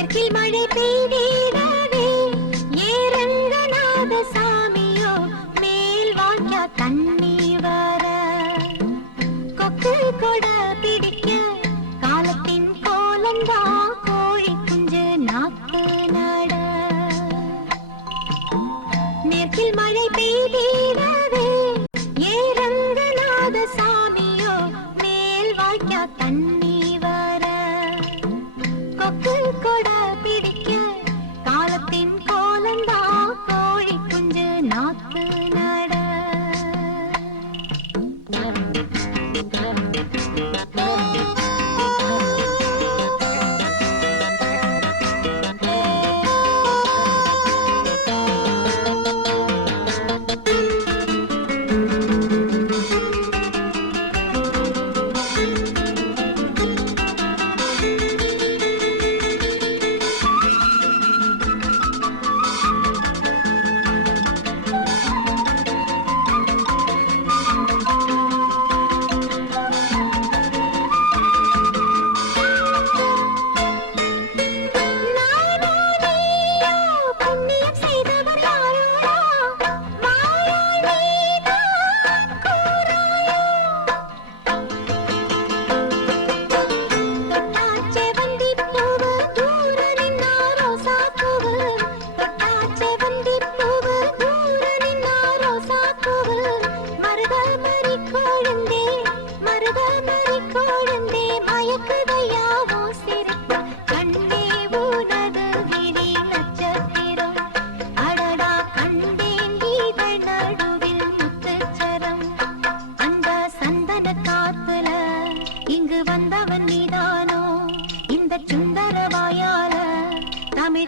மேற்கில் மழை பெய்திடவே ஏரங்கநாத சாமியோ மேல் வாய்க்கா தண்ணி வர கொக்கு கொட பிடிக்க காலத்தின் கோலந்தா கோழி குஞ்சு நாக்கு நட மேற்கில் மழை பெய்திடவே ஏரங்கநாத சாமியோ மேல் வாய்க்கா தண்ணி வர கொக்கு கொட பிடிக்க காலத்தின் கோலந்தா கோழி குஞ்சு நாக்கு நட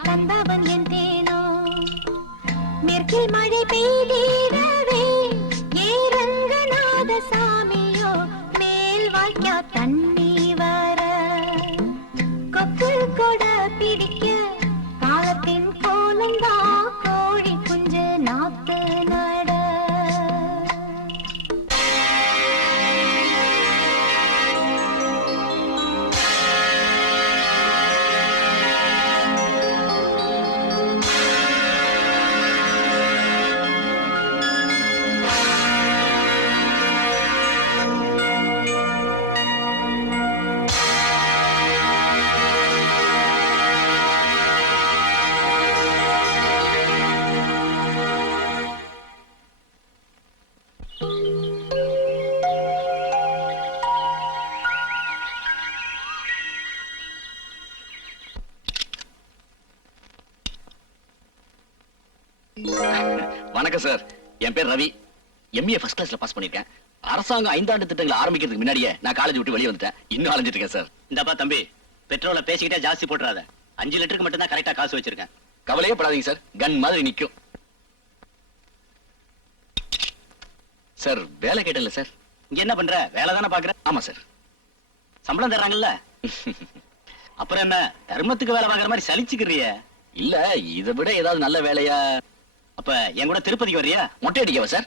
தந்தவன் என் தேனோ மேற்கில் மழை பெய்திடவே ஏரங்கநாத சாமியோ மேல் வாய்க்கா தண்ணி வர கொக்கு கொட பிடிக்க காலத்தின் கோலந்தா கோழி குஞ்சு நாத்து நட வணக்கம் சார், என் பேர் ரவி. எம்ஏ ஃபர்ஸ்ட் கிளாஸ்ல பாஸ் பண்ணிருக்கேன். அரசாங்கம் 5 ஆண்டு திட்டங்களை ஆரம்பிக்கிறதுக்கு முன்னாடியே நான் காலேஜ் விட்டு வெளியே வந்துட்டேன். இன்னும் அலைஞ்சிட்டு இருக்கேன் சார். இந்தப்பா தம்பி, பெட்ரோலை பேசிக்கிட்டே ஜாஸ்தி போட்டுறாத. 5 லிட்டருக்கு மட்டும் தான் கரெக்டா காசு வச்சிருக்கேன். கவலையே படாதீங்க சார், கன் மாதிரி நிக்கும். சார் வேலை கேட்டல சார். இங்க என்ன பண்ற? வேலை தானே பாக்குற? ஆமா சார். சம்பளம் தர்றாங்கல்ல? அப்புறம் என்ன தர்மத்துக்கு வேலை பாக்குற மாதிரி சலிச்சுக்கிறிய? இல்ல, இதை விட ஏதாவது நல்ல வேலையா? அப்ப என் கூட திருப்பதிக்கு வர்றியா? மொட்டை அடிக்கவா சார்?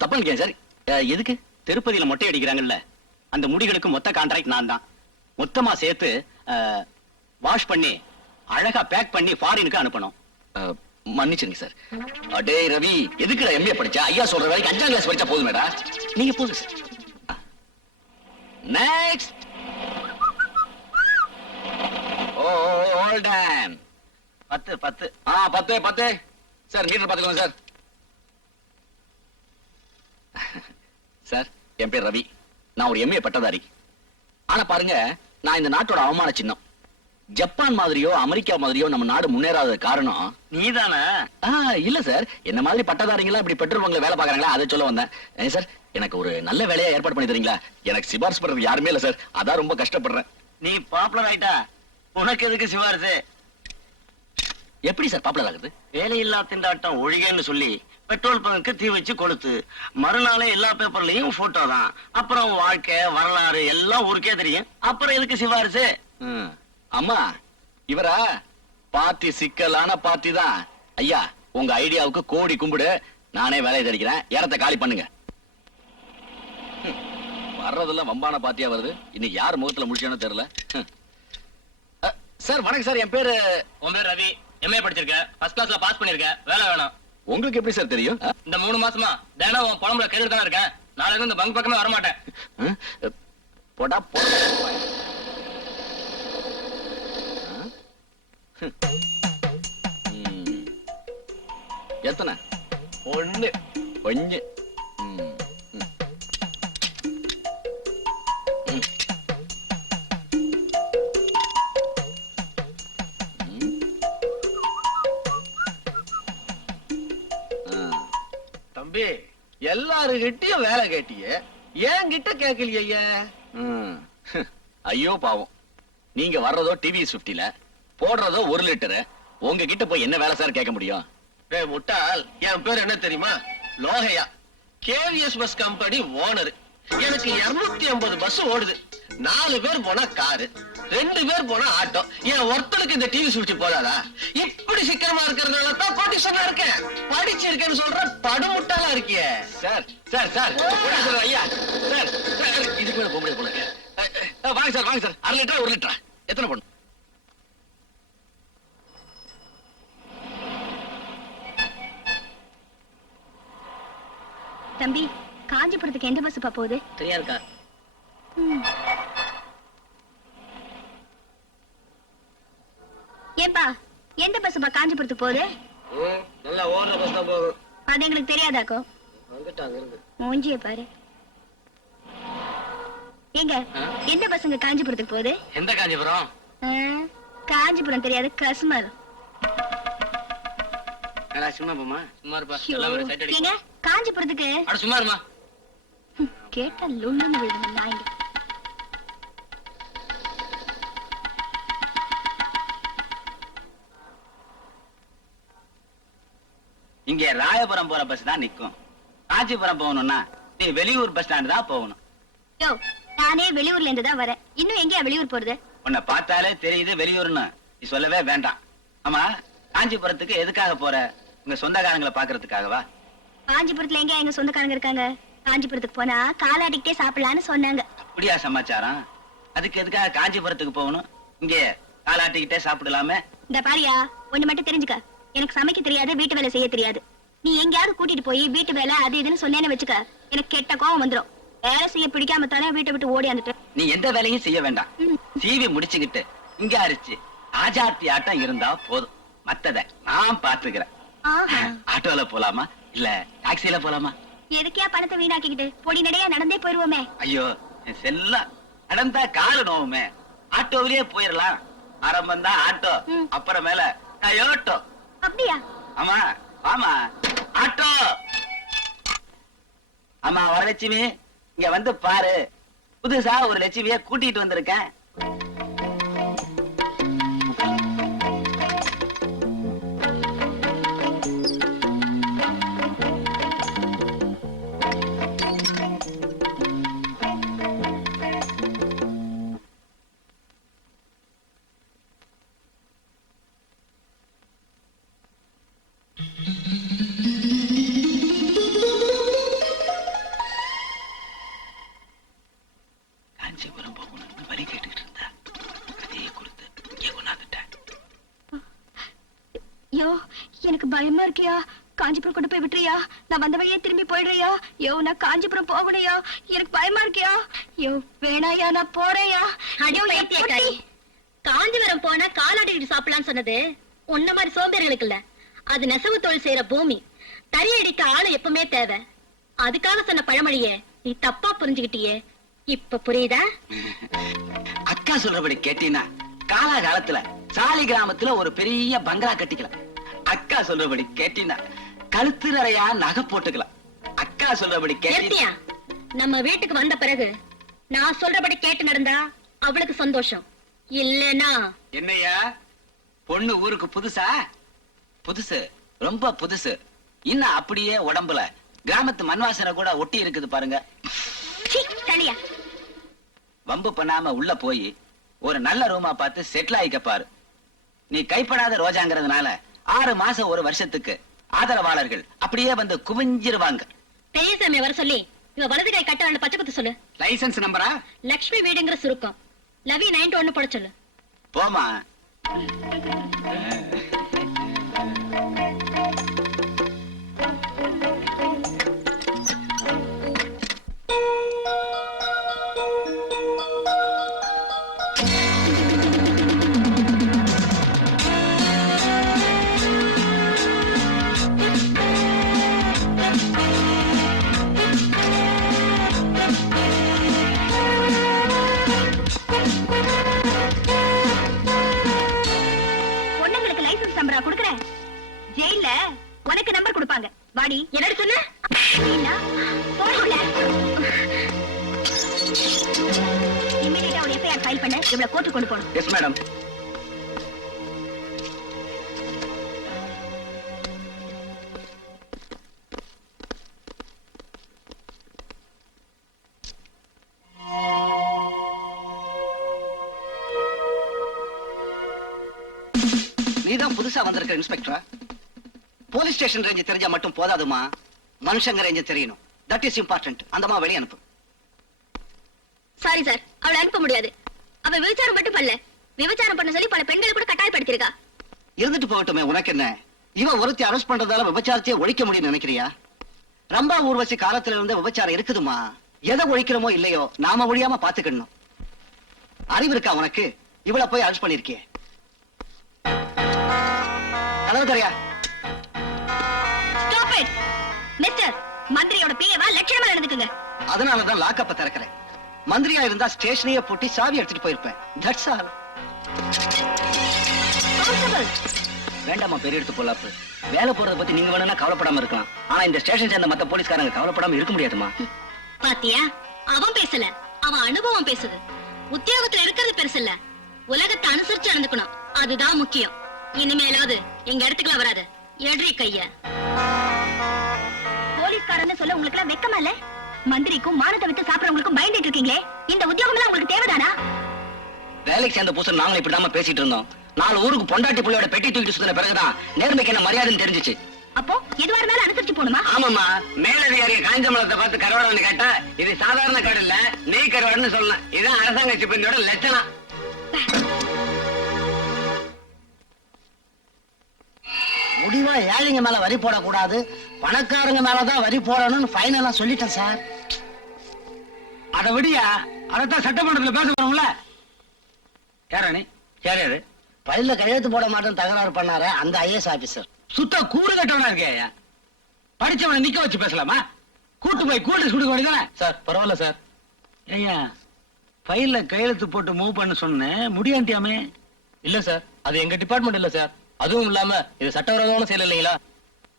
தப்பா நினைக்கிறேன் சார். எதுக்கு? திருப்பதியில மொட்டை அடிக்கிறாங்கல்ல, அந்த முடிகளுக்கு மொத்த கான்ட்ராக்ட் நான் தான். மொத்தமா சேர்த்து வாஷ் பண்ணி அழகா பேக் பண்ணி ஃபாரினுக்கு அனுப்பணும். மன்னிச்சுங்க சார். அடே ரவி, எதுக்குடா எம்ஏ படிச்சா? ஐயா சொல்ற வேலைக்கு 5ஆம் கிளாஸ் படிச்சா போதுமேடா. நீங்க போங்க sir. Next. Oh hold on. 10 10 sir, meter பாத்துக்கோங்க சார். சார், என் பேர் ரவி. நான் ஒரு எம்ஏ பட்டதாரி. ஆனா பாருங்க, நான் இந்த நாட்டோட அவமான சின்னம். ஜப்பான் மாதிரியோ அமெரிக்கா மாதிரியோ நம்ம நாடு முன்னேறாத காரணம் நீதானே? இல்ல சார், என்ன மாதிரி பட்டதாரிங்களா இப்படி பெட்ரோல் பங்க்ல வேலை பாக்குறாங்களா, அதை சொல்ல வந்தேன். சார், எனக்கு ஒரு நல்ல வேலையா ஏற்பாடு பண்ணி தரீங்களா? எனக்கு சிபாரிசு பண்றது யாருமே இல்ல சார், அதான் ரொம்ப கஷ்டப்படுறேன். நீ பாப்புலர் ஆயிட்டா, உனக்கு எதுக்கு சிபாரிசு? எப்படி சார் பாப்புலர் ஆகுது? வேலையில்லா திண்டாட்டம் ஒழிகன்னு சொல்லி பெட்ரோல் பங்க்கு தீ வச்சு கொளுத்து, மறுநாளே எல்லா பேப்பர்லயும் போட்டோ தான். அப்புறம் வாழ்க்கை வரலாறு எல்லாம் ஊருக்கே தெரியும். அப்புறம் எதுக்கு சிபாரிசு? அம்மா, இவரா பார்ட்டி சிக்கலான பார்ட்டி தான். ஐயா, உங்க ஐடியாவுக்கு கோடி கும்பிடு. நானே வேலையை தெரிக்கிறேன். இடத்தை காலி பண்ணுங்க. வர்றதெல்லாம் வம்பான பார்ட்டியா வருது. இன்னைக்கு யார் முகத்துல முடிச்சானோ தெரியல. சார் வணக்கம் சார், என் பேரு உன் பேர் ரவி, எம்ஏ படிச்சிருக்க, ஃபர்ஸ்ட் கிளாஸ்ல பாஸ் பண்ணிருக்க, வேலை வேணும். உங்களுக்கு எப்படி சார் தெரியும்? இந்த 3 மாசமா தினம் உன் புலம்புல கேட்டுட்டு தான் இருக்கேன். நாளைக்கு இந்த பங்க் பக்கமே வர மாட்டேன். போடா போடா. எத்தனை? 1 கொஞ்சம். தம்பி, எல்லாருகிட்டயும் வேலை கேட்டிய, ஏன் கிட்ட கேட்கலையா? ஐயோ பாவம், நீங்க வர்றதோ டிவிஎஸ் 50ல, போடுறதோ 1 லிட்டரு. உங்ககிட்ட போய் என்ன வேலை சார் கேட்க முடியும்? டேய் முட்டாள், என் பேர் என்ன தெரியுமா? Lokaiya, KVS bus company owner. எனக்கு 250 பஸ் ஓடுது. 4 பேர் போனா காரு, 2 பேர் போனா ஆட்டோ. என் ஒருத்தனுக்கு இந்த டிவி சுவிட்ச் போதாதா? இப்படி சிக்கனமா இருக்கிறதுனால தான் கோடீஸ்வரனா இருக்கேன். படிச்சிருக்கேன்னு சொல்ற படுமுட்டாளா இருக்கிய. சார் சார் சார் சார், ஐயா சார் சார், இதுக்கு மேல போக முடியாது போல இருக்கு. வாங்க சார் வாங்க சார், 1/2 லிட்டரா 1 லிட்டரா எத்தனை பண்ணும்? தம்பி, காஞ்சிபுரத்துக்கு எந்த பஸ் போகுது? தெரியாதுக்கா. ஏப்பா, எந்த பஸ் காஞ்சிபுரத்துக்கு போகுது? நல்லா ஓடுற பஸ் தான் போகும். அது எங்களுக்கு தெரியாதாக்கோ. வந்துட்டாங்க இருந்து. மூஞ்சிய பாரு. எங்க எந்த பஸ்ங்க காஞ்சிபுரத்துக்கு போகுது? எந்த காஞ்சிபுரம்? ஆ, காஞ்சிபுரம் தெரியாது, கஸ்மல். சும்மா போமா. சும்மா இருப்பா. ஐயோ, எல்லாம் ஒரு சைட் அடி. ஏங்க காஞ்சிபுரத்துக்கு அட சும்மா இருமா. கேட்டா லுள்ளுன்னு விழுது நாய்ங்க. இங்க ராயபுரம் போற பஸ் தான் நிக்கும். காஞ்சிபுரம் போகணும்னா நீ வெளியூர் பஸ் ஸ்டாண்ட் தான் போகணும். யோ, நானே வெளியூர்ல இருந்து தான் வரேன். இன்னும் எங்கயா வெளியூர் போறது? உன்னை பார்த்தாலே தெரியுது வெளியூர்னு. நீ சொல்லவே வேண்டாம். ஆமா, காஞ்சிபுரத்துக்கு எதுக்காக போற? உங்க சொந்தக்காரங்களை பாக்குறதுக்காகவா? காஞ்சிபுரத்துல எங்க எங்க சொந்தக்காரங்க இருக்காங்க. காஞ்சிபுரத்துக்கு போனா காலாடிக்கிட்டே சாப்பிடலான்னு சொன்னாங்க. அப்படியா சமாச்சாரம்? அதுக்கு எதுக்காக காஞ்சிபுரத்துக்கு போகணும்? இங்க காலாட்டிக்கிட்டே சாப்பிடலாமே. இந்த பாரியா, ஒண்ணு மட்டும் தெரிஞ்சுக்க. எனக்கு சமைக்க தெரியாது, வீட்டு வேலை செய்ய தெரியாது. நீ எங்கயாவது கூட்டிட்டு போய் வீட்டு வேலை அது இதுன்னு சொன்னேன்னு வச்சுக்க, எனக்கு கெட்ட கோவம் வந்துரும். வேலை செய்ய பிடிக்காம தானே வீட்டை விட்டு ஓடி வந்துட்டு. நீ எந்த வேலையும் செய்ய வேண்டாம். சீவி முடிச்சுக்கிட்டு இங்க அரிச்சு ஆஜாத்தி ஆட்டம் இருந்தா போதும். மத்தத நான் பாத்துக்கிறேன். ஆஹா, ஆட்டோல போலாமா இல்ல டாக்ஸில போலாமா? எதுக்கியா பணத்தை வீணாக்கிக்கிட்டு பொடி நடையா நடந்தே போயிருவோமே. ஐயோ, என் செல்லம், நடந்தா காலு நோவுமே. ஆட்டோவிலேயே போயிடலாம். ஆரம்பம் தான் ஆட்டோ, அப்புறமேல டயோட்டோ. அப்படியா? ஆமா ஆமா, ஆட்டோ. ஆமா, வரலட்சுமி, இங்க வந்து பாரு. புதுசா ஒரு லட்சுமிய கூட்டிட்டு வந்திருக்கேன். காஞ்சிபுரம் போகணும்னு வழி கேட்டுக்கிட்டு இருந்தா அதையே கொடுத்து இங்கே கொண்டாந்துட்டேன். யோ, எனக்கு பயமா இருக்கியா? காஞ்சிபுரம் கொண்டு போய் விட்டுறியா? நான் வந்த வழியே திரும்பி போயிடுறியா? யோ, நான் காஞ்சிபுரம் போகணையா? எனக்கு பயமா இருக்கியா? யோ, வேணாயா, நான் போறேயா. அடி பைத்தியக்காரி, காஞ்சிபுரம் போனா காலாடிட்டு சாப்பிடலாம்னு சொன்னது உன்ன மாதிரி சோம்பேறிகளுக்கு இல்ல. அது நெசவு தொழில் செய்யற பூமி. தறி அடிக்க ஆளு எப்பவுமே தேவை. அதுக்காக சொன்ன பழமொழியே நீ தப்பா புரிஞ்சுக்கிட்டியே. இப்ப புரியுதா? அக்கா சொல்றபடி கேட்டீங்கன்னா காலாகாலத்துல சாலி கிராமத்துல ஒரு பெரிய பங்களா கட்டிக்கலாம். அக்கா சொல்றபடி கேட்டீங்கன்னா கழுத்து நிறையா நகை போட்டுக்கலாம். அக்கா சொல்றபடி நிறுத்தியா? நம்ம வீட்டுக்கு வந்த பிறகு நான் சொல்றபடி கேட்டு நடந்தா அவளுக்கு சந்தோஷம். இல்லனா என்னையா பொண்ணு ஊருக்கு புதுசா? புதுசு, ரொம்ப புதுசு. இன்னும் அப்படியே உடம்புல கிராமத்து மண்வாசனை கூட ஒட்டி இருக்குது பாருங்க. தனியா வம்பு பண்ணாம உள்ள போய் ஒரு நல்ல ரூமா பார்த்து செட்டில் ஆயிக்க பாரு. நீ கைப்படாத ரோஜாங்கிறதுனால 6 மாசம் 1 வருஷத்துக்கு ஆதரவாளர்கள் அப்படியே வந்து குவிஞ்சிருவாங்க. பெரியசாமி வர சொல்லி இவ வலது கை கட்ட வேண்ட பச்சை குத்து சொல்லு. லைசன்ஸ் நம்பரா? லக்ஷ்மி வீடுங்கிற சுருக்கம். லவி 91 போட சொல்லு. போமா, பொண்ணுங்களுக்கு லைசன்ஸ் நம்பரா குடுக்குறேன். ஜெயில உனக்கு நம்பர் கொடுப்பாங்க. வாடி. என்னடி சொன்ன? அப்படின்னா, போடுல. இம்மீடியட்டா ஒரு எஃப்ஐஆர் ஃபைல் பண்ண இவ்வளவு கோர்ட்டு கொண்டு போகணும். Yes madam. நீதான் புதுசா வந்திருக்க இன்ஸ்பெக்டரா? போலீஸ் ஸ்டேஷன் ரேஞ்சு தெரிஞ்சா மட்டும் போதாதுமா, மனுஷங்க ரேஞ்சு தெரியணும். That is important. அந்தமா வெளிய அனுப்பு. சாரி சார், அவளை அனுப்ப முடியாது. அவ விபச்சாரம் மட்டும் பண்ணல, விபச்சாரம் பண்ண சொல்லி பல பெண்களை கூட கட்டாயப்படுத்திருக்கா. இருந்துட்டு போகட்டுமே, உனக்கு என்ன? இவ ஒருத்தி அரெஸ்ட் பண்றதால விபச்சாரத்தையே ஒழிக்க முடியும்னு நினைக்கிறியா? ரம்பா ஊர்வசி காலத்துல இருந்த விபச்சாரம் இருக்குதுமா. எதை ஒழிக்கிறோமோ இல்லையோ நாம ஒழியாம பாத்துக்கணும். அறிவு இருக்கா உனக்கு? இவள போய் அரெஸ்ட் பண்ணிருக்கியே. கதவு தெரியா? Stop it. மிஸ்டர், மந்திரியோட பிஏவா லட்சணமா நடந்துக்குங்க. அதனாலதான் லாக்கப்ப திறக்கிறேன். மந்திரியா இருந்தா ஸ்டேஷனையே பூட்டி சாவி எடுத்துட்டு போயிருப்பேன். That's all. கான்ஸ்டபிள், வேண்டாமா பெரிய எடுத்து பொல்லாப்பு. வேலை போறத பத்தி நீங்க வேணும்னா கவலைப்படாம இருக்கலாம். ஆனா இந்த ஸ்டேஷன் சேர்ந்த மத்த போலீஸ்காரங்க கவலைப்படாம இருக்க முடியாதுமா. பாத்தியா, அவன் பேசல, அவன் அனுபவம் பேசுது. உத்தியோகத்துல இருக்கிறது பெருசு இல்ல, உலகத்தை அனுசரிச்சு நடந்துக்கணும், அதுதான் முக்கியம். இனிமேலாவது எங்க இடத்துக்குலாம் வராது. எட்ரி கைய. போலீஸ்காரன்னு சொல்ல உங்களுக்கு எல்லாம் வெக்கமா இல்ல? மந்திரிக்கும் மானத்தை விட்டு சாப்பிடறவங்களுக்கும் பயந்துட்டு இருக்கீங்களே, இந்த உத்தியோகம் எல்லாம் உங்களுக்கு தேவைதானா? வேலைக்கு சேர்ந்த புதுசு நாங்களும் இப்படிதான் பேசிட்டு இருந்தோம். 4 ஊருக்கு பொண்டாட்டி புள்ளையோட பெட்டி தூக்கிட்டு சுத்தின பிறகுதான் நேர்மைக்கு என்ன மரியாதைன்னு தெரிஞ்சிச்சு. அப்போ எதுவா இருந்தாலும் அனுசரிச்சு போணுமா? ஆமாமா, மேலதிகாரிய காஞ்சமலத்தை பார்த்து கருவாடன்னு கேட்டா இது சாதாரண காடு இல்ல, நெய் கருவாடுன்னு சொல்லலாம். இதான் அரசாங்க சிப்பந்தியோட லட்சணம். முடிவா ஏழைங்க மேல வரி போடக்கூடாது, பணக்காரங்க மேலதான் வரி போடணும்னு ஃபைனலா சொல்லிட்டேன் சார். அத விடியா, அதத்தான் சட்டமன்றத்துல பேச போறோம்ல. யாரா நீ? யார் யாரு? பையில கையெழுத்து போட மாட்டேன்னு தகராறு பண்ணாரு அந்த ஐஏஎஸ் ஆபீசர். சுத்த கூடு கட்டவனா இருக்கே. படிச்சவனை நிக்க வச்சு பேசலாமா? கூட்டு போய் கூட்டு சுடுக்க வேண்டியதானே? சார் பரவாயில்ல சார். ஐயா, ஃபைல்ல கையெழுத்து போட்டு மூவ் பண்ண சொன்னேன், முடியாண்டியாமே. இல்ல சார், அது எங்க டிபார்ட்மெண்ட் இல்ல சார். அதுவும் இல்லாம இது சட்டவிரோதமான செயல் இல்லைங்களா?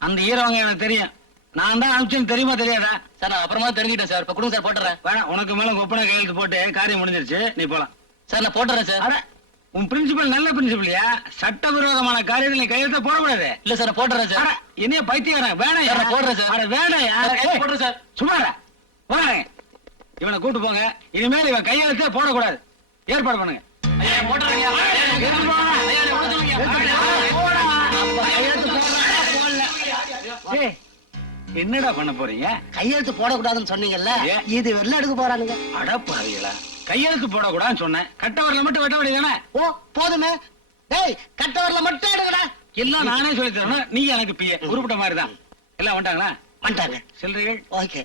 அந்த ஈரவங்க எனக்கு தெரியும். நான் தான் அனுப்பிச்சேன்னு தெரியுமா தெரியாதா? சார் நான் அப்புறமா தெரிஞ்சுக்கிட்டேன் சார். இப்ப கொடுங்க சார், போட்டுறேன். வேணாம், உனக்கு மேல ஒப்பனை கையெழுத்து போட்டு காரியம் முடிஞ்சிருச்சு, நீ போலாம். சார் நான் போட்டுறேன் சார். அட, உன் பிரின்சிபல் நல்ல பிரின்சிபல்யா. சட்டவிரோதமான காரியத்தில் நீ கையெழுத்த போடக்கூடாது. இல்ல சார் நான் போட்டுறேன் சார். அட, என்னைய பைத்தியக்காரன் வேணாம். சார், நான் போடுறேன் சார். அட வேணாயா? சார், போடுறேன் சார். சும்மாடா போறாங்க. இவனை கூட்டு போங்க. இனிமேல் இவன் கையெழுத்தே போடக்கூடாது. ஏற்பாடு பண்ணுங்க. ஐயா, போட்டுறேன் ஐயா. எடுத்து போங்க. ஐயா, என்னை விட சொல்லுங்க. போடா. அப்ப கையெழுத்து போடுறா, போடல. ஏய், என்னடா பண்ண போறீங்க? கையெழுத்து போடக்கூடாதுன்னு சொன்னீங்கல்ல, ஏன்? இது வெள்ள எடுக்க போறானுங்க. அடப்பாவிகளா, கையெழுத்து போடக்கூடாதுன்னு சொன்னேன். கட்டவரில் மட்டும் வெட்ட வேண்டியதானே? ஓ போதுமே. டேய், கட்டவரில் மட்டும் எடுக்கடா. எல்லாம் நானே சொல்லி தரணும், நீ எனக்கு பிய. உருப்பிட்ட மாதிரி தான். எல்லாம் வந்துட்டாங்களா? வந்துட்டாங்க. சில்லறைகள். ஓகே.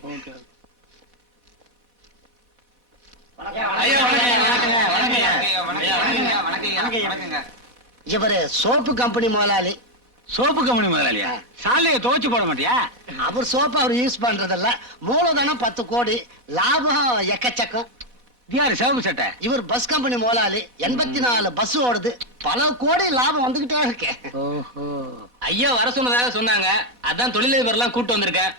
ஐயா, வணக்கங்க, வணக்கங்க, வணக்கங்க. இவரு சோப்பு கம்பெனி முதலாளி. சோப்பு கம்பெனி முதலாளியா? சாலையை துவைச்சு போட மாட்டியா? அவர் சோப்பு அவர் யூஸ் பண்றதில்ல. மூலதனம் 10 கோடி, லாபம் எக்கச்சக்கம். யாரு சிவப்பு சட்டை? இவர் பஸ் கம்பெனி முதலாளி. 84 பஸ் ஓடுது, பல கோடி லாபம் வந்துகிட்டே இருக்கு. ஓஹோ, ஐயா வர சொன்னதாக சொன்னாங்க. அதான் தொழிலதிபர் எல்லாம் கூட்டு வந்திருக்கேன்.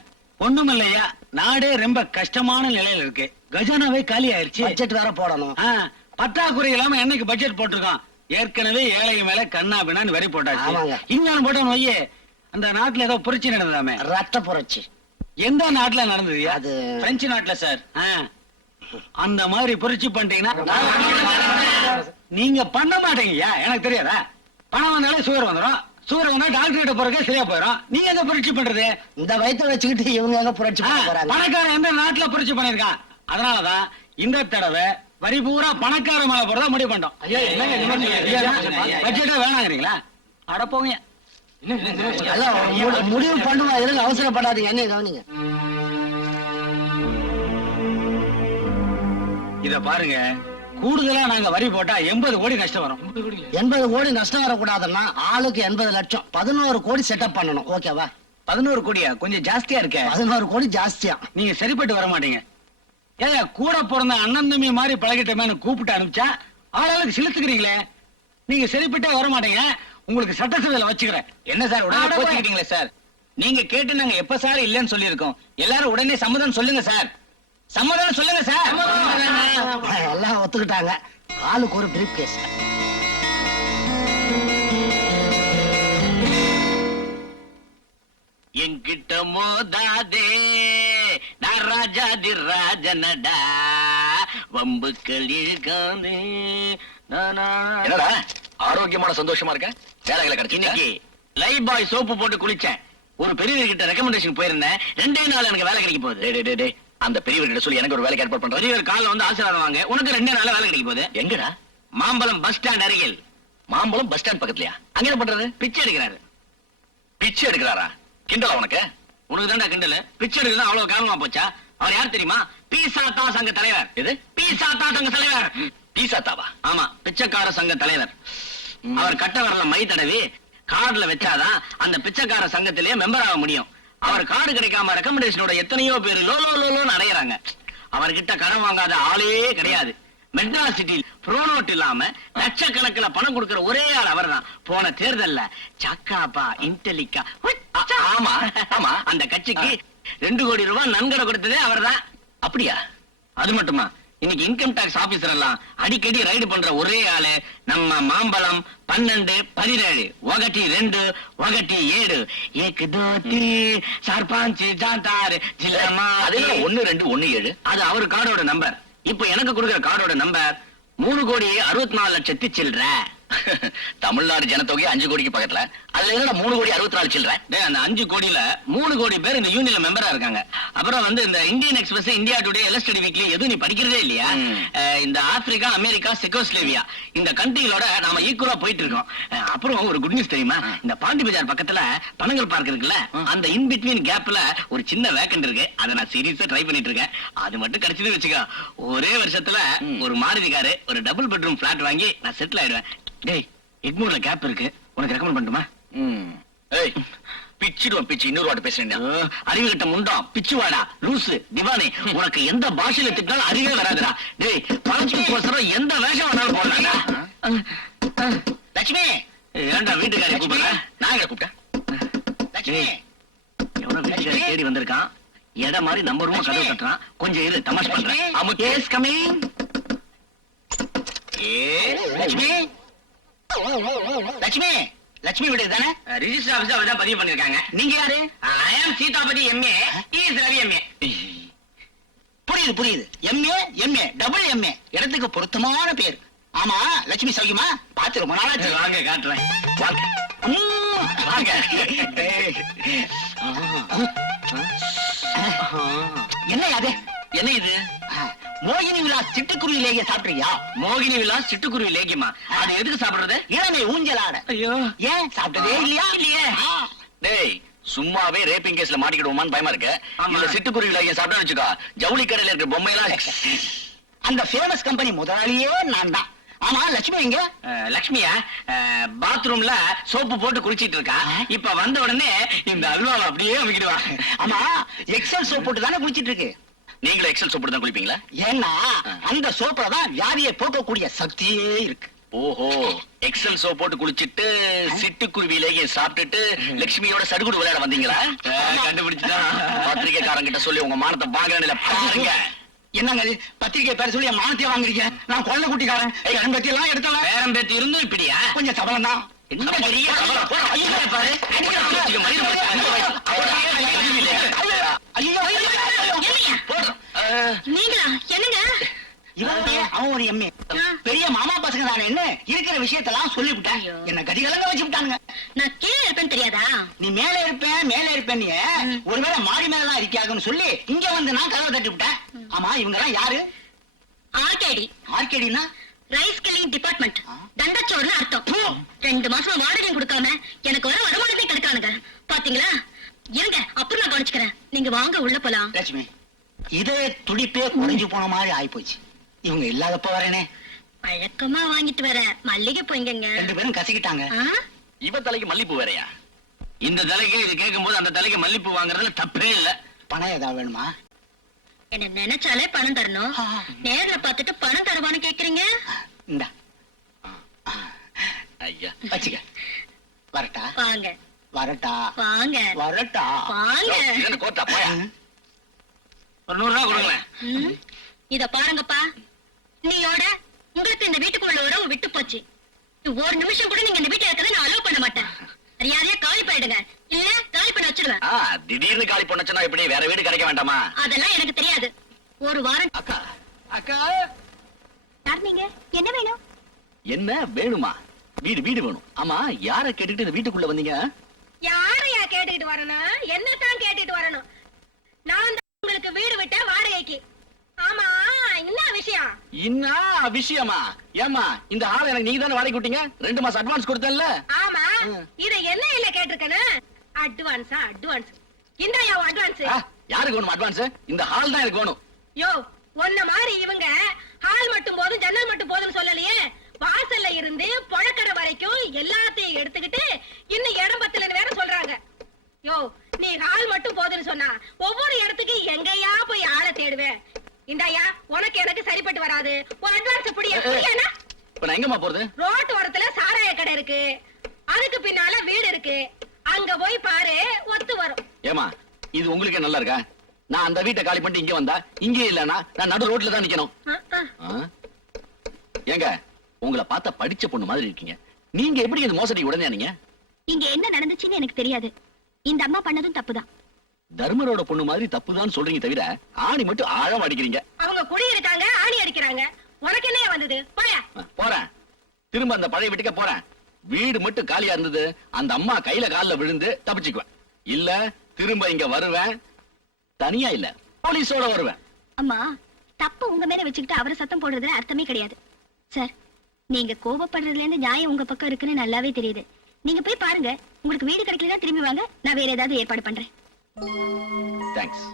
ஒண்ணும் இல்லையா, நாடே ரொம்ப கஷ்டமான நிலையில இருக்கு. கஜானாவே காலி ஆயிருச்சு. பட்ஜெட் வேற போடணும். பற்றாக்குறை இல்லாம என்னைக்கு பட்ஜெட் போட்டிருக்கோம். ஏற்கனவே ஏழைங்க மேல கண்ணா பின்னான்னு வரி போட்டாச்சு. ஆமாங்க. இன்னும் போட்டோம் வையே, அந்த நாட்டுல ஏதோ புரட்சி நடந்ததாமே. ரத்த புரட்சி. எந்த நாட்டுல நடந்தது? அது பிரெஞ்சு நாட்டுல சார். அந்த மாதிரி புரட்சி பண்ணிட்டீங்கன்னா நீங்க பண்ண மாட்டீங்கய்யா, எனக்கு தெரியாதா? பணம் வந்தாலே சுகர் வந்துடும், சுகர் வந்தா டாக்டர் கிட்ட போறதுக்கு சரியா போயிடும். நீங்க எங்க புரட்சி பண்றது? இந்த வயிற்று வச்சுக்கிட்டு இவங்க எங்க புரட்சி பண்ண போறாங்க? பணக்காரன் எந்த நாட்டுல புரட்சி பண்ணிருக்கான்? அதனாலதான் இந்த தடவை வரி பூரா பணக்கார மேல போறதா முடிவு பண்ணோம். பட்ஜெட்டா வேணாங்கிறீங்களா? அட போங்க. முடிவு பண்ணுவோம், எதுவும் அவசரப்படாதீங்க. என்ன கவனிங்க. இத பாருங்க, கூடுதலா நாங்க வரி போட்டா 80 கோடி நஷ்டம் வரும். 80 கோடி நஷ்டம் வரக்கூடாதுன்னா ஆளுக்கு 80 லட்சம், 11 கோடி செட்டப் பண்ணணும். ஓகேவா? 11 கோடியா? கொஞ்சம் ஜாஸ்தியா இருக்க. 11 கோடி ஜாஸ்தியா? நீங்க சரிப்பட்டு வர மாட்டீங்க. ஏங்க, கூட பிறந்த அண்ணன் தம்பி மாதிரி பழகிட்டமேனு கூப்பிட்டு அனுப்பிச்சா ஆளாளுக்கு சிலுத்துக்கிறீங்களே. நீங்க சரிப்பட்டே வர மாட்டீங்க. உங்களுக்கு சட்டசபையில வச்சுக்கிறேன். என்ன சார் உடனே போச்சுக்கிட்டீங்களே சார்? நீங்க கேட்டு நாங்க எப்ப சார் இல்லன்னு சொல்லியிருக்கோம். எல்லாரும் உடனே சம்மதம் சொல்லுங்க சார். சம்மதம் சொல்லுங்க சார். எல்லாம் ஒத்துக்கிட்டாங்க. ஆளுக்கு ஒரு பிரீஃப் கேஸ். என்கிட்ட மோதாதே, நான் ராஜாதி ராஜனடா, வம்புக்கள் இழுக்காதே. என்னடா ஆரோக்கியமான சந்தோஷமா இருக்க? வேலைகளை கிடைச்சு இன்னைக்கு லைஃப் பாய் சோப்பு போட்டு குளிச்சேன். ஒரு பெரியவர்கிட்ட ரெக்கமெண்டேஷன் போயிருந்தேன். 2 நாள் எனக்கு வேலை கிடைக்க போகுது. அந்த பெரியவர்கிட்ட சொல்லி எனக்கு ஒரு வேலைக்கு ஏற்பாடு பண்றேன். பெரியவர் காலைல வந்து ஆசீர்வாதம் வாங்க. உனக்கு 2 நாள்ல வேலை கிடைக்க போகுது. எங்கடா? மாம்பழம் பஸ் ஸ்டாண்ட் அருகில். மாம்பழம் பஸ் ஸ்டாண்ட் பக்கத்துலயா? அங்க என்ன பண்றது? பிச்சை எடுக்கிறாரு. பிச்சை எடுக்கிறாரா? கிண்டலா உனக்கு? உனக்கு தான்டா கிண்டல். பிச்சை எடுக்கிறது அவ்வளவு காரணமா போச்சா? அவர் யார் தெரியுமா? பீசா தா சங்க தலைவர். எது? பீசா தா சங்க தலைவர். பீசா தாவா? ஆமா, பிச்சைக்கார சங்க தலைவர். அவர் கட்ட வரல மை தடவி கார்டுல வச்சாதான் அந்த பிச்சைக்கார சங்கத்திலேயே மெம்பர் ஆக முடியும். அவர் கார்டு கிடைக்காம ரெக்கமெண்டேஷனோட எத்தனையோ பேர் லோ லோ லோன்னு அடையறாங்க. அவர்கிட்ட கடன் வாங்காத ஆளே கிடையாது. மெட்ராஸ் சிட்டியில் ப்ரோனோட் இல்லாம லட்சக்கணக்கில் பணம் கொடுக்கிற ஒரே ஆள் அவர்தான். போன தேர்தல்ல சக்காப்பா இன்டெலிக்கா ஆமா ஆமா அந்த கட்சிக்கு 2 கோடி ரூபாய் நன்கொடை கொடுத்ததே அவர்தான். அப்படியா? அது மட்டுமா, இன்னைக்கு இன்கம் டாக்ஸ் ஆபீசர் எல்லாம் அடிக்கடி ரைடு பண்ற ஒரே ஆளு நம்ம மாம்பழம் 12 17 1 2 1 7 1 2 3 4 5 6 ஜில்லமா. அது 1 2 1 7. அது அவர் கார்டோட நம்பர். இப்ப எனக்கு கொடுக்கிற கார்டோட நம்பர் 3,64,00,000 சில்ற. தமிழ்நாடு ஜனத்தொகை 5 கோடிக்கு பக்கத்துல. அதுல என்னடா 3,64,00,000 சில்ற? அந்த 5 கோடியில 3 கோடி பேர் இந்த யூனியன்ல மெம்பரா இருக்காங்க. அப்புறம் வந்து இந்த Indian Express, India Today, Illustrated Weekly எதுவும் நீ படிக்கிறதே இல்லையா? இந்த ஆப்பிரிக்கா, அமெரிக்கா, செக்கோஸ்லேவியா இந்த கண்ட்ரிகளோட நாம ஈக்குவலா போயிட்டு இருக்கோம். அப்புறம் ஒரு குட் நியூஸ் தெரியுமா? இந்த பாண்டி பஜார் பக்கத்துல பனங்கல் பார்க் இருக்குல்ல, அந்த இன் பிட்வீன் கேப்ல ஒரு சின்ன வேக்கண்ட் இருக்கு. அதை நான் சீரியஸா ட்ரை பண்ணிட்டு இருக்கேன். அது மட்டும் கிடைச்சது வச்சுக்கோ, ஒரே வருஷத்துல ஒரு மாருதி காரு, ஒரு டபுள் பெட்ரூம் பிளாட் வாங்கி நான் செட்டில் ஆயிடுவேன். டேய், எக்மூர்ல கேப் இருக்கு, உனக்கு ரெக்கமெண்ட் பண்ணட்டுமா? ஏய், பிச்சிடுவோம் பிச்சு. இன்னொரு வாட்டு பேசுறேன். அறிவு கிட்ட முண்டம், பிச்சுவாடா, லூசு, திவானி, உனக்கு எந்த பாஷையில திட்டாலும் அறிவே வராதுடா. டேய், பணத்துக்கு கோசரம் எந்த வேஷம் வேணாலும் போடலாம்டா. லட்சுமி, ஏன்டா வீட்டுக்காரி கூப்பிடுற? நான் எங்க கூப்பிட்டேன்? லட்சுமி, எவனோ வீட்டுக்காரி தேடி வந்திருக்கான். இடம் மாதிரி நம்ம ரூம் கதவு தட்டுறான். கொஞ்சம் இரு, தமாஷ் பண்றேன். Yes coming. லட்சுமி, லட்சுமி, லட்சுமி வீடு தானே? ரிஜிஸ்டர் ஆபீஸ்ல அவர்தான் பதிவு பண்ணிருக்காங்க. நீங்க யாரு? I am Seethapathi MA, is Ravi MA. புரியுது புரியுது. எம்ஏ எம்ஏ டபுள் எம்ஏ, இடத்துக்கு பொருத்தமான பேர். ஆமா, லட்சுமி சௌக்கியமா? பார்த்து ரொம்ப நாளாச்சு. வாங்க காட்டுறேன். வாங்க. வாங்க. என்ன அது? என்ன இது? மோகினி விலாஸ் சிட்டுக்குருவி லேகிய சாப்பிட்டியா? மோகினி விலாஸ் சிட்டுக்குருவி லேகியமா? அது எதுக்கு சாப்பிடுறது? இளமை ஊஞ்சலாட. ஐயோ, ஏன் சாப்பிட்டதே இல்லையா? இல்லையே. டேய், சும்மாவே ரேப்பிங் கேஸ்ல மாட்டிக்கிடுவோமான்னு பயமா இருக்கு. ஆமா. இந்த சிட்டுக்குருவி லேகிய சாப்பிட்டா வச்சுக்கோ, ஜவுளி கடையில இருக்க பொம்மையெல்லாம். அந்த ஃபேமஸ் கம்பெனி முதலாளியே நான் தான். ஆமா, லட்சுமி எங்க? லட்சுமியா பாத்ரூம்ல சோப்பு போட்டு குளிச்சிட்டு இருக்கா. இப்ப வந்த உடனே இந்த அல்வாவை அப்படியே அமைக்கிடுவா. ஆமா, எக்ஸல் சோப் போட்டு தானே குளிச்சிட்டு இருக்கு. நீங்களும் எக்ஸல் சோப் போட்டு தான் குளிப்பீங்களா? ஏன்னா அந்த சோப்புல தான் வியாதியை போக்கக்கூடிய சக்தியே இருக்கு. ஓஹோ, எக்ஸல் சோப் போட்டு குளிச்சிட்டு சிட்டுக்குருவிலேயே சாப்பிட்டுட்டு லட்சுமியோட சடுகுடு விளையாட வந்தீங்களா? கண்டுபிடிச்சுதான். பத்திரிகைக்காரங்கிட்ட சொல்லி உங்க மானத்தை பாக்குறேன் பாருங்க. என்னங்க இது? பத்திரிகை பேர் சொல்லி என் மானத்தையே வாங்குறீங்க? நான் கொள்ள குட்டிக்காரன். பத்தி எல்லாம் எடுத்தல பேரம் பேத்தி இருந்தும் இப்படியா? கொஞ்சம் சபலம் தான். என்ன பெரிய சபலம்? ஐயோ, பாரு. நீங்களா? என்னங்க? அவன் ஒரு எம்ஏ பெரிய மாமா பசங்க தானே, என்ன இருக்கிற விஷயத்தெல்லாம் சொல்லிவிட்டேன். ஐயோ. என்ன கதிகலங்க வச்சு விட்டானுங்க. நான் கீழே இருப்பேன்னு தெரியாதா? நீ மேல இருப்பேன் நீ ஒருவேளை மாடி மேலதான் இருக்கியாங்கன்னு சொல்லி இங்க வந்து நான் கதவை தட்டி விட்டேன். ஆமா, இவங்க எல்லாம் யாரு? ஆர்கேடி. ஆர்கேடினா ரைஸ் கில்லிங் டிபார்ட்மெண்ட். தண்டச்சோறுன்னு அர்த்தம். 2 மாசமா வாடகையும் கொடுக்காம எனக்கு வர வருமானத்தை கெடுக்கானுங்க. பாத்தீங்களா? இருங்க, அப்புறம் நான் கவனிச்சுக்கிறேன். நீங்க வாங்க, உள்ள போலாம். லட்சுமி, இதே துடிப்பே குறைஞ்சு போன மாதிரி ஆயிப்போச்சு. இவங்க இல்லாதப்ப வரேனே. பழக்கமா வாங்கிட்டு வர மல்லிகை போய்ங்க. 2 பேரும் கசிக்கிட்டாங்க. இவ தலைக்கு மல்லிப்பூ வேறையா? இந்த தலைக்கு இது கேட்கும் போது அந்த தலைக்கு மல்லிப்பூ வாங்குறதுல தப்பே இல்ல. பணம் ஏதாவது வேணுமா? என்ன நினைச்சாலே பணம் தரணும். நேர்ல பார்த்துட்டு பணம் தருவான்னு கேக்குறீங்க? இந்தா ஐயா வச்சுக்க. வரட்டா? வாங்க வரட்டா? வாங்க வரட்டா? வாங்க. இதென்ன கோட்டா போயா? ஒரு 100 ரூபா கொடுங்களேன். இத பாருங்கப்பா, நீயோட உங்களுக்கு இந்த வீட்டுக்குள்ள உறவு விட்டு போச்சு. ஒரு நிமிஷம் கூட நீங்க இந்த வீட்டுல இருக்கிறத நான் அலோவ் பண்ண மாட்டேன். மரியாதையா காலி பண்ணிடுங்க, இல்ல காலி பண்ண வச்சிடுவேன். திடீர்னு காலி பண்ணச்சுன்னா இப்படி வேற வீடு கிடைக்க வேண்டாமா? அதெல்லாம் எனக்கு தெரியாது. ஒரு வாரம். அக்கா, அக்கா, யார் நீங்க? என்ன வேணும்? என்ன வேணுமா? வீடு வீடு வேணும். ஆமா, யார கேட்டுட்டு இந்த வீட்டுக்குள்ள வந்தீங்க? யாரையா கேட்டுக்கிட்டு வரணும்? என்னத்தான் கேட்டுட்டு வரணும்? நான் தான் உங்களுக்கு வீடு விட்ட வாடகைக்கு. ஆமா, என்ன விஷயம்? என்ன விஷயமா? ஏமா, இந்த ஆள் எனக்கு நீங்க தானே வாடகை விட்டீங்க? 2 மாசம் அட்வான்ஸ் கொடுத்தேன்ல? ஆமா, இத என்ன இல்ல கேட்டிருக்கேன். அட்வான்ஸா? அட்வான்ஸ் இந்தாயா அட்வான்ஸ். யாருக்கு வேணும் அட்வான்ஸ்? இந்த ஹால் தான் எனக்கு வேணும். யோ, ஒன்ன மாதிரி இவங்க ஹால் மட்டும் போதும் ஜன்னல் மட்டும் போதும்னு சொல்லலையே. வாசல்ல இருந்து புழக்கடை வரைக்கும் எல்லாத்தையும் எடுத்துக்கிட்டு இன்னும் இடம் பத்தலன்னு வேற சொல்றாங்க. யோ, நீ ஹால் மட்டும் போதும்னு சொன்னா ஒவ்வொரு இடத்துக்கு எங்கயா போய் ஆளை தேடுவேன். இந்தாயா, உனக்கு எனக்கு சரிப்பட்டு வராது. உன் அட்வான்ஸ் புடியா? இப்ப நான் எங்கம்மா போறது? ரோட்டு ஓரத்துல சாராய கடை இருக்கு, அதுக்கு பின்னால வீடு இருக்கு. அங்க போய் பாரு, ஒத்து வரும். ஏமா, இது உங்களுக்கே நல்லா இருக்கா? நான் அந்த வீட்டை காலி பண்ணிட்டு இங்க வந்தா இங்கே இல்லனா நான் நடு ரோட்ல தான் நிக்கணும். ஏங்க, உங்களை பார்த்தா படிச்ச பொண்ணு மாதிரி இருக்கீங்க. நீங்க எப்படி இந்த மோசடி உடனே நீங்க? இங்க என்ன நடந்துச்சுன்னு எனக்கு தெரியாது. இந்த அம்மா பண்ணதும் தப்புதான். தர்மரோட பொண்ணு மாதிரி தப்புதான் சொல்றீங்க தவிர ஆணி மட்டும் ஆழம் அடிக்கிறீங்க. அவங்க குடி இருக்காங்க, ஆணி அடிக்கிறாங்க. உனக்கு என்ன வந்தது? போயா. போறேன், திரும்ப அந்த பழைய வீட்டுக்கே போறேன். வீடு மட்டும் காலியா இருந்தது, அந்த அம்மா கையில கால்ல விழுந்து தப்பிச்சுக்குவேன். இல்ல திரும்ப இங்க வருவேன். தனியா இல்ல, போலீஸோட வருவேன். அம்மா, தப்பு உங்க மேல வச்சுக்கிட்டு அவரை சத்தம் போடுறதுல அர்த்தமே கிடையாது. சார், நீங்க கோபப்படுறதுல இருந்து நியாயம் உங்க பக்கம் இருக்குன்னு நல்லாவே தெரியுது. நீங்க போய் பாருங்க. உங்களுக்கு வீடு கிடைக்கலன்னா திரும்பி வாங்க, நான் வேற ஏதாவது ஏற்பாடு பண்றேன். தேங்க்ஸ்.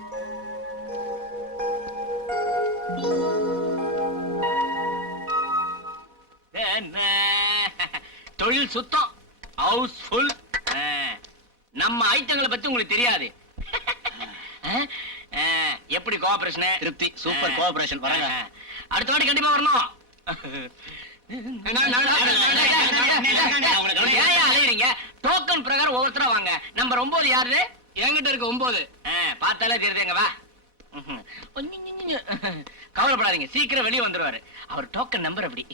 தொழில் சுத்தம், ஹவுஸ் ஃபுல். நம்ம ஐட்டங்களை பத்தி உங்களுக்கு தெரியாது. எப்படி கோஆபரேஷன்? திருப்தி. Super cooperation. வராங்க. அடுத்த வாட்டி கண்டிப்பா வரணும். ஏன் அலையறீங்க? டோக்கன் பிரகாரம் ஒவ்வொருத்தரா வாங்க. நம்பர் 9 யாரு? என்கிட்ட இருக்கு 9. பார்த்தாலே தெரியுதுங்க. வா, கவலைப்படாதீங்க, சீக்கிரம் வெளியே வந்துருவாரு. அவர் டோக்கன் நம்பர் அப்படி.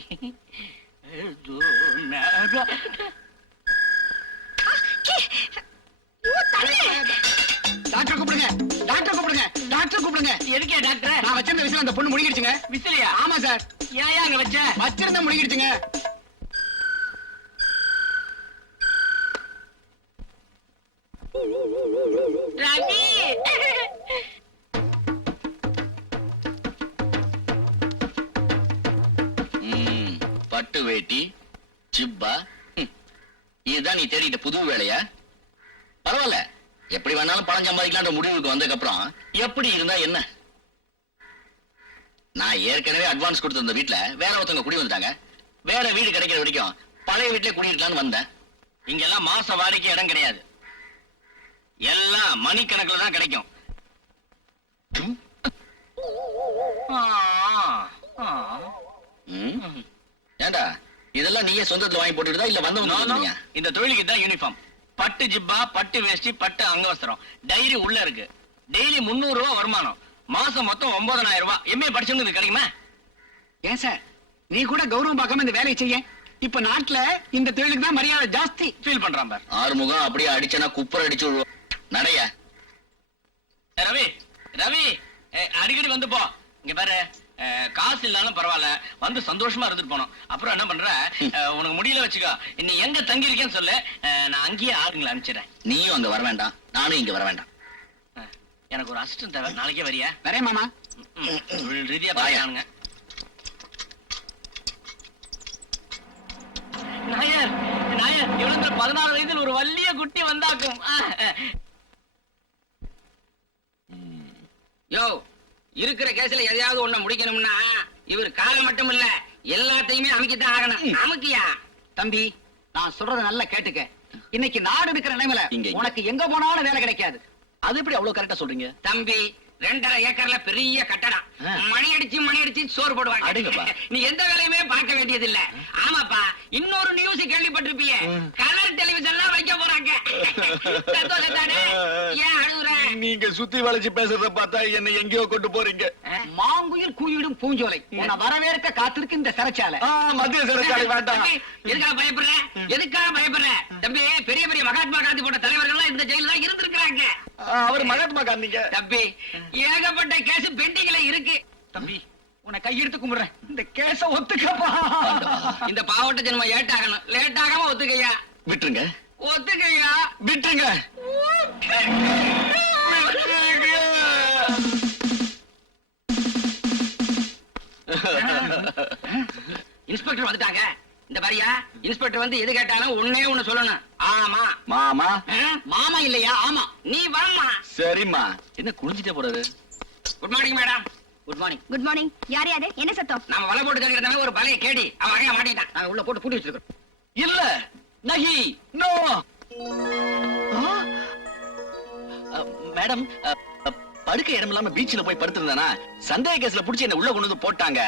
டாக்டர் கூப்பிடுங்க, டாக்டர் கூப்பிடுங்க, டாக்டர் கூப்பிடுங்க. எதுக்கே டாக்டர்? நான் வச்சிருந்த விசில் அந்த பொண்ணு முழுகிடுச்சுங்க. விசிலியா? ஆமா சார். ஏன் அங்க வச்ச? வச்சிருந்த முழுகிடுச்சுங்க. ரவி, பட்டு வேட்டி, ஜிப்பா, இதுதான் நீ தேடிட்ட புது வேலையா? பரவாயில்ல, எப்படி வேணாலும் பணம் சம்பாதிக்கலான்ற முடிவுக்கு வந்ததுக்கு அப்புறம் எப்படி இருந்தா என்ன? நான் ஏற்கனவே அட்வான்ஸ் கொடுத்திருந்த வீட்டுல வேற ஒருத்தவங்க குடி வந்துட்டாங்க. வேற வீடு கிடைக்கிற வரைக்கும் பழைய வீட்டுல குடியிருக்கலாம்னு வந்தேன். இங்கெல்லாம் மாச வாடகைக்கு இடம் கிடையாது, எல்லாம் மணிக்கணக்கில் தான் கிடைக்கும். ஏண்டா, இதெல்லாம் நீயே சொந்தத்துல வாங்கி போட்டுட்டா இல்ல வந்தவங்க? இந்த தொழிலுக்கு தான் யூனிஃபார்ம். பட்டு ஜிப்பா, பட்டு வேஷ்டி, பட்டு அங்கவஸ்திரம். டைரி உள்ள இருக்கு. டெய்லி 300 ரூபாய் வருமானம். மாசம் மொத்தம் 9,000 ரூபாய். எம்ஏ படிச்சவங்களுக்கு கிடைக்குமா? ஏன் சார், நீ கூட கௌரவம் பார்க்காம இந்த வேலையை செய்ய? இப்ப நாட்டுல இந்த தொழிலுக்கு தான் மரியாதை ஜாஸ்தி. ஃபீல் பண்றான் பார். ஆறுமுகம் அப்படியே அடிச்சனா குப்பர் அடிச்சு விடுவோம். நடைய ரவி, ரவி, அடிக்கடி வந்து போ. இங்க பாரு, காசு இல்லாலும் பரவாயில்ல, வந்து சந்தோஷமா இருந்துட்டு போனோம். அப்புறம் என்ன பண்ற, உனக்கு முடியல வச்சுக்கோ, நீ எங்க தங்கி இருக்கேன்னு சொல்லு, நான் அங்கேயே ஆளுங்களை அனுப்பிச்சிடறேன். நீயும் அங்க வர வேண்டாம், நானும் இங்க வர வேண்டாம். எனக்கு ஒரு அசிஸ்டன்ட் தேவை. நாளைக்கே வரியா? வரேன் மாமா. தொழில் ரீதியா பாயானுங்க. நாயர் நாயர் இவளுக்கு 16 வயதில் ஒரு வள்ளிய குட்டி வந்தாக்கும். யோ, இருக்கிற கேஸ்ல எதையாவது ஒண்ணு முடிக்கணும்னா இவர் காலை மட்டும் இல்ல எல்லாத்தையுமே அமைக்கத்தான் ஆகணும். அமுக்கியா தம்பி, நான் சொல்றத நல்லா கேட்டுக்க. இன்னைக்கு நாடு இருக்கிற நிலைமையில இங்க. உனக்கு எங்க போனாலும் வேலை கிடைக்காது. அது எப்படி அவ்வளவு கரெக்டா சொல்றீங்க? தம்பி 2.5 ஏக்கர்ல பெரிய கட்டடம். மணி அடிச்சு சோறு போடுவாங்க. அடேங்கப்பா. நீ எந்த வேலையுமே பார்க்க வேண்டியது இல்ல. ஆமாப்பா, இன்னொரு நியூஸ் கேள்விப்பட்டிருப்பீங்க. கலர் டெலிவிஷன்லாம் வைக்க போறாங்க. சந்தோஷம் தானே? ஏன் அழுகுற? நீங்க சுத்தி வளைச்சு பேசுறத பார்த்தா என்ன எங்கேயோ கொண்டு போறீங்க. மாங்குயில் கூயிடும் பூஞ்சோலை உன்னை வரவேற்க காத்திருக்கு இந்த சிறைச்சாலை. மத்திய சிறைச்சாலை வேண்டாம். தம்பி, எதுக்காக பயப்படுற? எதுக்காக பயப்படுற? தம்பி, பெரிய பெரிய மகாத்மா காந்தி போட்ட தலைவர்கள் இந்த ஜெயில தான் இருந்திருக்காங்க. அவர் மகாத்மா காந்திங்க. தம்பி, ஏகப்பட்ட கேஸ் பெண்டிங்ல இருக்கு. தம்பி, உன்னை கையெடுத்து கும்பிடுறேன், இந்த கேஸ ஒத்துக்கப்பா. இந்த பாவட்ட ஜென்மம் ஏட்டாகணும். லேட் ஆகாம ஒத்துக்கையா. விட்டுருங்க, ஒத்துக்கையா. விட்டுருங்க. இன்ஸ்பெக்டர் வந்துட்டாங்க. இந்த பாரியா, இன்ஸ்பெக்டர் வந்து எது கேட்டாலும் ஒண்ணு சொல்லணும். ஆமா மாமா. மாமா இல்லையா? ஆமா. நீ வாமா. சரிம்மா. என்ன குளிஞ்சிட்டே போறாரு? Good morning madam. Good morning. Good morning. யார் யாரு? என்ன சத்தம்? நாம வலை போட்டு தங்கிருந்தவன் ஒரு பழைய கேடி அவன் வகையா மாட்டிட்டான். நாங்க உள்ள போட்டு பூட்டி வச்சிருக்கோம். இல்ல, நகி, நோ. மேடம், படுக்க இடம் இல்லாம பீச்ல போய் படுத்திருந்தானா சந்தேக கேஸ்ல புடிச்சு என்ன உள்ள கொண்டு வந்து போட்டாங்க.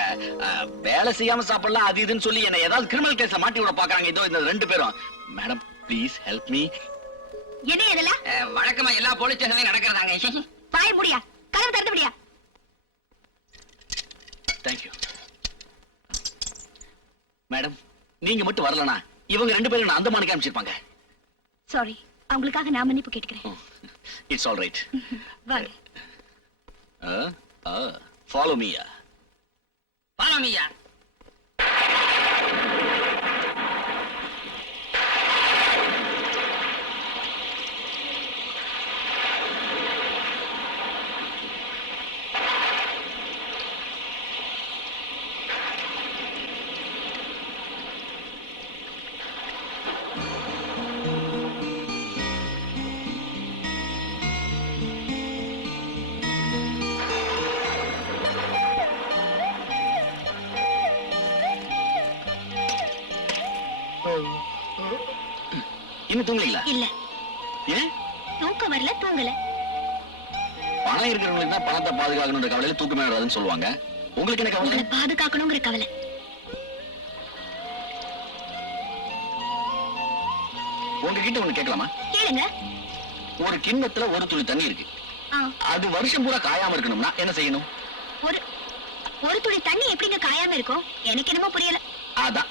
வேலை செய்யாம சாப்பிடலாம் அது இதுன்னு சொல்லி என்ன ஏதாவது கிரிமினல் கேஸ்ல மாட்டி விட பாக்குறாங்க. இதோ இந்த 2 பேரும். Madam, please help me. என்ன இதெல்லாம்? வழக்கமா எல்லா போலீஸ் ஸ்டேஷன்லயும் நடக்கிறதாங்க. பாய முடியா? கதவு திறந்து முடியா? தேங்க்யூ. மேடம், நீங்க மட்டும் வரலனா இவங்க 2 பேரும் நான் அந்தமானுக்கு அனுப்பிச்சிருப்பாங்க. சாரி, அவங்களுக்காக நான் மன்னிப்பு கேட்டுக்கிறேன். It's all right. வாங்க. Follow me. பாலமியா. இன்னும் தூங்கலீங்களா? இல்ல, ஏன்? தூக்கம் வரல, தூங்கல. பணம் இருக்கிறவங்களுக்கு தான் பணத்தை பாதுகாக்கணுன்ற கவலையில தூக்கமே வராதுன்னு சொல்லுவாங்க. உங்களுக்கு என்ன கவலை? உங்களை பாதுகாக்கணுங்கிற கவலை. உங்ககிட்ட ஒண்ணு கேட்கலாமா? கேளுங்க. ஒரு கிண்ணத்துல ஒரு துளி தண்ணி இருக்கு. ஆ, அது வருஷம் பூரா காயாம இருக்கணும்னா என்ன செய்யணும்? ஒரு துளி தண்ணி எப்படிங்க காயாம இருக்கும்? எனக்கு என்னமோ புரியல. அதான்,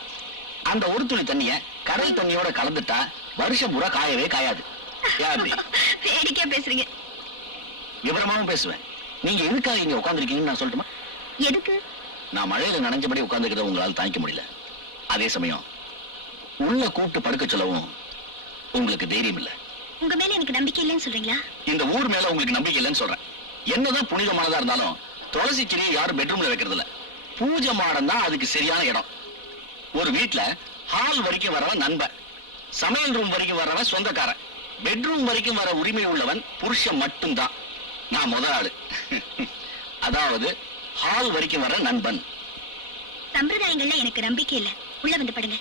அந்த ஒரு துளி தண்ணிய கடல் தண்ணியோட கலந்துட்டா வருஷம் பூரா காயவே காயாது. அப்படி வேடிக்கையா பேசுறீங்க. விவரமாவும் பேசுவேன். நீங்க எதுக்காக இங்க உட்கார்ந்திருக்கீங்கன்னு நான் சொல்லட்டுமா? எதுக்கு? நான் மழையில நனைஞ்சபடி உட்கார்ந்துக்கிறத உங்களால தாங்கிக்க முடியல. அதே சமயம் உள்ள கூப்பிட்டு படுக்க சொல்லவும் உங்களுக்கு தைரியம் இல்ல. உங்க மேல எனக்கு நம்பிக்கை இல்லைன்னு சொல்றீங்களா? இந்த ஊர் மேல உங்களுக்கு நம்பிக்கை இல்லைன்னு சொல்றேன். என்னதான் புனிதமானதா இருந்தாலும் துளசி செடியை யாரும் பெட்ரூம்ல வைக்கிறது இல்ல. பூஜை மாடம் தான் அதுக்கு சரியான இடம். ஒரு வீட்டுல ஹால் வரைக்கும் வரவன் நண்பன், சமையல் ரூம் வரைக்கும் வரவன் சொந்தக்காரன், பெட்ரூம் வரைக்கும் வர உரிமை உள்ளவன் புருஷன் மட்டும்தான். நான் முதல் ஆளு. அதாவது ஹால் வரைக்கும் வர நண்பன். சம்பிரதாயங்கள்ல எனக்கு நம்பிக்கை இல்ல. உள்ள வந்து படுங்க.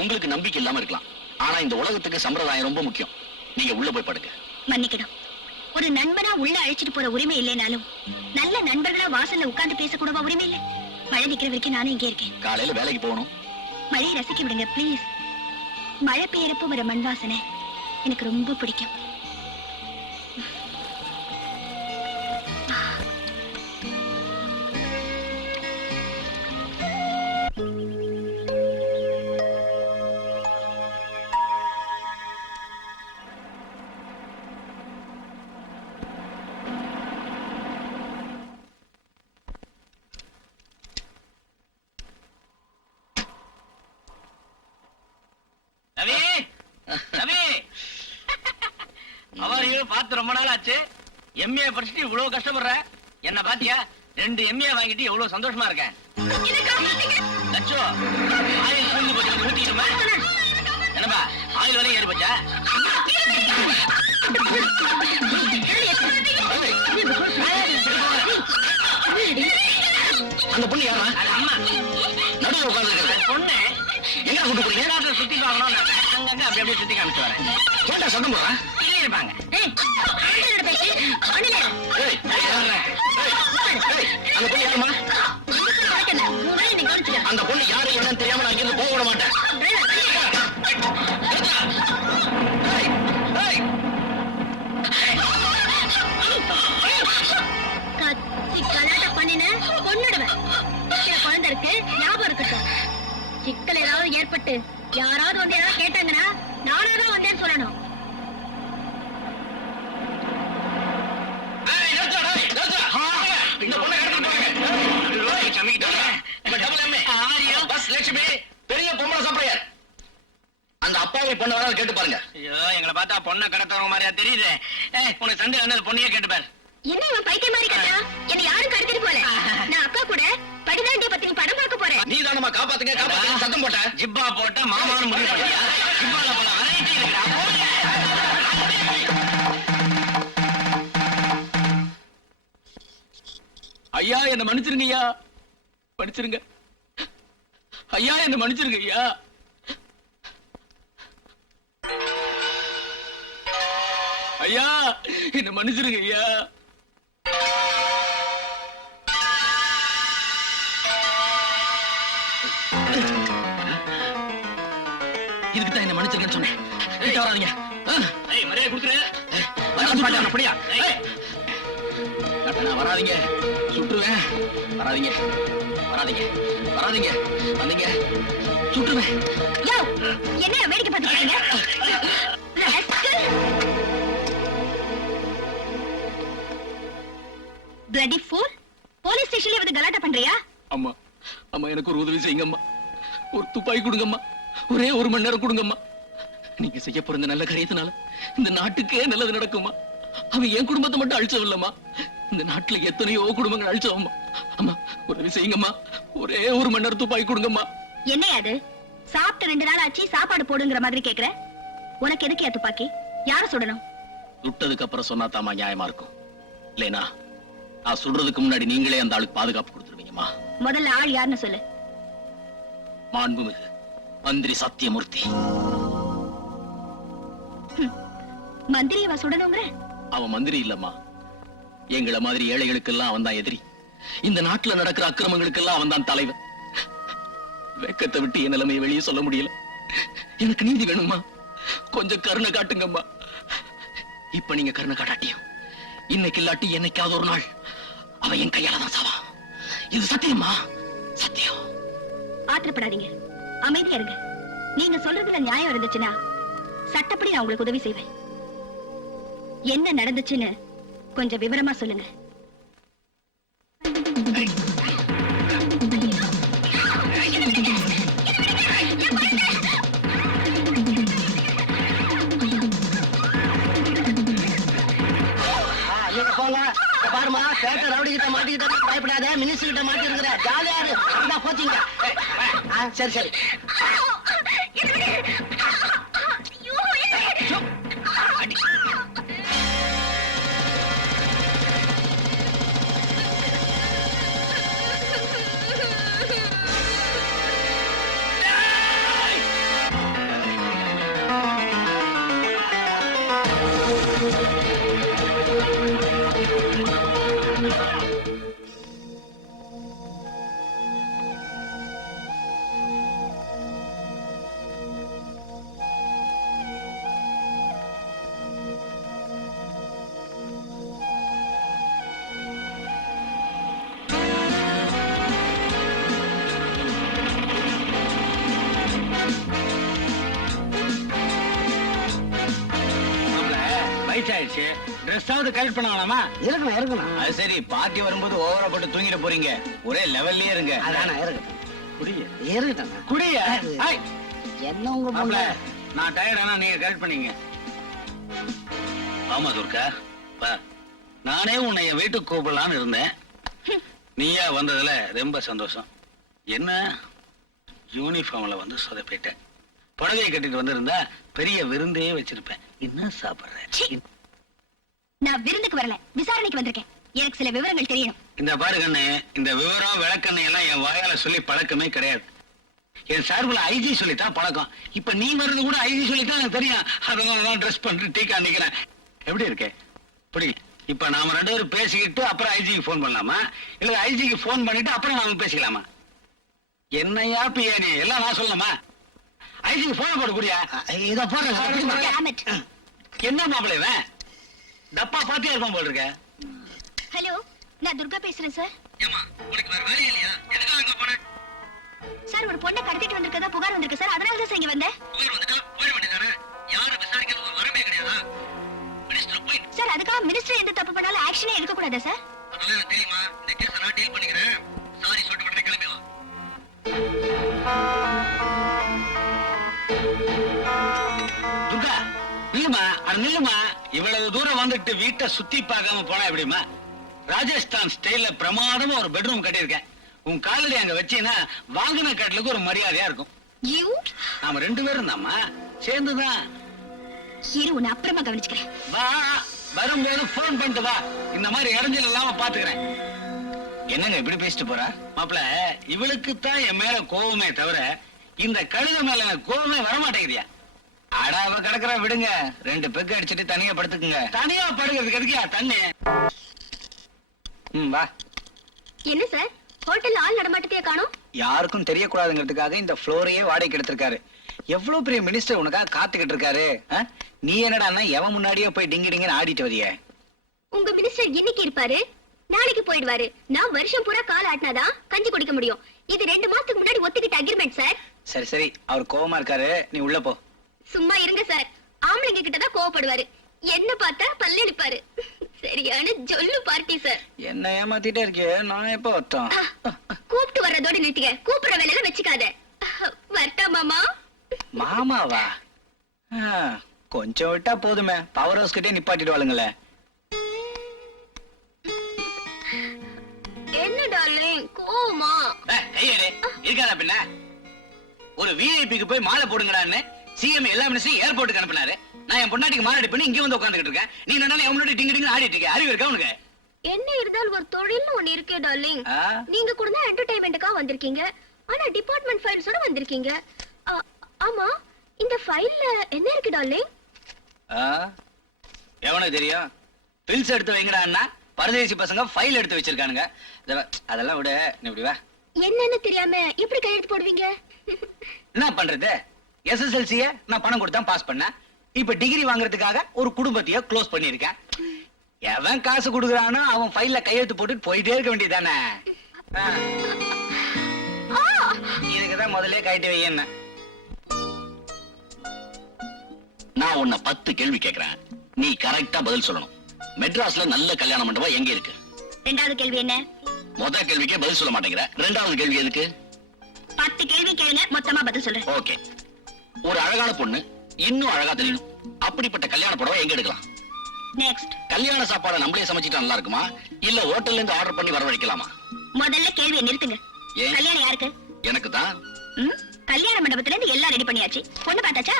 உங்களுக்கு நம்பிக்கை இல்லாம இருக்கலாம், ஆனா இந்த உலகத்துக்கு சம்பிரதாயம் ரொம்ப முக்கியம். நீங்க உள்ள போய் படுங்க. மன்னிக்கணும். ஒரு நண்பனா உள்ள அழைச்சிட்டு போற உரிமை இல்லைனாலும் நல்ல நண்பர்களா வாசல்ல உட்கார்ந்து பேசக்கூடவா உரிமை இல்ல? மழை நிக்கிற வரைக்கும் நானும் இங்கே இருக்கேன். காலையில வேலைக்கு போகணும். மழையை ரசிக்க விடுங்க ப்ளீஸ். மழை பெய்யறப்ப வர மண் வாசனை எனக்கு ரொம்ப பிடிக்கும். ரவி, ரவி, அவரையும் பார்த்து ரொம்ப நாள் ஆச்சு. எம்ஏ படிச்சுட்டு இவ்வளவு கஷ்டப்படுற. என்ன பாத்தியா? 2 எம்ஏ வாங்கிட்டு எவ்வளவு சந்தோஷமா இருக்கேன். லட்சோ, ஆயில் பூந்து போச்சு, ஊட்டிடுமா? என்னப்பா ஆயில் வரையும் ஏறி போச்சா? அந்த பொண்ணு யாரா? அம்மா நடுவில் உட்கார்ந்து பொண்ணு எங்க கூட்டு போறீங்க? ஏதாவது சுத்தி பார்க்கணும் அங்கங்க அப்படி அப்படியே சுத்தி காமிச்சு வரேன். ஏன்டா சத்தம் போடுறா? இல்லை இருப்பாங்க. அந்த பொண்ணு யாருமா? அந்த பொண்ணு யாரு என்னன்னு தெரியாம நான் இங்கிருந்து போக விட மாட்டேன். குழந்தை இருக்கு, ஞாபகம் இருக்கட்டும். சிக்கல் ஏதாவது ஏற்பட்டு யாராவது வந்து ஏதாவது கேட்டாங்கன்னா நானாதான் வந்தேன்னு சொல்லணும். இந்த பொண்ணை கடத்திட்டு போங்க. பஸ் லட்சுமி பெரிய பொம்பளை சப்ளையர். அந்த அப்பாவை பொண்ணு வர கேட்டு பாருங்க. ஐயோ எங்களை பார்த்தா பொண்ணை கடத்தவங்க மாதிரியா தெரியுது. உனக்கு சந்தேகம் வந்து பொண்ணையே கேட்டுப்பாரு. என்ன இவன் பைத்தியம் மாதிரி கட்டா? என்னை யாரும் கடத்திட்டு போல. நான் அக்கா கூட படிதாண்டிய பத்தி படம் பார்க்க போறேன். நீ தானமா காப்பாத்துங்க காப்பாத்துங்க சத்தம் போட்ட. ஜிப்பா போட்ட மாமான்னு முடிவு பண்ணியா? ஜிப்பால போல வெரைட்டி இருக்குடா. ஐயா என்ன மன்னிச்சிருங்க ஐயா, மன்னிச்சிருங்க ஐயா, என்ன மன்னிச்சிருங்க ஐயா. ஐயா என்ன மன்னிச்சிருங்க ஐயா. இதுக்கு தான் என்ன மன்னிச்சிருக்கேன்னு சொன்னேன். கிட்ட வராதீங்க. மரியாதை கொடுத்துரு. அப்படியா? வராதீங்க, சுட்டுருவேன். வராதீங்க வராதீங்க வராதீங்க, வந்தீங்க சுட்டுருவேன். யோ, என்ன வேடிக்கை பார்த்துக்கிறீங்க? Bloody fool! போலீஸ் ஸ்டேஷன்ல வந்து கலாட்டா பண்றியா? அம்மா அம்மா எனக்கு ஒரு உதவி செய்யுங்கம்மா. ஒரு துப்பாக்கி கொடுங்கம்மா, ஒரே 1 மணி நேரம் கொடுங்கம்மா. நீங்க செய்ய போற இந்த நல்ல காரியத்தினால இந்த நாட்டுக்கே நல்லது நடக்குமா? அவன் என் குடும்பத்தை மட்டும் அழிச்சவில்லம்மா, இந்த நாட்டுல எத்தனையோ குடும்பங்கள் அழிச்சவம்மா. அம்மா உதவி செய்யுங்கம்மா, ஒரே 1 மணி நேரம் துப்பாக்கி கொடுங்கம்மா. என்னையா அது? சாப்பிட்டு 2 நாள் ஆச்சு, சாப்பாடு போடுங்கிற மாதிரி கேக்குற. உனக்கு எதுக்கு துப்பாக்கி? யார சுடணும்? சுட்டதுக்கு அப்புறம் சொன்னா தாமா நியாயமா இருக்கும். இல்லைனா நான் சுடுறதுக்கு முன்னாடி நீங்களே அந்த ஆளுக்கு பாதுகாப்பு கொடுத்துருவீங்கம்மா. முதல்ல ஆள் யாருன்னு சொல்லு. மாண்புமிகு மந்திரி சத்தியமூர்த்தி. மந்திரியவா சுடணுங்கிற? அவன் மந்திரி இல்லம்மா, எங்களை மாதிரி ஏழைகளுக்கெல்லாம் அவன் தான் எதிரி. இந்த நாட்டுல நடக்கிற அக்கிரமங்களுக்கெல்லாம் அவன் தான் தலைவன். வெக்கத்தை விட்டு என் நிலைமையை வெளியே சொல்ல முடியல. எனக்கு நீதி வேணுமா? கொஞ்சம் கருணை காட்டுங்கம்மா. இப்ப நீங்க கருணை காட்டாட்டியும் இன்னைக்கு இல்லாட்டி என்னைக்காவது ஒரு நாள் அவன் என் கையால தான் சாவான். இது சத்தியமா? சத்தியம். ஆத்திரப்படாதீங்க, அமைதியா இருங்க. நீங்க சொல்றதுல நியாயம் இருந்துச்சுன்னா சட்டப்படி நான் உங்களுக்கு உதவி செய்வேன். என்ன நடந்துச்சுன்னு கொஞ்சம் விவரமா சொல்லுங்க. போங்க பாருமா, பேட்ட ரவுடி கிட்ட மாட்டிக்கிட்ட, பயப்படாத. மினிஸ்டர் கிட்ட மாட்டி இருக்கிற, ஜாலியா இரு. போச்சீங்க. சரி சரி. வயசாயிடுச்சு, ட்ரெஸ்ஸாவது கரெக்ட் பண்ண வேணாமா? இருக்கணும் இருக்கணும். அது சரி, பார்ட்டி வரும்போது ஓவரா போட்டு தூங்கிட போறீங்க. ஒரே லெவல்லயே இருங்க. அதானே இருக்கட்டும். குடிய இருக்கட்டும். குடிய. என்ன உங்க மாப்ள, பொண்ணு? நான் டயர்டானா நீங்க கரெக்ட் பண்ணீங்க. ஆமா துர்கா, நானே உன்னை என் வீட்டுக்கு கூப்பிடலான்னு இருந்தேன். நீயா வந்ததுல ரொம்ப சந்தோஷம். என்ன யூனிஃபார்ம்ல வந்து சொதப்பிட்டேன். புடவையை கட்டிட்டு வந்திருந்தா பெரிய விருந்தையே வச்சிருப்பேன். என்ன சாப்பிடுறேன்? நான் விருந்துக்கு வரல, விசாரணைக்கு வந்திருக்கேன். எனக்கு சில விவரங்கள் தெரியணும். இந்த பாரு கண்ணு, இந்த விவரம் விளக்கண்ணை எல்லாம் என் வாயால சொல்லி பழக்கமே கிடையாது. என் சார்பில் ஐஜி சொல்லித்தான் பழக்கம். இப்ப நீ வர்றது கூட ஐஜி சொல்லித்தான் எனக்கு தெரியும். அதனாலதான் ட்ரெஸ் பண்ணிட்டு டீக்கா நிக்கிறேன். எப்படி இருக்கே? புடி. இப்ப நாம 2 பேரும் பேசிக்கிட்டு அப்புறம் ஐஜிக்கு போன் பண்ணலாமா, இல்ல ஐஜிக்கு போன் பண்ணிட்டு அப்புறம் நாம பேசிக்கலாமா? என்னையா பியா நீ எல்லாம் நான் சொல்லலாமா? ஐஜிக்கு போன் போட கூடியா? இத போடுறேன். Damn it. என்ன மாப்பிள்ளை இவன்? டப்பா பாத்தியா இருப்பான் போல் இருக்க. ஹலோ, நான் துர்கா பேசுறேன் சார். உனக்கு வேற வேலை இல்லையா? எதுக்காக அங்க போன? சார், ஒரு பொண்ணை கடத்திட்டு வந்திருக்கதா புகார் வந்திருக்கு சார். அதனால தான் சார் இங்க வந்தேன். போய் வந்துட்டா போய் வேண்டியதானே? யாரும் விசாரிக்கிறது ஒரு வரமே கிடையாதா? மினிஸ்டர் போய் சார், அதுக்காக மினிஸ்டர் எந்த தப்பு பண்ணாலும் ஆக்ஷனே எடுக்க கூடாதா சார்? அதெல்லாம் எனக்கு தெரியுமா? இந்த கேஸ நான் டீல் பண்ணிக்கிறேன். சாரி சொல்லிட்டு உடனே கிளம்பி வா. துர்கா, நில்லுமா, அது நில்லுமா. இவ்வளவு தூரம் வந்துட்டு வீட்டை சுத்தி பார்க்காம போனா எப்படிமா? ராஜஸ்தான் ஸ்டைல்ல பிரமாதமா ஒரு பெட்ரூம் கட்டியிருக்கேன். உன் காலடி அங்க வச்சீங்கன்னா வாங்கின கட்டலுக்கு ஒரு மரியாதையா இருக்கும். யூ நாம 2 பேரும் தாம்மா, சேர்ந்துதான். இரு, உன்னை அப்புறமா கவனிச்சுக்கிறேன். வா, வரும்போது போன் பண்ணிட்டு வா. இந்த மாதிரி இடைஞ்சல் இல்லாம பாத்துக்கிறேன். என்னங்க இப்படி பேசிட்டு போறா? மாப்பிள, இவளுக்கு தான் என் மேல கோவமே தவிர இந்த கழுத மேல எனக்கு கோவமே வரமாட்டேங்குதியா? அடாவ கிடக்குற விடுங்க. 2 பெக்கு அடிச்சுட்டு தனியா படுத்துக்குங்க. தனியா படுக்கிறதுக்கு எதுக்கியா தண்ணி? வா. என்ன சார், ஹோட்டல்ல ஆள் நடமாட்டத்தையே காணோம்? யாருக்கும் தெரியக்கூடாதுங்கிறதுக்காக இந்த ஃப்ளோரையே வாடகைக்கு எடுத்திருக்காரு. எவ்வளவு பெரிய மினிஸ்டர் உனக்காக காத்துக்கிட்டு இருக்காரு. நீ என்னடான்னா எவன் முன்னாடியே போய் டிங்கி டிங்கன்னு ஆடிட்டு வரியே. உங்க மினிஸ்டர் இன்னைக்கு இருப்பாரு, நாளைக்கு போயிடுவாரு. நான் வருஷம் பூரா கால் ஆட்டினாதான் கஞ்சி குடிக்க முடியும். இது 2 மாசத்துக்கு முன்னாடி ஒத்துக்கிட்ட அக்ரிமெண்ட் சார். சரி சரி, அவர் கோவமா இருக்காரு, நீ உள்ள போ. சும்மா இருங்க சார், ஆம்பளைங்க கிட்டதான் கோவப்படுவாரு. என்ன பார்த்தா பல்லெடுப்பாரு. சரியான ஜொல்லு பார்ட்டி சார். என்ன ஏமாத்திட்டே இருக்கியே, நான் எப்ப வரட்டும்? கூப்பிட்டு வர்றதோட நிறுத்திக்க, கூப்பிடுற வேலையில வச்சுக்காத. வரட்டா மாமா? மாமாவா? கொஞ்சம் விட்டா போதுமே, பவர் ஹவுஸ் கிட்டே நிப்பாட்டிடுவாளுங்களே. என்ன டார்லிங், கோவமா? இருக்காதா பின்ன? ஒரு விஐபிக்கு போய் மாலை போடுங்கடான்னு சிஎம் எல்லா மினிஸ்டரும் ஏர்போர்ட்டுக்கு அனுப்பினாரு. நான் என் பொண்டாட்டிக்கு மாலை பண்ணி இங்க வந்து உட்காந்துக்கிட்டு இருக்கேன். நீ என்ன என் முன்னாடி டிங்கு டிங்கு ஆடிட்டு இருக்க? அறிவு இருக்கா உனக்கு? என்ன இருந்தாலும் ஒரு தொழில்னு ஒண்ணு இருக்கே டார்லிங். நீங்க கூட தான் என்டர்டெயின்மென்ட்காக வந்திருக்கீங்க, ஆனா டிபார்ட்மெண்ட் ஃபைல்ஸோட வந்திருக்கீங்க. ஆமா, இந்த ஃபைல்ல என்ன இருக்கு டார்லிங்? எவனுக்கு தெரியும்? பில்ஸ் எடுத்து வைங்கடா அண்ணா. பரதேசி பசங்க ஃபைல் எடுத்து வச்சிருக்கானுங்க. அதெல்லாம் விட, நீ இப்படி வா. என்னன்னு தெரியாம எப்படி கையெழுத்து போடுவீங்க? என்ன பண்றது? எஸ்எஸ்எல்சிய நான் பணம் கொடுத்தா பாஸ் பண்ணேன். இப்ப டிகிரி வாங்குறதுக்காக ஒரு குடும்பத்தையே க்ளோஸ் பண்ணிருக்கேன். எவன் காசு கொடுக்குறானோ அவன் ஃபைல்ல கையெழுத்து போட்டு போயிட்டே இருக்க வேண்டியதானே. இதுக்குதான் முதல்ல கைட்டு வையன்னு. நான் உன்னை 10 கேள்வி கேட்கிறேன், நீ கரெக்டா பதில் சொல்லணும். மெட்ராஸ்ல நல்ல கல்யாண மண்டபம் எங்க இருக்கு? 2வது கேள்வி என்ன? முதல் கேள்விக்கே பதில் சொல்ல மாட்டேங்கிற, 2வது கேள்வி எதுக்கு? 10 கேள்வி கேளுங்க, மொத்தமா பதில் சொல்றேன். ஓகே. ஒரு அழகான பொண்ணு இன்னும் அழகா தெரியணும், அப்படிப்பட்ட கல்யாண புடவை எங்க எடுக்கலாம்? நெக்ஸ்ட். கல்யாண சாப்பாடு நம்மளே சமைச்சிட்டா நல்லா இருக்குமா, இல்ல ஹோட்டல்ல இருந்து ஆர்டர் பண்ணி வரவழைக்கலாமா? முதல்ல கேள்வியை நிறுத்துங்க. ஏன்? கல்யாணம் யாருக்கு? எனக்கு தான். கல்யாண மண்டபத்துல இருந்து எல்லாம் ரெடி பண்ணியாச்சு. பொண்ணு பார்த்தாச்சா?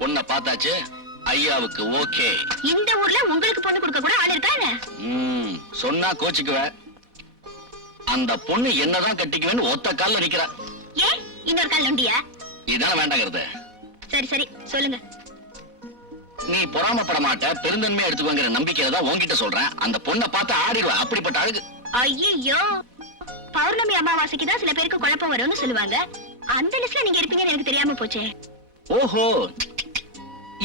பொண்ணை பார்த்தாச்சு. ஐயாவுக்கு ஓகே. இந்த ஊர்ல உங்களுக்கு பொண்ணு கொடுக்க கூட ஆள் இருக்கா என்ன? சொன்னா கோச்சுக்குவ. அந்த பொண்ணு என்னதான் கட்டிக்குவேன்னு ஒத்த கால்ல நிக்கிறா. ஏன் இன்னொரு கால் நொண்டியா? இதான வேண்டாங்கிறது. சரி சரி சொல்லுங்க. நீ பொறாமப்பட மாட்ட, பெருந்தன்மையா எடுத்துக்கோங்கிற நம்பிக்கையில தான் உன்கிட்ட சொல்றேன். அந்த பொண்ணை பார்த்து ஆடிடுவா, அப்படிப்பட்ட அழகு. ஐயோ, பௌர்ணமி அமாவாசைக்கு தான் சில பேருக்கு குழப்பம் வரும்னு சொல்லுவாங்க. அந்த லிஸ்ட்ல நீங்க இருப்பீங்கன்னு எனக்கு தெரியாம போச்சே. ஓஹோ,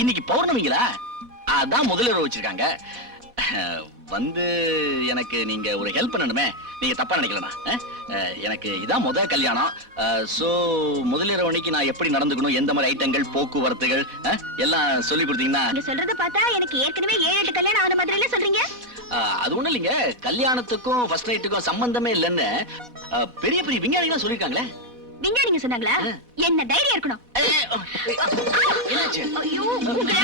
இன்னைக்கு பௌர்ணமிங்களா? அதான் முதலிரவு வச்சிருக்காங்க. வந்து எனக்கு நீங்க ஒரு ஹெல்ப் பண்ணணுமே, நீங்க தப்பா நினைக்கலனா? எனக்கு இதான் முதல் கல்யாணம். சோ முதலிரவு அன்னைக்கு நான் எப்படி நடந்துக்கணும், எந்த மாதிரி ஐட்டங்கள், போக்குவரத்துகள் எல்லாம் சொல்லி கொடுத்தீங்கன்னா. நீங்க சொல்றத பார்த்தா எனக்கு ஏற்கனவே 7-8 கல்யாணம் ஆன மாதிரி இல்ல சொல்றீங்க. அது ஒண்ணு இல்லைங்க, கல்யாணத்துக்கும் ஃபர்ஸ்ட் நைட்டுக்கும் சம்பந்தமே இல்லைன்னு பெரிய பெரிய விஞ்ஞானிகள் சொல்லிருக்காங்களே. விஞ்ஞானிங்க சொன்னாங்களா? என்ன தைரியம் இருக்கணும். என்னாச்சு? ஐயோ, உங்களை.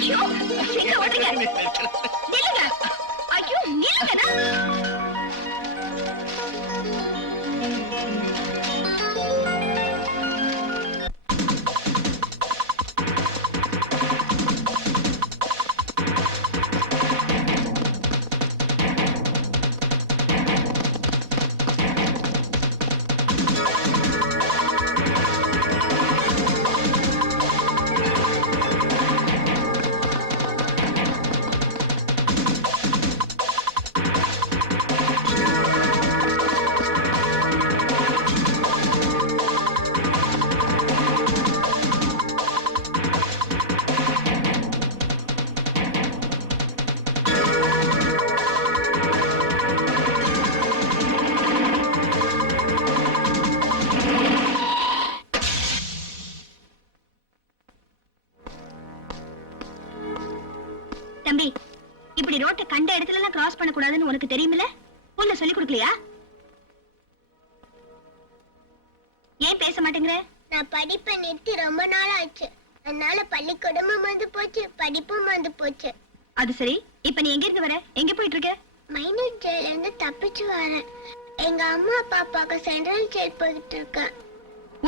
ஐயோ, எங்க ஓடுறீங்க? நில்லுங்க. ஐயோ, நில்லுங்கடா. தம்பி, இப்படி ரோட்டை கண்ட இடத்துல எல்லாம் கிராஸ் பண்ண கூடாதுன்னு உனக்கு தெரியுமில்ல? உன்னை சொல்லி கொடுக்கலையா? ஏன் பேச மாட்டேங்கிற? நான் படிப்பை நிறுத்தி ரொம்ப நாள் ஆச்சு. அதனால பள்ளிக்கூடமும் வந்து போச்சு, படிப்பும் வந்து போச்சு. அது சரி, இப்ப நீ எங்க இருந்து வர? எங்க போயிட்டு இருக்க? மைனர் ஜெயில இருந்து தப்பிச்சு வரேன். எங்க அம்மா அப்பாவுக்கு சென்ட்ரல் ஜெயில் போயிட்டு இருக்கேன்.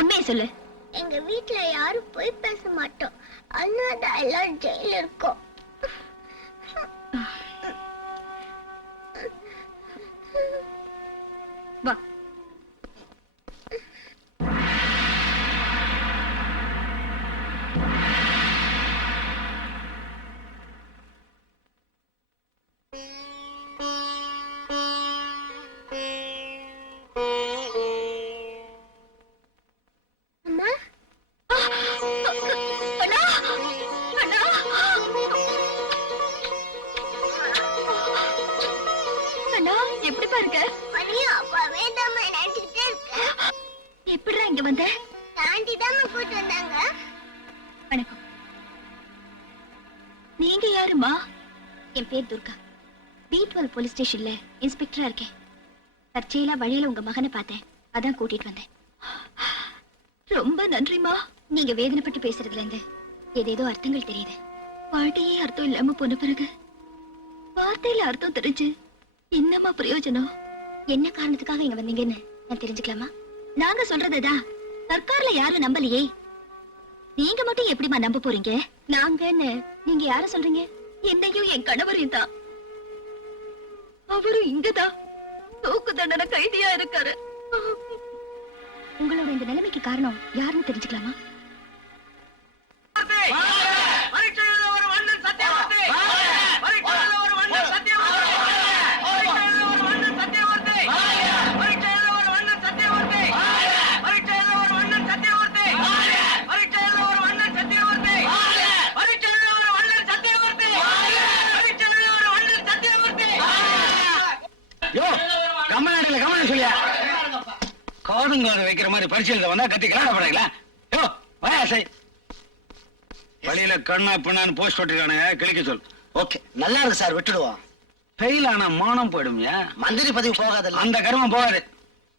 உண்மையை சொல்லு. எங்க வீட்ல யாரும் போய் பேச மாட்டோம். அதனால எல்லாரும் ஜெயில இருக்கோம். வா. அம்மா, அண்ணா! அண்ணா! அண்ணா, எப்படிப்பா இருக்க? மணியும் அப்பாவே தான் நினைச்சுக்கிட்டே இருக்கேன். எப்படிடா இங்க வந்த? தாண்டி தான் கூட்டு வந்தாங்க. வணக்கம். நீங்க யாருமா? என் பேர் துர்கா. B12 போலீஸ் ஸ்டேஷன்ல இன்ஸ்பெக்டரா இருக்கேன். தற்செயலா வழியில உங்க மகனை பார்த்தேன், அதான் கூட்டிட்டு வந்தேன். ரொம்ப நன்றிமா. நீங்க வேதனைப்பட்டு பேசுறதுல இருந்து ஏதேதோ அர்த்தங்கள் தெரியுது. வாழ்க்கையே அர்த்தம் இல்லாம போன பிறகு வார்த்தையில அர்த்தம் தெரிஞ்சு என்னமா பிரயோஜனம்? என்ன காரணத்துக்காக இங்க வந்தீங்கன்னு நான் தெரிஞ்சுக்கலாமா? நாங்க சொல்றதுதான் சர்க்கார்ல யாரும் நம்பலையே, நீங்க மட்டும் எப்படிமா நம்ப போறீங்க? நாங்கன்னு நீங்க யார சொல்றீங்க? என்னையும் என் கணவரையும் தான். அவரும் இங்கதான் தூக்கு தண்டனை கைதியா இருக்காரு. உங்களோட இந்த நிலைமைக்கு காரணம் யாருன்னு தெரிஞ்சுக்கலாமா? கமநாடியில கமனம் சொல்லியா காதுங்காது வைக்கிற மாதிரி பரிசீலனை வந்தா கத்தி கலாடப்படுறீங்களா? யோ வாயா சை. வழியில கண்ணா பின்னான்னு போஸ்ட் போட்டிருக்கானுங்க, கிளிக்க சொல். ஓகே, நல்லா இருக்கு சார், விட்டுடுவோம். ஃபெயில் ஆனா மானம் போயிடும்யா. மந்திரி பதவி போகாதல்ல. அந்த கர்மம் போகாது.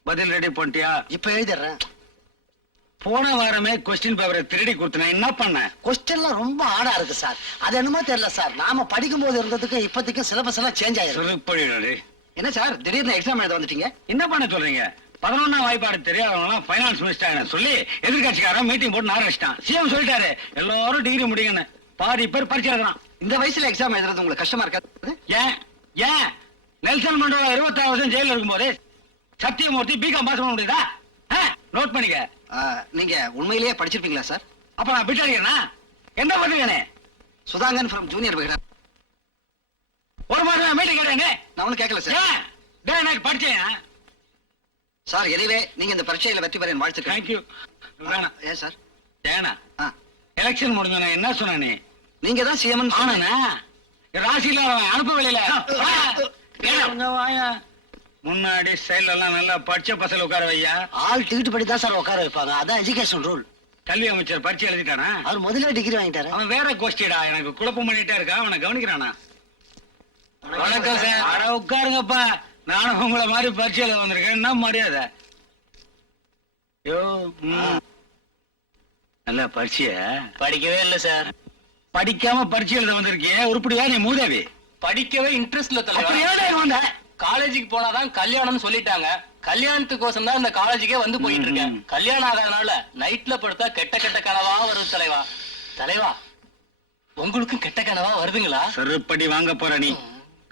பதில் ரெடி பண்ணிட்டியா? இப்ப எழுதிடுறேன். போன வாரமே கொஸ்டின் பேப்பரை திருடி கொடுத்தன, என்ன பண்ண? கொஸ்டின்லாம் ரொம்ப ஆடா இருக்கு சார். அது என்னமோ தெரியல சார், நாம படிக்கும் போது இருந்ததுக்கு இப்போதைக்கும் சிலபஸ் எல்லாம் சேஞ்ச் ஆயிருக்கு. சுருப்படி. என்ன சார் திடீர்னு எக்ஸாம் எழுத வந்துட்டீங்க? என்ன பண்ண சொல்றீங்க? 11ஆம் வாய்ப்பாடு தெரியாதவங்க ஃபைனான்ஸ் மினிஸ்டர் சொல்லி எதிர்கட்சிக்காரன் மீட்டிங் போட்டு ஆரம்பிச்சிட்டான். சிஎம் சொல்லிட்டாரு எல்லாரும் டிகிரி முடியுங்கன்னு. பாதி பேர் பரிச்சை எழுதுறான். இந்த வயசுல எக்ஸாம் எழுதுறது உங்களுக்கு கஷ்டமா இருக்காது? ஏன் ஏன் நெல்சன் மண்டோலா 26 வருஷம் ஜெயில இருக்கும்போது சத்தியமூர்த்தி பிகாம் பாஸ் பண்ண முடியுதா? நோட் பண்ணிக்க. நீங்க உண்மையிலேயே படிச்சிருப்பீங்களா சார்? அப்ப நான் பிட் அடிக்கிறேனா? என்ன பண்ணுவேனே? Sudhangan from junior Vikatan. ஒரு மாதம் மீட்டிங் கேட்டேங்க. நான் ஒன்னும் கேட்கல சார். ஏன் டேய் எனக்கு படிச்சேன் சார். எனிவே நீங்க இந்த பரீட்சையில வெற்றி பெற வாழ்த்துக்கள். தேங்க்யூ. வேணாம். ஏன் சார்? ஏனா ஆ, எலெக்ஷன் முடிஞ்சோன என்ன சொன்ன நீ? நீங்க தான் சிஎம் ஆனா ராசியில அனுப்ப வெளியில முன்னாடி சைடுல எல்லாம் நல்லா படிச்ச பசங்க உட்கார வையா. ஆள் டிக்கெட் படி தான் சார் உட்கார வைப்பாங்க. அதான் எஜுகேஷன் ரூல். கல்வி அமைச்சர் பரிச்சை எழுதிட்டானா? அவர் முதல்ல டிகிரி வாங்கிட்டாரு. அவன் வேற கோஷ்டிடா, எனக்கு குழப்பம் பண்ணிட்டே இருக்கா. அவனை கவனிக்கிறானா? வணக்கம் சார். அட உட்காருங்கப்பா, நானும் உங்களை மாதிரி பரிச்சை எழுத வந்திருக்கேன். என்ன மரியாதை? யோ நல்ல பரிச்சைய படிக்கவே இல்ல சார். படிக்காம பரிச்சை எழுத வந்திருக்கிய, உருப்படியா நீ மூதேவி? படிக்கவே இன்ட்ரெஸ்ட் இல்ல அப்படி தலைவா. ஏன் வந்த? காலேஜுக்கு போனாதான் கல்யாணம்னு சொல்லிட்டாங்க. கல்யாணத்துக்கோசம் தான் இந்த காலேஜுக்கே வந்து போயிட்டு இருக்கேன். கல்யாணம் ஆகாதனால நைட்ல படுத்தா கெட்ட கெட்ட கனவா வருது தலைவா. தலைவா உங்களுக்கும் கெட்ட கனவா வருதுங்களா? செருப்படி வாங்க போற நீ.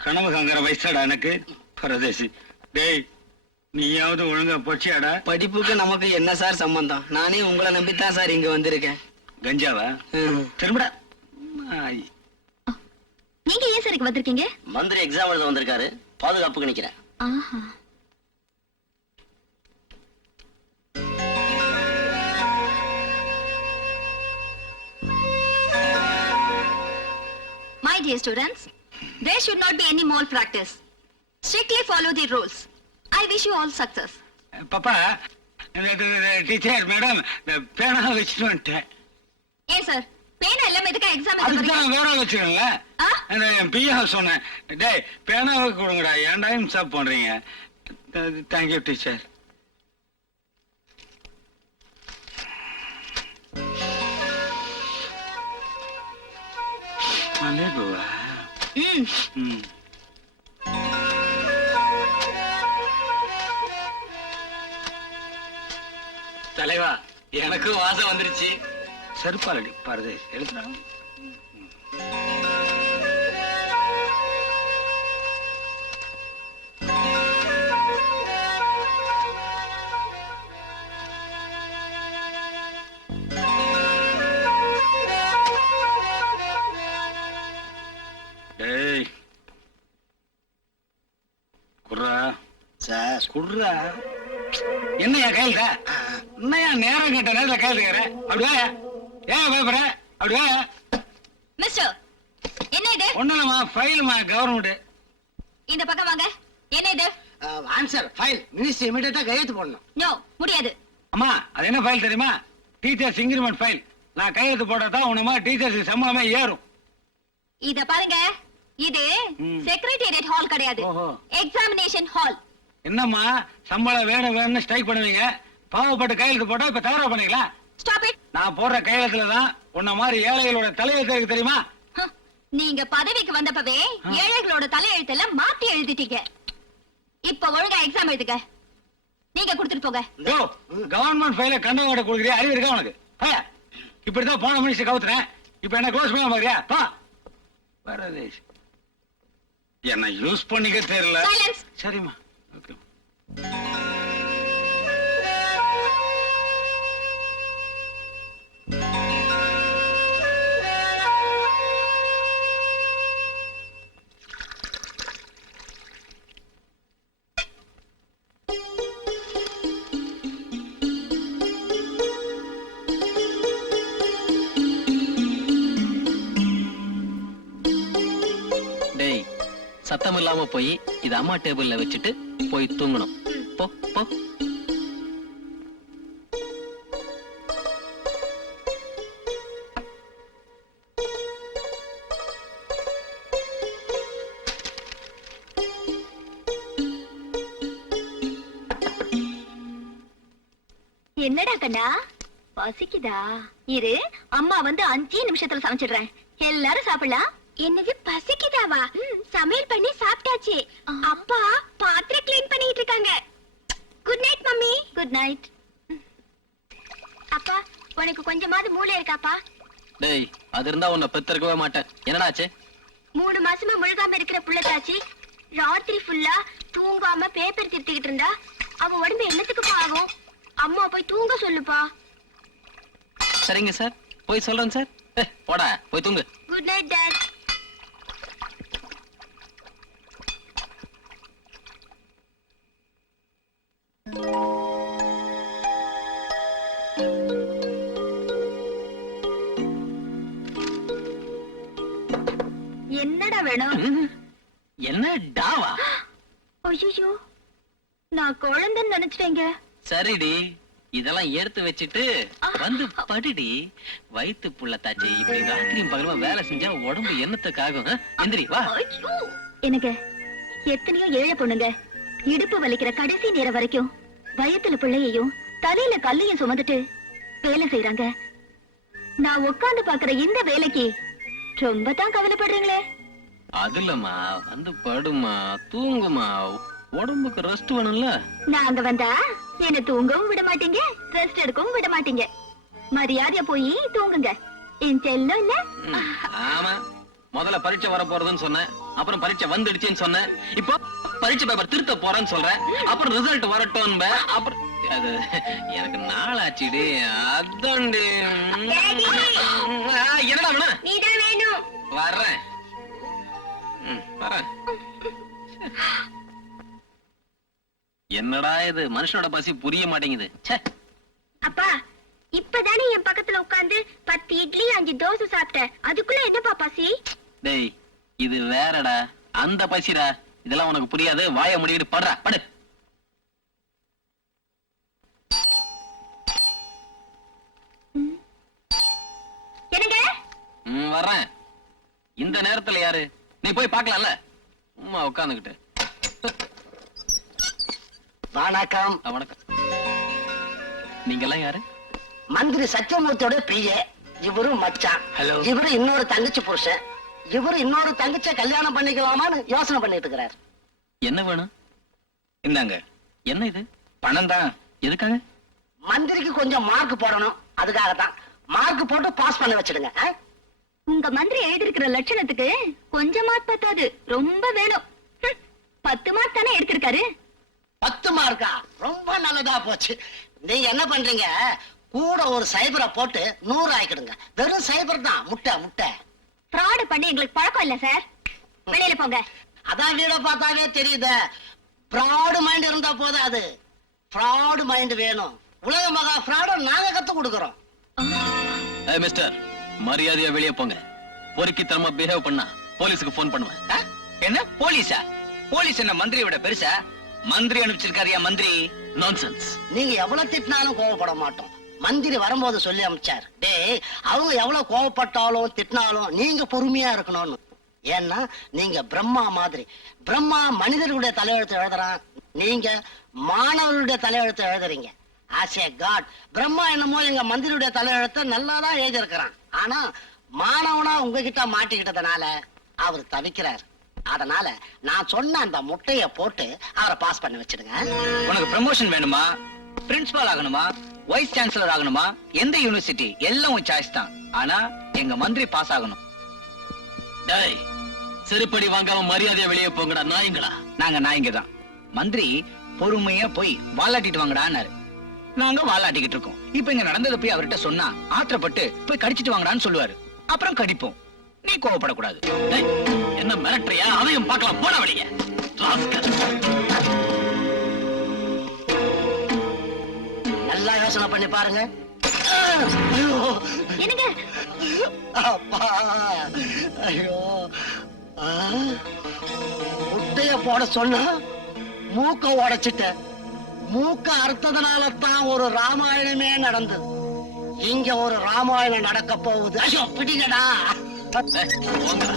கனவு காங்கிற வயசாடா எனக்கு. பரதேசி. டேய் நீயாவது ஒழுங்கா போச்சியாடா? படிப்புக்கு நமக்கு என்ன சார் சம்பந்தம்? நானே உங்களை நம்பித்தான் சார் இங்க வந்திருக்கேன். கஞ்சாவா? திரும்படா. ஆய். நீங்க ஏன் சார் இங்க வந்திருக்கீங்க? மந்திரி எக்ஸாம் எழுத வந்திருக்காரு, பாதுகாப்புக்கு நிக்கிறேன். ஆஹா. My dear students, there should not be any malpractice. Strictly follow the rules. I wish you all success. பாப்பா டீச்சர் மேடம் பேனா வச்சுட்டு வந்துட்டேன். ஏன் சார் பேனா எல்லாம் எதுக்கு எக்ஸாம் அதுக்கு தான் வேற வச்சுக்கல. ஆ என் பிஏ சொன்னேன், டேய் பேனாவை கொடுங்கடா, ஏன்டா இன்சாப் பண்றீங்க? Thank you teacher. மல்லிகைப்பூவா? ம். தலைவா, எனக்கும் வாசம் வந்துருச்சு. செருப்பாலடி பாருது எழுதுனா. டேய் குர்ரா சார் குர்ரா, என்னையா கையில என்னையா நேரம் கேட்ட நேரத்துல கையில் இருக்கிற? அப்படியா ஏன் பயப்படுற? அப்படியா மிஸ்டர், என்ன இது? ஒண்ணுலமா ஃபைலுமா கவர்மெண்ட். இந்த பக்கம் வாங்க. என்ன இது? Answer file. மினிஸ்டர் இமிடியேட்டா கையெழுத்து போடணும். நோ, முடியாது. அம்மா அது என்ன ஃபைல் தெரியுமா? Teachers increment file. நான் கையெழுத்து போட்டதான் உனமா டீச்சர்ஸ் சம்பளமே ஏறும். இத பாருங்க, இது செக்ரட்டேரியட் ஹால் கிடையாது, ஓஹோ. Examination hall. என்னம்மா சம்பளம் வேணும் வேணும்னு ஸ்ட்ரைக் பண்ணுவீங்க, பாவப்பட்டு கையெழுத்து போட்டா இப்ப தவறா பண்ணீங்களா? Stop it. நான் போடுற கையெழுத்துல தான் உன்ன மாதிரி ஏழைகளோட தலையெழுத்து இருக்கு தெரியுமா? நீங்க பதவிக்கு வந்தப்பவே ஏழைகளோட தலையெழுத்தெல்லாம் மாத்தி எழுதிட்டீங்க. இப்ப ஒழுங்கா எக்ஸாம் எழுதுங்க. நீங்க கொடுத்துட்டு போங்க. கவர்மெண்ட் ஃபைல கண்டவங்க கொடுக்குறியா? அறிவு இருக்கா உனக்கு? இப்படிதான் போன மனுஷன் கவுத்துறேன். இப்ப என்ன க்ளோஸ் பண்ண மாதிரியா? பா வரதேஷ், என்ன யூஸ் பண்ணிக்க தெரியல. Silence. சரிம்மா, ஓகே. டேய், சத்தம் இல்லாம போய் இது அம்மா டேபிள்ல வச்சுட்டு போய் தூங்கணும். போ போ. என்னடா கண்ணா, பசிக்குதா? இரு, அம்மா வந்து 5 நிமிஷத்துல சமைச்சிடுறேன். எல்லாரும் சாப்பிடலாம். என்னது பசிக்குதாவா? சமையல் பண்ணி சாப்பிட்டாச்சு. அப்பா பாத்திரம் க்ளீன் பண்ணிட்டு இருக்காங்க. Good night mummy. Good night. அப்பா, உனக்கு கொஞ்சமாவது மூளை இருக்காப்பா? டேய், அது இருந்தா உன்னை பெத்திருக்கவே மாட்டேன். என்னடாச்சு? 3 மாசமா முழுகாம இருக்கிற புள்ளத்தாச்சி ராத்திரி ஃபுல்லா தூங்காம பேப்பர் திருத்திக்கிட்டு இருந்தா அவ உடம்பு என்னத்துக்குப்பா ஆகும்? அம்மா போய் தூங்க சொல்லுப்பா. சரிங்க சார், போய் சொல்றேன் சார். போடா, போய் தூங்கு. Good night dot. என்னடா வேணும்? என்ன டாவா? ஐயோ, நான் குழந்தைன்னு நினைச்சிட்டேங்க. சரிடி, இதெல்லாம் எடுத்து வச்சுட்டு வந்து படுடி. வயித்து புள்ள தாச்சி இப்படி ராத்திரியும் பகலுமா வேலை செஞ்சா உடம்பு என்னத்துக்காகும்? எந்திரி வா. ஐயோ, எனக்கு எத்தனையோ ஏழை பொண்ணுங்க இடுப்பு வலிக்கிற கடைசி நேரம் வரைக்கும் வயித்துல பிள்ளையையும் தலையில கல்லையும் சுமந்துட்டு வேலை செய்யறாங்க. நான் உட்கார்ந்து பாக்குற இந்த வேலைக்கு ரொம்ப தான் கவலைப்படுறீங்களே. அது இல்லம்மா, வந்து படுமா, தூங்குமா, உடம்புக்கு ரெஸ்ட் வேணும்ல. நான் அங்க வந்தா என்ன தூங்கவும் விட மாட்டீங்க, ரெஸ்ட் எடுக்கவும் விட மாட்டீங்க. மரியாதையா போய் தூங்குங்க. என் செல்லம் இல்ல. ஆமா, முதல்ல பரீட்சை வர போறதுன்னு சொன்னேன், அப்புறம் பரீட்சை வந்துடுச்சுன்னு சொன்னேன், இப்போ பரீட்சை பேப்பர் திருத்த போறேன்னு சொல்றேன், அப்புறம் ரிசல்ட் வரட்டும், அப்புறம் அது எனக்கு நாளாச்சுடி. அதான்டி. என்னடா வேணா? நீதான் வேணும். வர்றேன் வரேன். என்னடா இது, மனுஷனோட பசி புரிய மாட்டேங்குது. அப்பா, இப்பதானே என் பக்கத்துல உட்கார்ந்து 10 இட்லி 5 தோசை சாப்பிட்டேன். அதுக்குள்ள என்னப்பா பசி? டேய், இது வேறடா, அந்த பசிடா. இதெல்லாம் உனக்கு புரியாது. வாய முடிக்கிட்டு படுறா, படு. என்னங்க? வர்றேன். இந்த நேரத்துல யாரு? நீ போய் பார்க்கலாம்ல. சும்மா உட்காந்துக்கிட்டு. வணக்கம். வணக்கம். நீங்க எல்லாம் யாரு? மந்திரி சத்தியமூர்த்தியோட பிஏ. இவரு மச்சான். ஹலோ. இவரு இன்னொரு தங்கச்சி புருஷன். இவரு இன்னொரு தங்கச்சியை கல்யாணம் பண்ணிக்கலாமான்னு யோசனை பண்ணிட்டு இருக்கிறார். என்ன வேணும்? இந்தாங்க. என்ன இது? பணம் தான். எதுக்காக? மந்திரிக்கு கொஞ்சம் மார்க் போடணும், அதுக்காகத்தான். மார்க் போட்டு பாஸ் பண்ண வச்சிடுங்க. உங்க மந்திரி எழுதிருக்கிற லட்சணத்துக்கு கொஞ்சம் மார்க் பத்தாது, ரொம்ப வேணும். 10 மார்க் தானே எடுத்திருக்காரு. 10 மார்க்கா? ரொம்ப நல்லதா போச்சு. நீங்க என்ன பண்றீங்க, கூட ஒரு சைபரை போட்டு 100 ஆக்கிடுங்க. வெறும் சைபர் தான். முட்டை முட்டை. ஃப்ராட் பண்ணி எங்களுக்கு பழக்கம் இல்ல சார். வெளியில போங்க. அதான் வீட பார்த்தாவே தெரியுது. ஃப்ராடு மைண்ட் இருந்தா போதாது, ஃப்ராடு மைண்ட் வேணும். உலக மகா ஃப்ராட நாங்க கத்து கொடுக்கறோம். மிஸ்டர், மரியாதையா வெளியே போங்க. பொறுக்கி தரமா பிஹேவ் பண்ணா போலீஸுக்கு போன் பண்ணுவேன். என்ன போலீஸா? போலீஸ் என்ன மந்திரியை விட பெருசா? மந்திரி அனுப்பிச்சிருக்காரியா மந்திரி? நான்சென்ஸ். நீங்க எவ்வளவு திட்டினாலும் கோவப்பட மாட்டோம். மந்திரி வரும்போது சொல்லி அனுப்பிச்சார், டேய் அவங்க எவ்வளவு கோவப்பட்டாலும் திட்டினாலும் நீங்க பொறுமையா இருக்கணும்னு. ஏன்னா நீங்க பிரம்மா மாதிரி. பிரம்மா மனிதர்களுடைய தலையெழுத்து எழுதுறான், நீங்க மாணவர்களுடைய தலையெழுத்து எழுதுறீங்க. ஆஸ் ஏ காட், பிரம்மா என்னமோ எங்க மந்திரியுடைய தலையெழுத்த நல்லாதான் எழுதியிருக்கிறான். ஆனா மாணவனா உங்ககிட்ட மாட்டிக்கிட்டதுனால அவர் தவிக்கிறார். அதனால நான் சொன்ன அந்த முட்டைய போட்டு அவரை பாஸ் பண்ணி வச்சிடுங்க. உனக்கு ப்ரமோஷன் வேணுமா, பிரின்சிபால் ஆகணுமா, வைஸ் சான்சலர் ஆகணுமா, எந்த யூனிவர்சிட்டி எல்லாம் உன் சாய்ஸ் தான். ஆனா எங்க மந்திரி பாஸ் ஆகணும். டேய், செருப்படி வாங்காம மரியாதையா வெளியே போங்கடா நாய்ங்களா. நாங்க நாய்ங்க தான். மந்திரி பொறுமையா போய் வாலாட்டிட்டு வாங்கடான்னாரு. நாங்க வாலாட்டிக்கிட்டு இருக்கோம். இப்ப இங்க நடந்ததை போய் அவர்கிட்ட சொன்னா ஆத்திரப்பட்டு போய் கடிச்சிட்டு வாங்கடான்னு சொல்லுவாரு. அப்புறம் கடிப்போம். நீ கோவப்படக்கூடாது. டேய், என்ன மிரட்டுறியா? அதையும் பார்க்கலாம். போன வெளியே. நல்லா யோசனை பண்ணி பாருங்க. என்னங்க? அப்பா, ஐயோ, முட்டைய போட சொன்னா மூக்க உடைச்சிட்ட. மூக்க அறுத்ததுனால தான் ஒரு ராமாயணமே நடந்தது. இங்க ஒரு ராமாயணம் நடக்க போகுது. ஐயோ பிடிங்கடா. போங்கடா.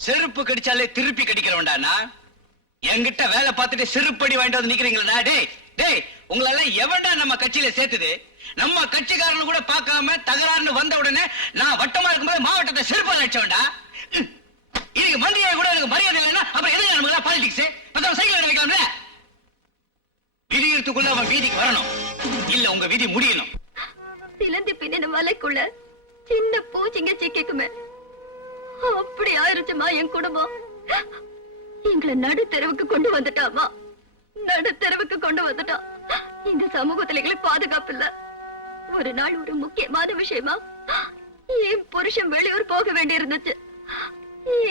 செருப்பு கடிச்சாலே திருப்பி கடிக்கிறவன்டானா? என்கிட்ட வேலை பார்த்துட்டு செருப்படி வாங்கிட்டு வந்து நிக்கிறீங்களா? டேய் டேய், உங்களெல்லாம் எவன்டா நம்ம கட்சியில சேர்த்தது? நம்ம கட்சிக்காரன் கூட பார்க்காம தகராறுன்னு வந்த உடனே நான் வட்டமா இருக்கும்போது மாவட்டத்தை செருப்பால் அடிச்சவன்டா. இதுக்கு மந்திரியா கூட எனக்கு மரியாதை இல்லைன்னா அப்புறம் எதுக்கு நமக்கு பாலிடிக்ஸ்? பத்தாம் சைக்கிள் வைக்கலாம்ல. விதியத்துக்குள்ள அவன் வீதிக்கு வரணும், இல்ல உங்க விதி முடியணும். சிலந்தி பின்ன மலைக்குள்ள சின்ன பூச்சிங்க சிக்கிக்குமே, அப்படி ஆயிருச்சுமா என் குடும்பம். எங்களை நடுத்தெருவுக்கு கொண்டு வந்துட்டாமா. நடுத்தெருவுக்கு கொண்டு வந்துட்டான். இந்த சமூகத்துல எங்களுக்கு பாதுகாப்பு இல்ல. ஒரு நாள் ஒரு முக்கியமான விஷயமா என் புருஷன் வெளியூர் போக வேண்டி இருந்துச்சு.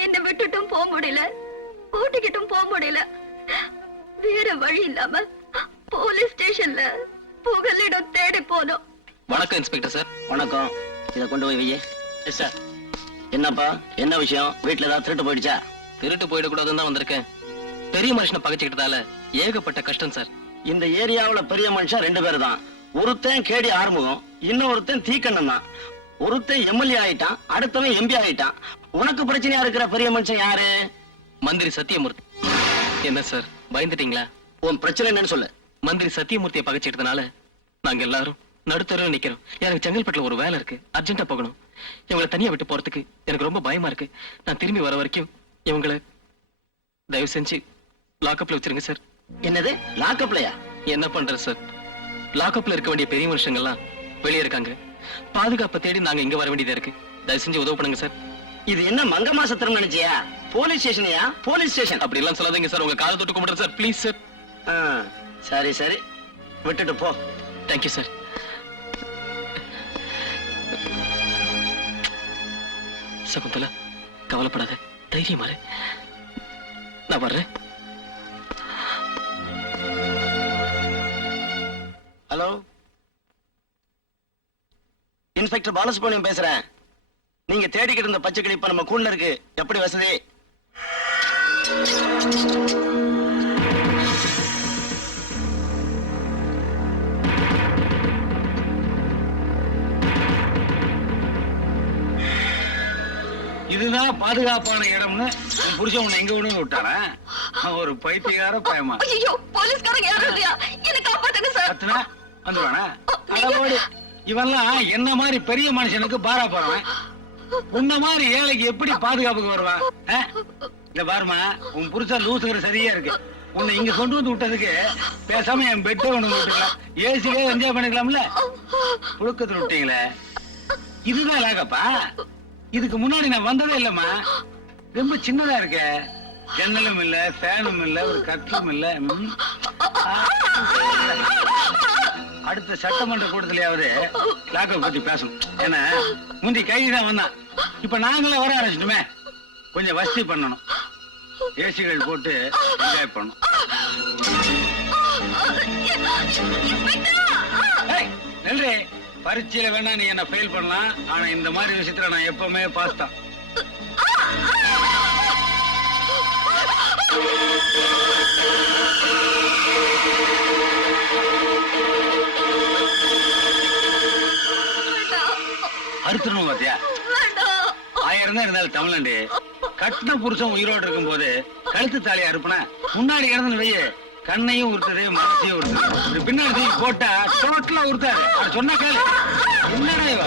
என்ன விட்டுட்டும் போக முடியல, கூட்டிக்கிட்டும் போக முடியல. வேற வழி இல்லாம போலீஸ் ஸ்டேஷன்ல புகலிடம் தேடி போனோம். வணக்கம் இன்ஸ்பெக்டர் சார். வணக்கம். இத கொண்டு போய் வையே. சார், என்னப்பா, என்ன விஷயம்? வீட்டுல ஏதாவது திருட்டு போயிடுச்சா? திருட்டு போயிடக்கூடாதுன்னு தான் வந்திருக்கேன். பெரிய மனுஷனை பகைச்சுக்கிட்டதால ஏகப்பட்ட கஷ்டம் சார். இந்த ஏரியாவுல பெரிய மனுஷன் 2 பேர் தான். ஒருத்தன் கேடி ஆறுமுகம், இன்னொருத்தன் தீக்கண்ணன் தான். ஒருத்தன் எம்எல்ஏ ஆயிட்டான், அடுத்தவன் எம்பி ஆயிட்டான். உனக்கு பிரச்சனையா இருக்கிற பெரிய மனுஷன் யாரு? மந்திரி சத்தியமூர்த்தி. என்ன சார் பயந்துட்டீங்களா? உன் பிரச்சனை என்னன்னு சொல்லு. மந்திரி சத்தியமூர்த்தியை பகைச்சுக்கிட்டதுனால நாங்க எல்லாரும் நடுத்தரவு நிக்கிறோம். எனக்கு செங்கல்பட்டுல ஒரு வேலை இருக்கு, அர்ஜென்ட்டா போகணும். இவங்களை தனியா விட்டு போறதுக்கு எனக்கு ரொம்ப பயமா இருக்கு. நான் திரும்பி வர வரைக்கும் இவங்களை தயவு செஞ்சு லாக்அப்ல வச்சிருங்க சார். என்னது லாக்அப்லயா? என்ன பண்றது சார், லாக்அப்ல இருக்க வேண்டிய பெரிய மனுஷங்க எல்லாம் வெளியே இருக்காங்க. பாதுகாப்பை தேடி நாங்க இங்க வர வேண்டியதா இருக்கு. தயவு செஞ்சு உதவு பண்ணுங்க சார். இது என்ன மங்கம்மா சத்திரம் நினைச்சியா? போலீஸ் ஸ்டேஷனையா? போலீஸ் ஸ்டேஷன் அப்படி எல்லாம் சொல்லாதீங்க சார். உங்க காலை தொட்டு கும்பிடுறேன் சார், ப்ளீஸ் சார். சரி சரி, விட்டுட்டு போ. Thank you sir. சகுந்தலா, கவலைப்படாத, தைரியமா இரு. நான் வர்றேன். ஹலோ, இன்ஸ்பெக்டர் பாலசுப்ரமணியம் பேசுறேன். நீங்க தேடிக்கிட்டு இருந்த பச்சை கிளி இப்ப நம்ம கூண்ட இருக்கு. எப்படி வசதி? இதுதான் பாதுகாப்பான இடம்னு உன் புருஷன் உன்னை எங்க விடுன்னு விட்டானா? அவன் ஒரு பைத்தியக்கார பயமா. ஐயோ போலீஸ்காரங்க யாரும் இல்லையா? என்ன காப்பாத்துங்க சார். கத்துனா வந்துருவானா? அடவோடு. இவன்லாம் என்ன மாதிரி பெரிய மனுஷனுக்கு பாரா போறவன். உன்ன மாதிரி ஏழைக்கு எப்படி பாதுகாப்புக்கு வருவான்? இந்த பாருமா, உன் புருஷன் லூசுகிற சரியா இருக்கு. உன்னை இங்க கொண்டு வந்து விட்டதுக்கு பேசாம என் பெட்டை கொண்டு வந்து விட்டுக்கலாம். ஏசிலே என்ஜாய் பண்ணிக்கலாம்ல. புழுக்கத்துல விட்டீங்களே, இதுதான் லாகப்பா. இதுக்கு முன்னாடி நான் வந்ததே இல்லம்மா. ரொம்ப சின்னதா இருக்க. ஜன்னலும் இல்ல, ஃபேனும் இல்ல, ஒரு கட்டிலும் இல்ல. அடுத்த சட்டமன்ற கூட்டத்திலேயாவது லாக்கப் பத்தி பேசணும். ஏன்னா முந்தி கைதான் வந்தான், இப்ப நாங்களே வர ஆரம்பிச்சிட்டுமே. கொஞ்சம் வசதி பண்ணணும், ஏசிகள் போட்டு என்ஜாய் பண்ணணும். நன்றி. பரீட்சையில வேணா நீ என்ன ஃபெயில் பண்ணலாம், ஆனா இந்த மாதிரி விஷயத்துல நான் எப்பவுமே பாஸ் தான். அறுத்துடணும் பாத்தியா? 1000 தான் இருந்தாலும் தமிழ்நாடு. கட்டின புருஷன் உயிரோடு இருக்கும் போது கழுத்து தாலியை அறுப்புனா முன்னாடி இறந்து வைய கண்ணையும் உறுத்துது, மனசையும் உறுத்துது. பின்னாடி தூக்கி போட்டா டோட்டலா உறுத்தாரு. சொன்ன கேளு. என்னடா இவ?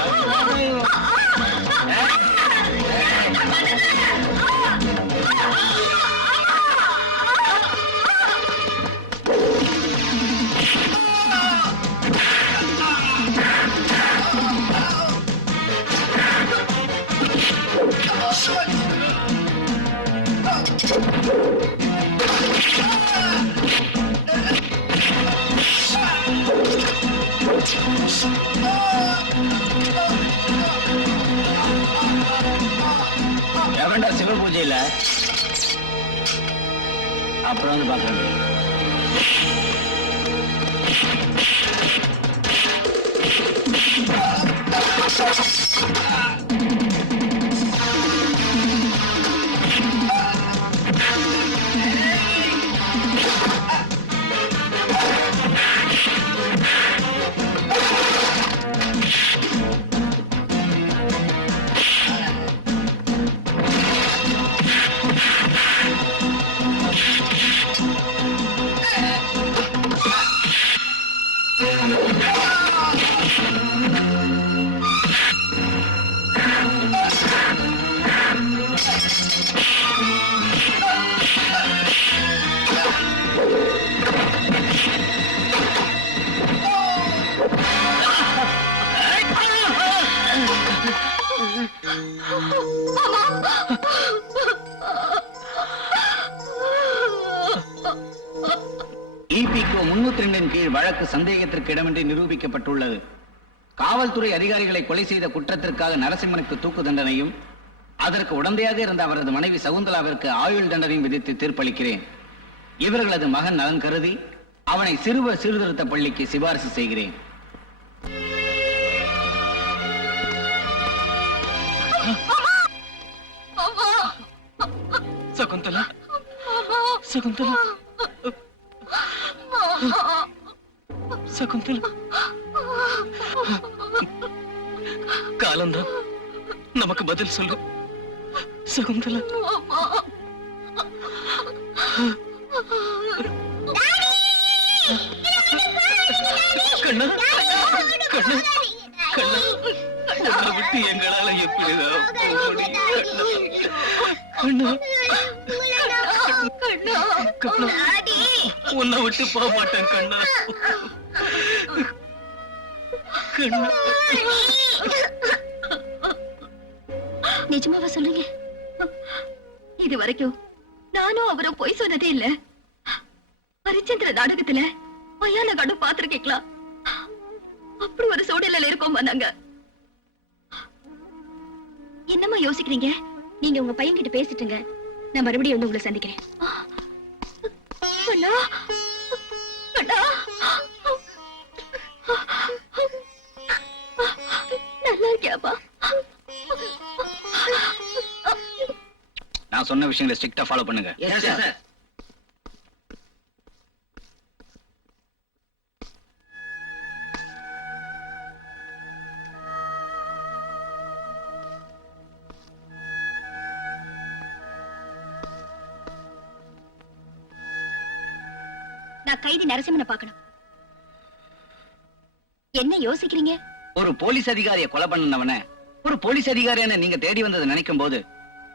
எவன்டா சிவ பூஜை இல்ல? அப்புறம் வந்து பாக்குறேன். EPCO 302 கீழ் வழக்கு சந்தேகத்திற்கு இடமின்றி நிரூபிக்கப்பட்டுள்ளது. காவல்துறை அதிகாரிகளை கொலை செய்த குற்றத்திற்காக நரசிம்மனுக்கு தூக்கு தண்டனையும், அதற்கு உடந்தையாக இருந்த அவரது மனைவி சகுந்தலாவிற்கு ஆயுள் தண்டனையும் விதித்து தீர்ப்பளிக்கிறேன். இவர்களது மகன் நலன் கருதி அவனை சிறுவர் சீர்திருத்த பள்ளிக்கு சிபாரிசு செய்கிறேன். சகுந்தலா, சகுந்தலா, சகுந்தலா. காலம்தான் நமக்கு பதில் சொல்லு சகுந்தலா. கண்ணா, கண்ணா, கண்ணா, உன்னை விட்டு எங்களால எப்படிதான் கண்ணா, கண்ணா, உன்னை விட்டு போக மாட்டேன் கண்ணா. கண்ணா, நிஜமாவா சொல்லுங்க? இது வரைக்கும் நானும் அவரும் போய் சொன்னதே இல்ல. ஹரிச்சந்திர நாடகத்துல மயான கடு பாத்திருக்கீங்களா? அப்படி ஒரு சூழ்நிலையில இருக்கோமா நாங்க? என்னமா யோசிக்கிறீங்க? நீங்க உங்க பையன் கிட்ட பேசிட்டுங்க, நான் மறுபடியும் வந்து உங்களை சந்திக்கிறேன். அண்ணா, அண்ணா, நல்லா இருக்கியாப்பா? நான் சொன்ன விஷயங்களை ஸ்ட்ரிக்டா ஃபாலோ பண்ணுங்க. நான் கைதி நரசிம்மனை பார்க்கணும். என்ன யோசிக்கிறீங்க? ஒரு போலீஸ் அதிகாரியை கொலை பண்ணவன ஒரு போலீஸ் அதிகாரியான நீங்க தேடி வந்ததை நினைக்கும் போது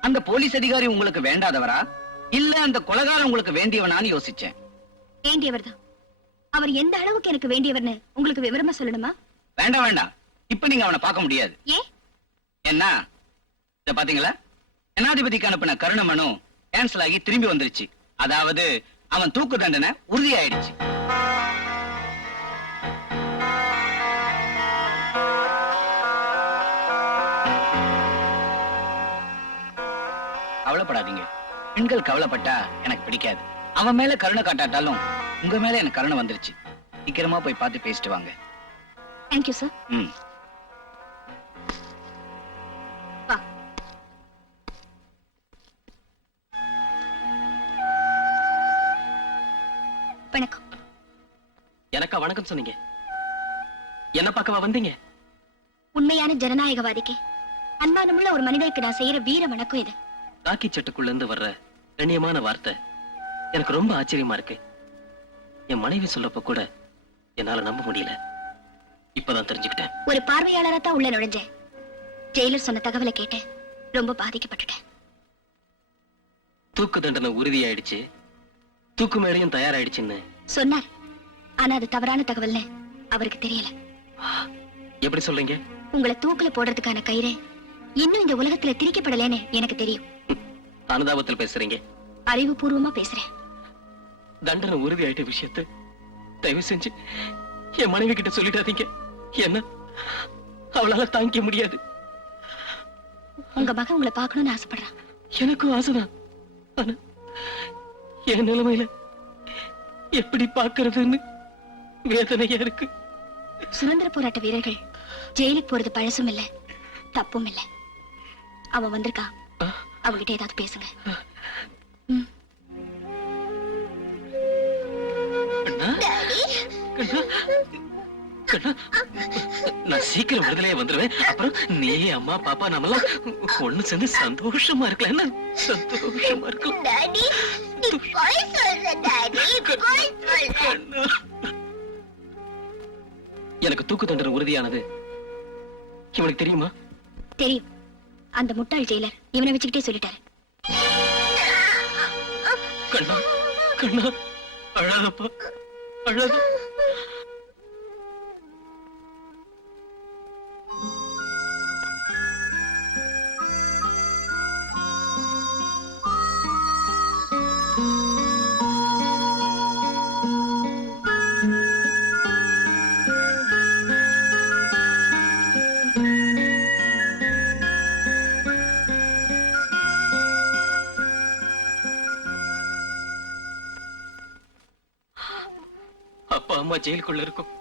அந்த போலீஸ் அதிகாரி உங்களுக்கு வேண்டாதவரா இல்ல அந்த கொலைகாரன் உங்களுக்கு வேண்டியவனான்னு யோசிச்சேன். வேண்டியவர்தான். அவர் எந்த அளவுக்கு எனக்கு வேண்டியவர்னு உங்களுக்கு விவரமா சொல்லணுமா? வேண்டாம் வேண்டாம், இப்ப நீங்க அவனை பார்க்க முடியாது. ஏன்? என்ன இத பாத்தீங்களா, ஜனாதிபதிக்கு அனுப்பின கருண மனு கேன்சல் ஆகி திரும்பி வந்துருச்சு. அதாவது அவன் தூக்கு தண்டனை உறுதியாயிடுச்சு. கவலைப்படாதீங்க, பெண்கள் கவலைப்பட்டா எனக்கு பிடிக்காது. அவன் மேல கருணை காட்டாட்டாலும் உங்க மேல எனக்கு கருணை வந்துருச்சு. சீக்கிரமா போய் பார்த்து பேசிட்டு வாங்க. Thank you sir. ம். வா. வணக்கம். எனக்கா வணக்கம் சொன்னீங்க? என்ன பார்க்கவா வந்தீங்க? உண்மையான ஜனநாயகவாதிக்கு அன்பானமுள்ள ஒரு மனிதருக்கு நான் செய்யற வீர வணக்கம் இது. காக்கி சட்டுக்குள்ள இருந்து வர்ற கண்ணியமான வார்த்தை எனக்கு ரொம்ப ஆச்சரியமா இருக்கு. என் மனைவி சொல்லப்ப கூட என்னால நம்ப முடியல. இப்பதான் தெரிஞ்சுக்கிட்டேன். ஒரு பார்வையாளரா தான் உள்ள நுழைஞ்சேன். ஜெயிலர் சொன்ன தகவலை கேட்டேன். ரொம்ப பாதிக்கப்பட்டுட்டேன். தூக்கு தண்டனை உறுதியாயிடுச்சு, தூக்கு மேடையும் தயாராயிடுச்சுன்னு சொன்னார். ஆனா அது தவறான தகவல்னு அவருக்கு தெரியல. எப்படி சொல்றீங்க? உங்களை தூக்குல போடுறதுக்கான கயிறு இன்னும் இந்த உலகத்துல திரிக்கப்படலன்னு எனக்கு தெரியும். அனுதாபத்தில் பேசுறீங்க. அறிவுபூர்வமா பேசுறேன். தண்டனை உறுதியாயிட்ட விஷயத்தை தயவு செஞ்சு என் மனைவி கிட்ட சொல்லிடாதீங்க. என்ன அவளால தாங்கிக்க முடியாது. உங்க மகன் உங்களை பார்க்கணும்னு ஆசைப்படுறான். எனக்கும் ஆசைதான். ஆனா என் நிலைமையில எப்படி பார்க்கறதுன்னு வேதனையா இருக்கு. சுதந்திர போராட்ட வீரர்கள் ஜெயிலுக்கு போறது பழசும் இல்ல, தப்பும் இல்ல. அவன் வந்திருக்கான், அவங்கிட்ட ஏதாவது பேசுங்க. ம். கண்ணா, கண்ணா, கண்ணா, நான் சீக்கிரம் விடுதலையே வந்துருவேன். அப்புறம் நீ அம்மா பாப்பா நாமெல்லாம் ஒண்ணு சேர்ந்து சந்தோஷமா இருக்கலாம். என்ன சந்தோஷமா இருக்கும். டாடி நீ போய் சொல்ற டாடி போய் சொல்ற. கண்ணா. எனக்கு தூக்கு தண்டனை உறுதியானது இவனுக்கு தெரியுமா? தெரியும். அந்த முட்டாள் ஜெயிலர் இவனை வச்சுக்கிட்டே சொல்லிட்டாரு. கண்ணா, கண்ணா, அழாதப்பா, அழாத. அப்பா அம்மா ஜெயிலுக்குள்ள இருக்கும்.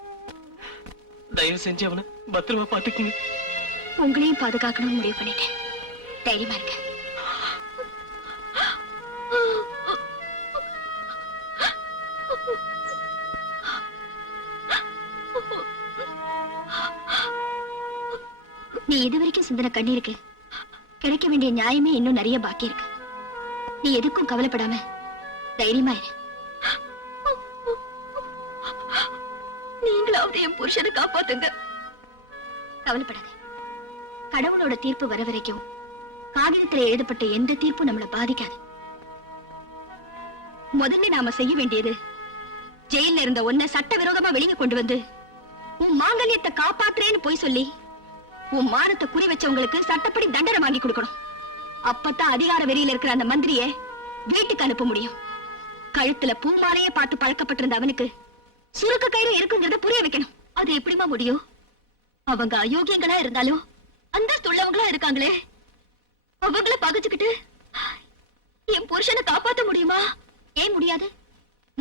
தயவு செஞ்சு அவனை பத்திரமா பாத்துக்குங்க. உங்களையும் பாதுகாக்கணும்னு முடிவு பண்ணிட்டேன். தைரியமா இருக்க. நீ இதுவரைக்கும் சிந்தன கண்ணீருக்கு கிடைக்க வேண்டிய நியாயமே இன்னும் நிறைய பாக்கி இருக்கு. நீ எதுக்கும் கவலைப்படாம தைரியமா இரு. நீங்களாவது என் புருஷனை காப்பாத்துங்க. கவலைப்படாத. கடவுளோட தீர்ப்பு வர வரைக்கும் காகிதத்துல எழுதப்பட்ட எந்த தீர்ப்பும் நம்மளை பாதிக்காது. முதல்ல நாம செய்ய வேண்டியது ஜெயில இருந்த ஒன்ன சட்டவிரோதமா வெளியே கொண்டு வந்து உன் மாங்கல்யத்தை காப்பாத்துறேன்னு போய் சொல்லி உன் மானத்தை குறி வச்சவங்களுக்கு சட்டப்படி தண்டனை வாங்கி கொடுக்கணும். அப்பதான் அதிகார வெறியில இருக்கிற அந்த மந்திரிய வீட்டுக்கு அனுப்ப முடியும். கழுத்துல பூமாலையே பார்த்து பழக்கப்பட்டிருந்த அவனுக்கு சுருக்க கயிறு இருக்குங்கிறத புரிய வைக்கணும். அது எப்படிமா முடியும்? அவங்க அயோக்கியங்களா இருந்தாலும் அந்த துள்ளவங்களா இருக்காங்களே, அவங்கள பகைச்சுக்கிட்டு என் புருஷனை காப்பாத்த முடியுமா? ஏன் முடியாது?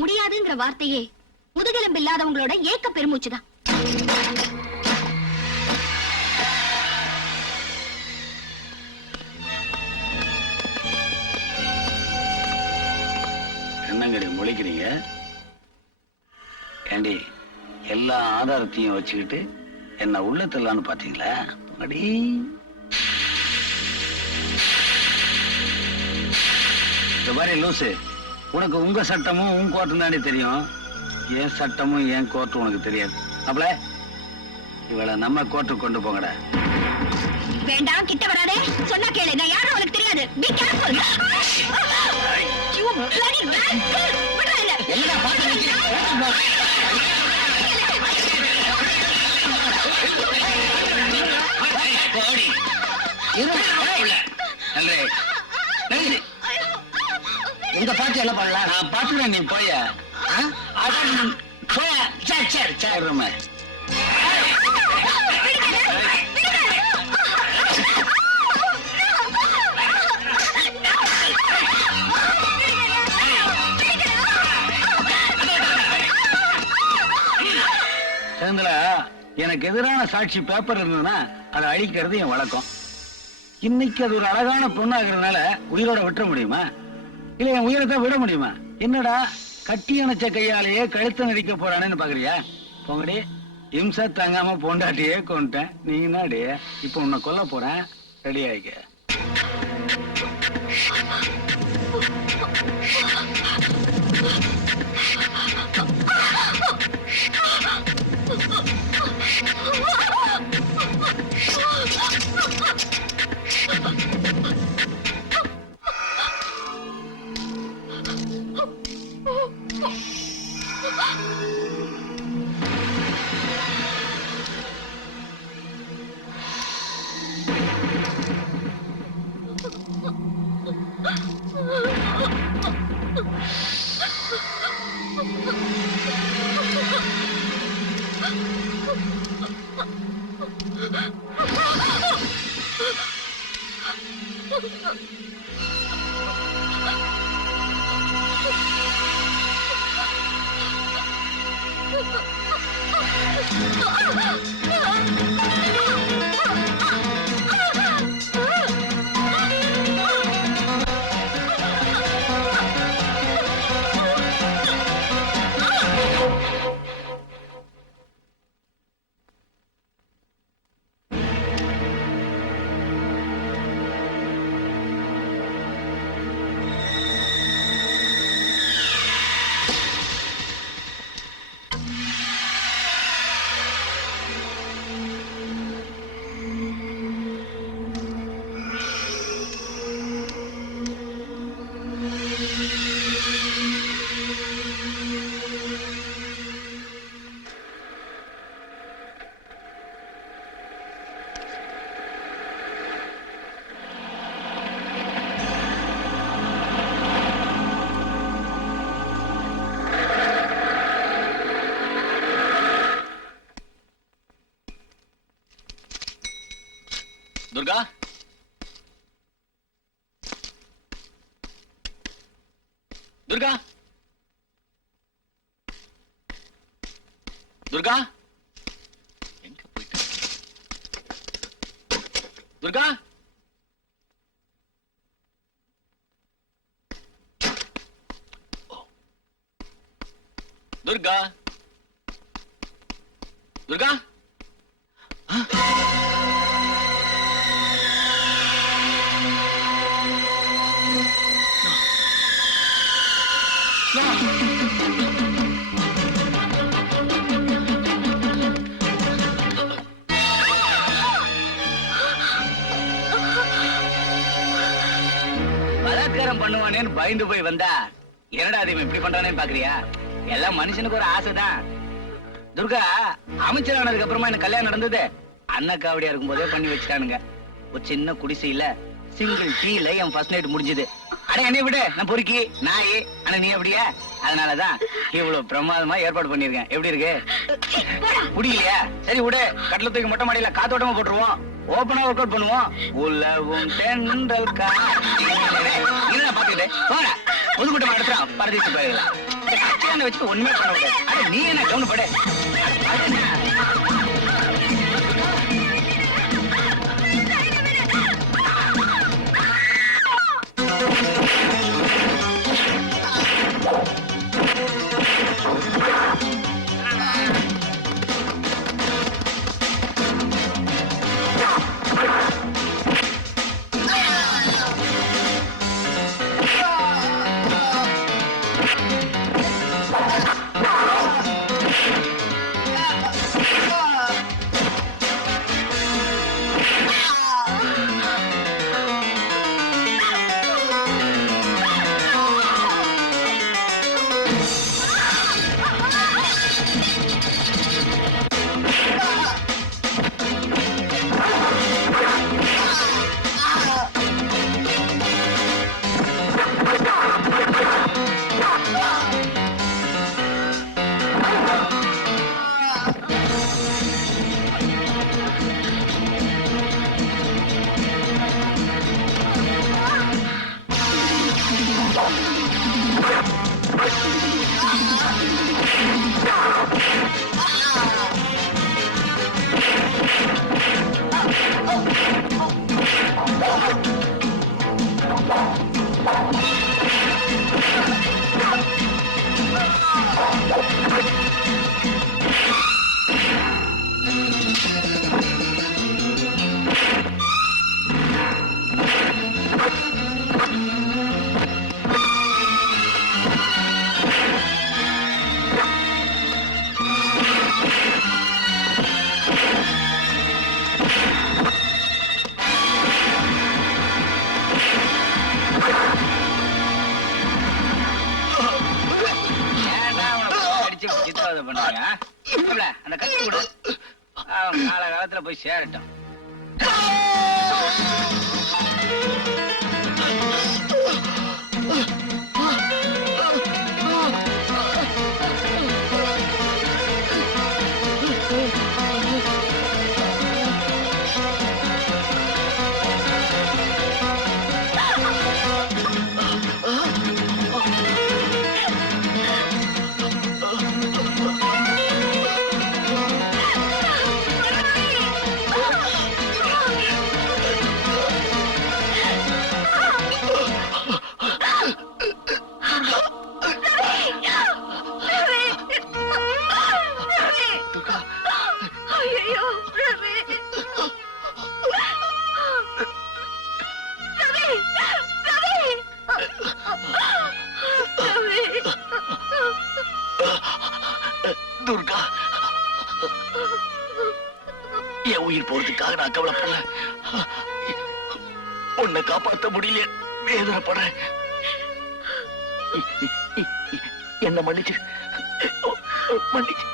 முடியாதுங்கிற வார்த்தையே முதுகெலும்பு இல்லாதவங்களோட ஏக்க பெருமூச்சுதான். என்னங்கடி முழிக்கிறீங்க? ஏண்டி எல்லா ஆதாரத்தையும் வச்சுக்கிட்டு என்ன உள்ளத்தலான்னு பாத்தீங்களா? அடி இந்த மாதிரி லூசு, உனக்கு உங்க சட்டமும் உன் கோட்டம் தானே தெரியும். என் சட்டமும் என் கோர்ட்டும் உனக்கு தெரியாது. அப்பல இவளை நம்ம கோர்ட்டுக்கு கொண்டு போங்கடா. வேண்டாம், கிட்ட வராதே. சொன்னா கேளு, நான் யாரும் உனக்கு தெரியாது. Be careful. You bloody rascal. விடுறா இல்ல. என்னடா பாத்து நிக்கிறீங்க? போடி. இந்த பாட்டு என்ன பண்ணலாம்? நான் பாத்துக்கிறேன், நீ போய போயா? சரி சரி சரி. சேந்தலா, எனக்கு எதிரான சாட்சி பேப்பர் இருந்ததுன்னா அதை அழிக்கிறது என் வழக்கம். இன்னைக்கு அது ஒரு அழகான பொண்ணாகிறதுனால உயிரோட விட்டுற முடியுமா? இல்ல என் உயிரை தான் விட முடியுமா? என்னடா கட்டி அணைச்ச கையாலேயே கழுத்தை நெரிக்க போறானேன்னு பாக்குறியா? போங்கடி, இம்சா தாங்காம பொண்டாட்டியே கொண்டுட்டேன். நீங்க நாடி இப்ப உன்னை கொல்ல போறேன். ரெடி ஆயிக்க. துர்கா, துர்கா, துர்கா, எங்க போயிட்ட? துர்கா, துர்கா, துர்கா. பலாத்காரம் பண்ணுவானேன்னு பயந்து போய் வந்தா என்னடா அது இப்படி பண்றானேன்னு பாக்குறியா? எல்லாம் மனுஷனுக்கு ஒரு ஆசைதான். துர்கா அமைச்சரானதுக்கு அப்புறமா எனக்கு கல்யாணம் நடந்தது அண்ணா காவடியா இருக்கும் போதே பண்ணி வச்சுட்டானுங்க. ஒரு சின்ன குடிசையில சிங்கிள் டீல என் ஃபர்ஸ்ட் நைட் முடிஞ்சது. அட என்னை விட, நான் பொறுக்கி நாயே. ஆனா நீ அப்படியா? அதனாலதான் இவ்வளவு பிரமாதமா ஏற்பாடு பண்ணிருக்கேன். எப்படி இருக்கு? குடிக்கலையா? சரி விடு, கட்டில தூக்கி மொட்டை மாடியில காத்தோட்டமா போட்டுருவோம். ஓபனா ஒர்க் அவுட் பண்ணுவோம். உலவும் தென்றல் என்ன பாத்துக்கிட்டு போற பொதுக்கூட்டம் நடத்துறான். பரதேசி போயிடலாம். கட்சியான வச்சுட்டு ஒண்ணுமே பண்ண முடியாது. அது நீ என்ன கவுன் படு. விடு. அவன் காலகாலத்துல போய் சேரட்டும். துர்கா, என் உயிர் போறதுக்காக நான் கவலைப்படல. உன்னை காப்பாற்ற முடியல, வேதனைப்படுறேன். என்ன மன்னிச்சு மன்னிச்சு.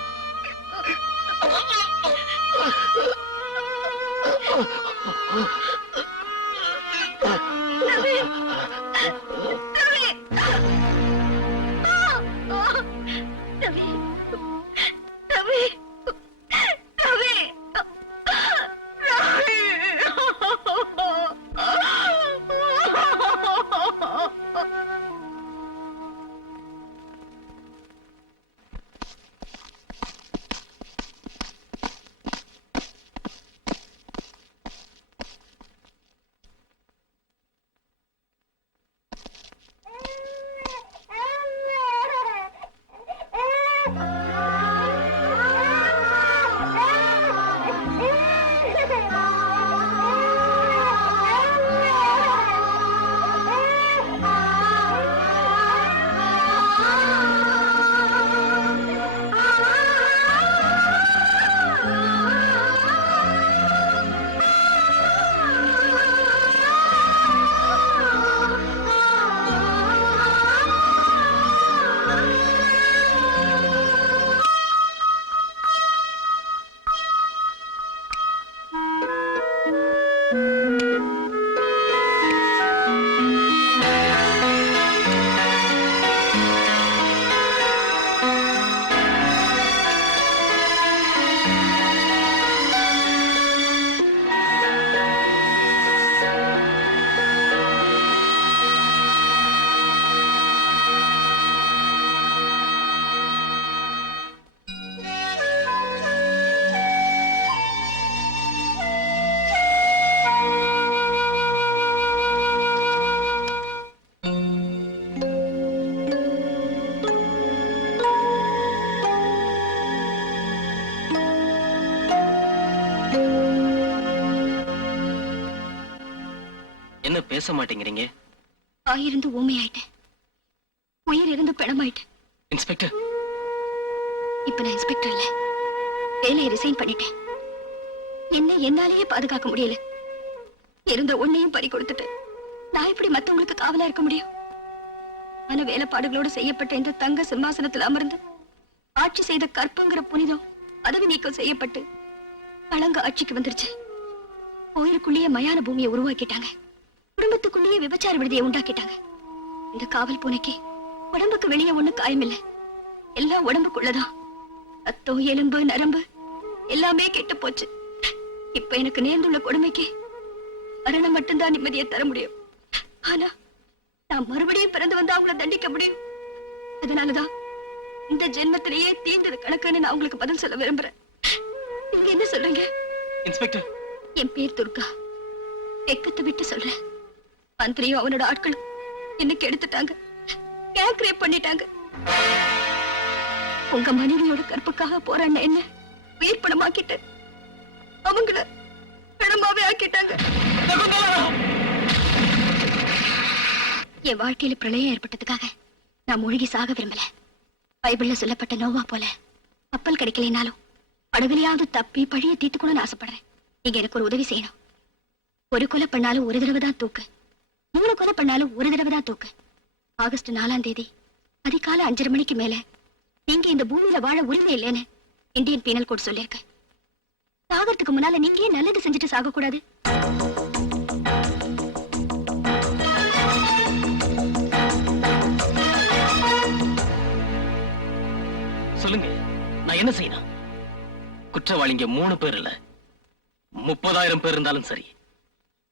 என்ன பேச மாட்டேங்கிறீங்க? ஆயிருந்து ஊமையாயிட்டேன், உயிர் இருந்து பிணமாயிட்டேன். இன்ஸ்பெக்டர், இப்ப நான் இன்ஸ்பெக்டர் இல்ல, வேலையை ரிசைன் பண்ணிட்டேன். என்ன என்னாலேயே பாதுகாக்க முடியல. இருந்த ஒன்னையும் பறி கொடுத்துட்டு நான் இப்படி மத்தவங்களுக்கு காவலா இருக்க முடியும்? மன வேலைப்பாடுகளோடு செய்யப்பட்ட இந்த தங்க சிம்மாசனத்தில் அமர்ந்து ஆட்சி செய்த கற்பங்கிற புனிதம் பதவி நீக்கம் செய்யப்பட்டு பழங்க ஆட்சிக்கு வந்துருச்சு. கோயிலுக்குள்ளேயே மயான பூமியை உருவாக்கிட்டாங்க, குடும்பத்துக்குள்ளேயே விபச்சார விடுதியை உண்டாக்கிட்டாங்க. இந்த காவல் பூனைக்கு உடம்புக்கு வெளியே ஒண்ணு காயமில்லை, எல்லாம் உடம்புக்குள்ளதான். ரத்தம், எலும்பு, நரம்பு எல்லாமே கெட்டு போச்சு. இப்ப எனக்கு நேர்ந்துள்ள கொடுமைக்கு மரணம் மட்டும்தான் நிம்மதியை தர முடியும். ஆனா நான் மறுபடியும் பிறந்து வந்து அவங்கள தண்டிக்க முடியும். அதனாலதான் இந்த ஜென்மத்திலேயே தீர்ந்தது கணக்குன்னு நான் உங்களுக்கு பதில் சொல்ல விரும்புறேன். நீங்க என்ன சொல்றீங்க? இன்ஸ்பெக்டர், என் பேர் துர்கா. வெக்கத்தை விட்டு சொல்றேன், மந்திரியும் அவனோட ஆட்களும் எனக்கு எடுத்துட்டாங்க, கேக் ரேப் பண்ணிட்டாங்க. உங்க மனைவியோட கற்புக்காக போராடின என்ன உயிர் பணமாக்கிட்டு அவங்கள பணமாவே ஆக்கிட்டாங்க. என் வாழ்க்கையில பிரளயம் ஏற்பட்டதுக்காக நான் மூழ்கி சாக விரும்பல. பைபிள்ல சொல்லப்பட்ட நோவா போல கப்பல் கிடைக்கலைனாலும் படகுலையாவது தப்பி பழிய தீர்த்துக்கணும்னு ஆசைப்படுறேன். நீங்க எனக்கு ஒரு உதவி செய்யணும். ஒரு கொலை பண்ணாலும் ஒரு தடவை தான் தூக்கு, 3 கொலை பண்ணாலும் ஒரு தடவை தான் தூக்கு. ஆகஸ்ட் 4ஆம் தேதி அதிகாலை 5:30 மணிக்கு மேல நீங்க இந்த பூமியில வாழ உரிமை இல்லைன்னு இந்தியன் பீனல் கோட் சொல்லியிருக்கு. சாகறதுக்கு முன்னால நீங்க ஏன் நல்லது செஞ்சுட்டு சாக கூடாது? சொல்லுங்க, நான் என்ன செய்யணும்? குற்றவாளிங்க 3 பேர் இல்ல, 30,000 பேர் இருந்தாலும் சரி,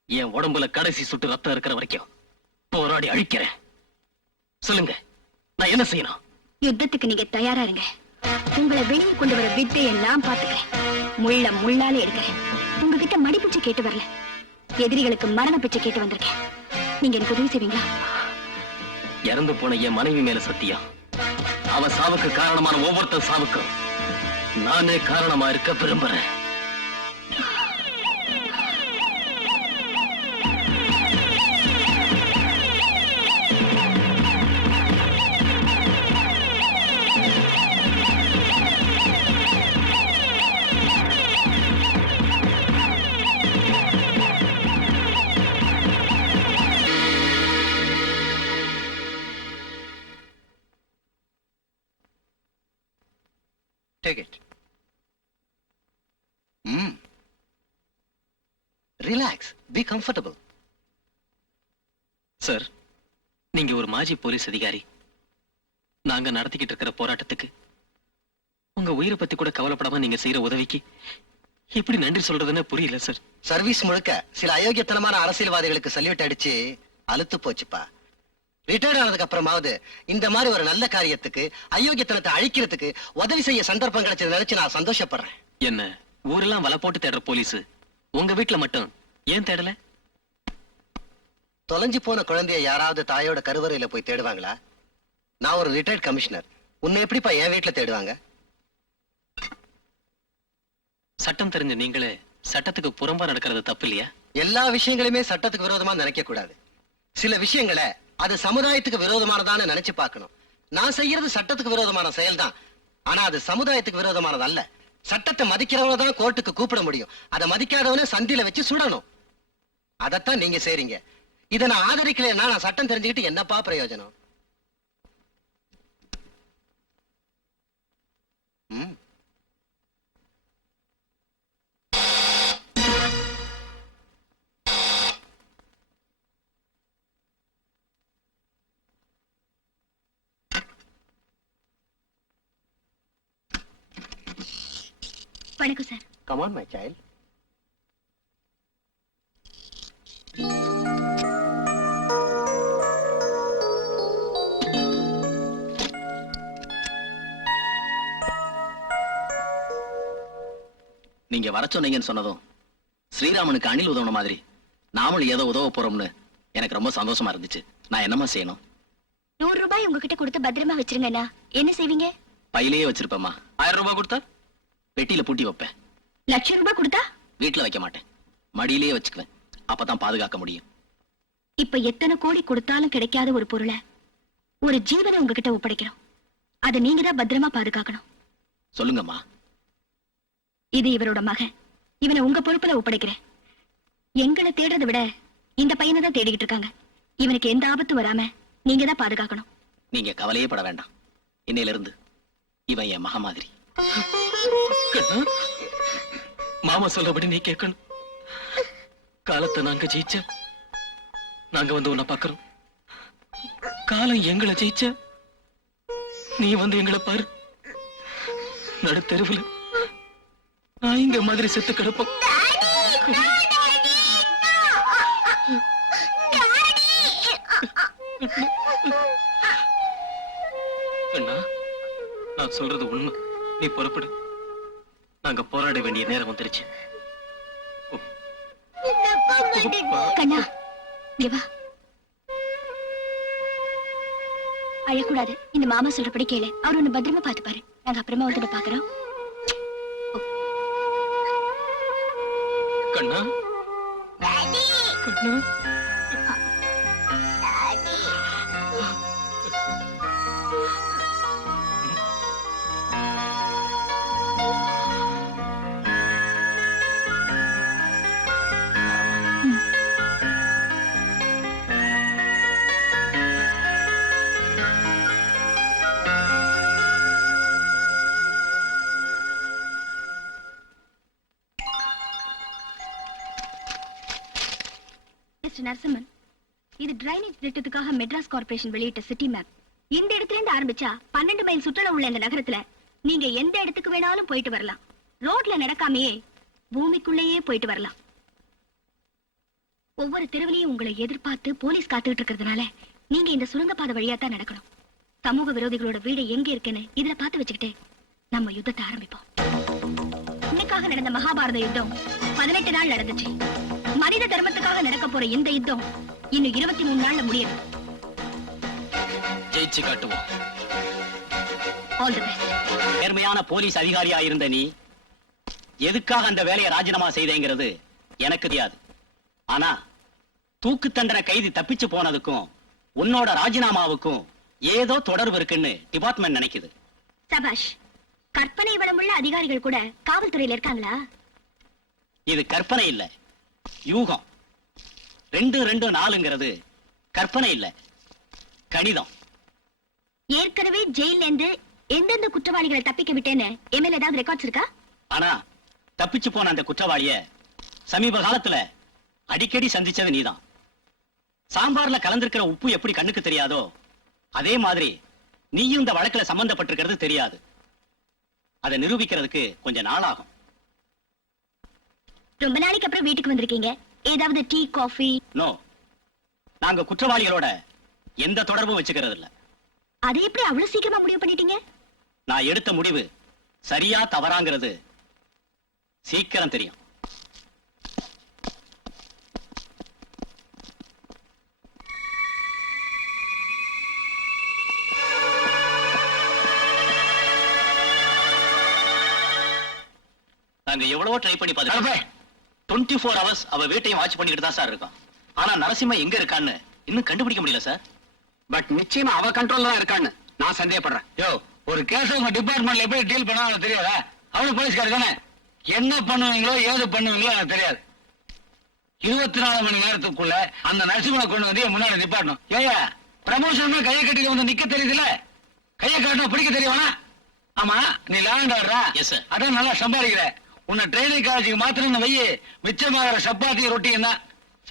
என் உடம்புல கடைசி சுட்டு ரத்தம் இருக்கிற வரைக்கும் போராடி அழிக்கிறேன். சொல்லுங்க, நான் என்ன செய்யணும்? யுத்தத்துக்கு நீங்க தயாரா இருங்க. உங்களை வெளியே கொண்டு வர வித்தையை நான் பாத்துக்கிறேன். முள்ள முள்ளாலே எடுக்கிறேன். உங்ககிட்ட மடி பிச்சை கேட்டு வரல, எதிரிகளுக்கு மரண பிச்சை கேட்டு வந்திருக்கேன். நீங்க எனக்கு உதவி செய்வீங்களா? இறந்து போன என் மனைவி மேல சத்தியம், அவ சாவுக்கு காரணமான ஒவ்வொருத்தர் சாவுக்கும் நானே காரணமா இருக்க விரும்புறேன். Take it. Relax. Be comfortable. Sir, நீங்க ஒரு மாஜி போலீஸ் அதிகாரி. நாங்க நடத்திக்கிட்டு இருக்கிற போராட்டத்துக்கு உங்க உயிரை பத்தி கூட கவலைப்படாம நீங்க செய்யற உதவிக்கு எப்படி நன்றி சொல்றதுன்னு புரியல சார். சர்வீஸ் முழுக்க சில அயோக்கியத்தனமான அரசியல்வாதிகளுக்கு சல்யூட் அடிச்சு அலுத்து போச்சுப்பா. ரிட்டையர்ட் ஆனதுக்கு அப்புறமாவது இந்த மாதிரி ஒரு நல்ல காரியத்துக்கு, அயோக்கியத்தனத்தை அழிக்கிறதுக்கு உதவி செய்ய சந்தர்ப்பம் கிடைச்சது நினைச்சு நான் சந்தோஷப்படுறேன். என்ன ஊரெல்லாம் வலை போட்டு தேடுற போலீஸ் உங்க வீட்டுல மட்டும் ஏன் தேடல? தொலைஞ்சு போன குழந்தைய யாராவது தாயோட கருவறையில போய் தேடுவாங்களா? நான் ஒரு ரிட்டையர்ட் கமிஷனர், உன்னை எப்படிப்பா என் வீட்டுல தேடுவாங்க? சட்டம் தெரிஞ்ச நீங்களே சட்டத்துக்கு புறம்பா நடக்கிறது தப்பு இல்லையா? எல்லா விஷயங்களுமே சட்டத்துக்கு விரோதமா நினைக்க கூடாது. சில விஷயங்களை அது சமுதாயத்துக்கு விரோதமானதான்னு நினைச்சு பார்க்கணும். நான் செய்யறது சட்டத்துக்கு விரோதமான செயல்தான், ஆனா அது சமுதாயத்துக்கு விரோதமானது அல்ல. சட்டத்தை மதிக்கிறவங்க தான் கோர்ட்டுக்கு கூப்பிட முடியும். அதை மதிக்காதவன சந்தில வச்சு சுடணும். அதத்தான் நீங்க செய்றீங்க. இதை நான் ஆதரிக்கலைன்னா நான் சட்டம் தெரிஞ்சுக்கிட்டு என்னப்பா பிரயோஜனம்? வணக்கம் sir. Come on, my child. நீங்க வர சொன்னீங்கன்னு சொன்னதும் ஸ்ரீராமனுக்கு அணில் உதவுன மாதிரி நாமளும் ஏதோ உதவ போறோம்னு எனக்கு ரொம்ப சந்தோஷமா இருந்துச்சு. நான் என்னமா செய்யணும்? 100 ரூபாய் உங்ககிட்ட கொடுத்து பத்திரமா வச்சிருங்கண்ணா. என்ன செய்வீங்க? பையிலேயே வச்சிருப்பேம்மா. 1000 ரூபாய் கொடுத்தா பெட்டியில பூட்டி வைப்பேன். 1,00,000 ரூபாய் கொடுத்தா வீட்டுல வைக்க மாட்டேன், மடியிலேயே வச்சுக்குவேன். அப்பதான் பாதுகாக்க முடியும். இப்ப எத்தனை கோடி கொடுத்தாலும் கிடைக்காத ஒரு பொருளை, ஒரு ஜீவனை உங்ககிட்ட ஒப்படைக்கிறோம். அதை நீங்க தான் பத்திரமா பாதுகாக்கணும். சொல்லுங்கம்மா. இது இவரோட மகன். இவனை உங்க பொறுப்புல ஒப்படைக்கிறேன். எங்களை தேடுறதை விட இந்த பையனை தான் தேடிக்கிட்டு இருக்காங்க. இவனுக்கு எந்த ஆபத்தும் வராம நீங்க தான் பாதுகாக்கணும். நீங்க கவலையே பட வேண்டாம். இன்னையில இருந்து இவன் என் மக மாதிரி. மாமா சொல்லபடி நீ கேட்கணும். காலத்தை நாங்க ஜெயிச்ச, நாங்க வந்து உன்னை பாக்குறோம். காலம் எங்களை ஜெயிச்ச, நீ வந்து எங்களை பாரு. நடு தெருவுல நான் இங்க மாதிரி செத்து கிடப்போம். அண்ணா, நான் சொல்றது உண்மை. நீ புறப்படு. நாங்க போராட வேண்டிய நேரம் வந்துருச்சு. கண்ணா, இங்க வா. அழக்கூடாது. இந்த மாமா சொல்றபடி கேளு. அவர் உன்னை பத்திரமா பார்த்து பாரு. நாங்க அப்புறமா வந்து பாக்குறோம். கண்ணா, கண்ணா. மிஸ்டர் நரசிம்மன், இது டிரைனேஜ் திட்டத்துக்காக மெட்ராஸ் கார்ப்பரேஷன் வெளியிட்ட சிட்டி மேப். இந்த இடத்துல இருந்து ஆரம்பிச்சா 12 மைல் சுற்றளவு உள்ள இந்த நகரத்துல நீங்க எந்த இடத்துக்கு வேணாலும் போயிட்டு வரலாம். ரோட்ல நடக்காமையே பூமிக்குள்ளேயே போயிட்டு வரலாம். ஒவ்வொரு தெருவிலையும் உங்களை எதிர்பார்த்து போலீஸ் காத்துக்கிட்டு இருக்கிறதுனால நீங்க இந்த சுரங்கப்பாதை வழியா தான் நடக்கணும். சமூக விரோதிகளோட வீடு எங்க இருக்குன்னு இதுல பார்த்து வச்சுக்கிட்டு நம்ம யுத்தத்தை ஆரம்பிப்போம். இன்னைக்காக நடந்த மகாபாரத யுத்தம் 18 நாள் நடந்துச்சு. மனித தர்மத்துக்காக நடக்க போற இந்த யுத்தம் இன்னும் 23 நாள்ல முடியும். ஜெயிச்சு காட்டுவோம். All the best. நேர்மையான போலீஸ் அதிகாரியா இருந்த நீ எதுக்காக அந்த வேலையை ராஜினாமா செய்தேங்கிறது எனக்கு தெரியாது. ஆனா தூக்கு தண்டனை கைதி தப்பிச்சு போனதுக்கும் உன்னோட ராஜினாமாவுக்கும் ஏதோ தொடர்பு இருக்குன்னு டிபார்ட்மெண்ட் நினைக்குது. சபாஷ். கற்பனை வளமுள்ள அதிகாரிகள் கூட காவல்துறையில இருக்காங்களா? இது கற்பனை இல்ல, யூகம். 2-2-4ங்கிறது கற்பனை இல்ல, கணிதம். ஏற்கனவே ஜெயில இருந்து எந்தெந்த குற்றவாளிகளை தப்பிக்க விட்டேன்னு எம்எல்ஏ ஏதாவது ரெக்கார்ட்ஸ் இருக்கா? ஆனா தப்பிச்சு போன அந்த குற்றவாளிய சமீப காலத்துல அடிக்கடி சந்திச்சது நீதான். சாம்பார்ல கலந்திருக்கிற உப்பு எப்படி கண்ணுக்கு தெரியாதோ அதே மாதிரி நீயும் இந்த வழக்குல சம்பந்தப்பட்டிருக்கிறது தெரியாது. அதை நிரூபிக்கிறதுக்கு கொஞ்சம் நாள் ஆகும். ரொம்ப நாளைக்கு அப்புறம் வீட்டுக்கு வந்திருக்கீங்க. ஏதாவது டீ காஃபி? நோ, நாங்க குற்றவாளிகளோட எந்த தொடர்பும் வச்சுக்கிறது இல்ல. அதை எப்படி அவ்வளவு சீக்கிரமா முடிவு பண்ணிட்டீங்க? நான் எடுத்த முடிவு சரியா தவறாங்கிறது சீக்கிரம் தெரியும். நாங்க எவ்வளவோ ட்ரை பண்ணி பார்த்துட்டோம். 24 hours அவ வீட்டையும் வாட்ச் பண்ணிக்கிட்டு தான் சார் இருக்கோம். ஆனா நரசிம்ம எங்க இருக்கான்னு இன்னும் கண்டுபிடிக்க முடியல சார். பட் நிச்சயமா அவ கண்ட்ரோல்ல தான் இருக்கான்னு நான் சந்தேகப்படுறேன். யோ, ஒரு கேஸ் உங்க டிபார்ட்மெண்ட்ல எப்படி டீல் பண்ணாலும் தெரியாதா? அவனு போலீஸ்காரர் தானே. என்ன பண்ணுவீங்களோ ஏது பண்ணுவீங்களோ எனக்கு தெரியாது. 24 மணி நேரத்துக்குள்ள அந்த நரசிம்மனை கொண்டு வந்து முன்னாடி நிப்பாட்டணும். ஏயா, ப்ரமோஷன் கையை கட்டிட்டு வந்து நிக்க தெரியுதுல, கையை காட்டினா பிடிக்க தெரியவனா? ஆமா, நீ லேண்ட் ஆடுறா? Yes, sir. அதான் நல்லா சம்பாதிக்கிற. உன்னை ட்ரைனிங் காலேஜுக்கு மாத்திரம் வையி, மிச்சமாகிற சப்பாத்தி ரொட்டியும் தான்.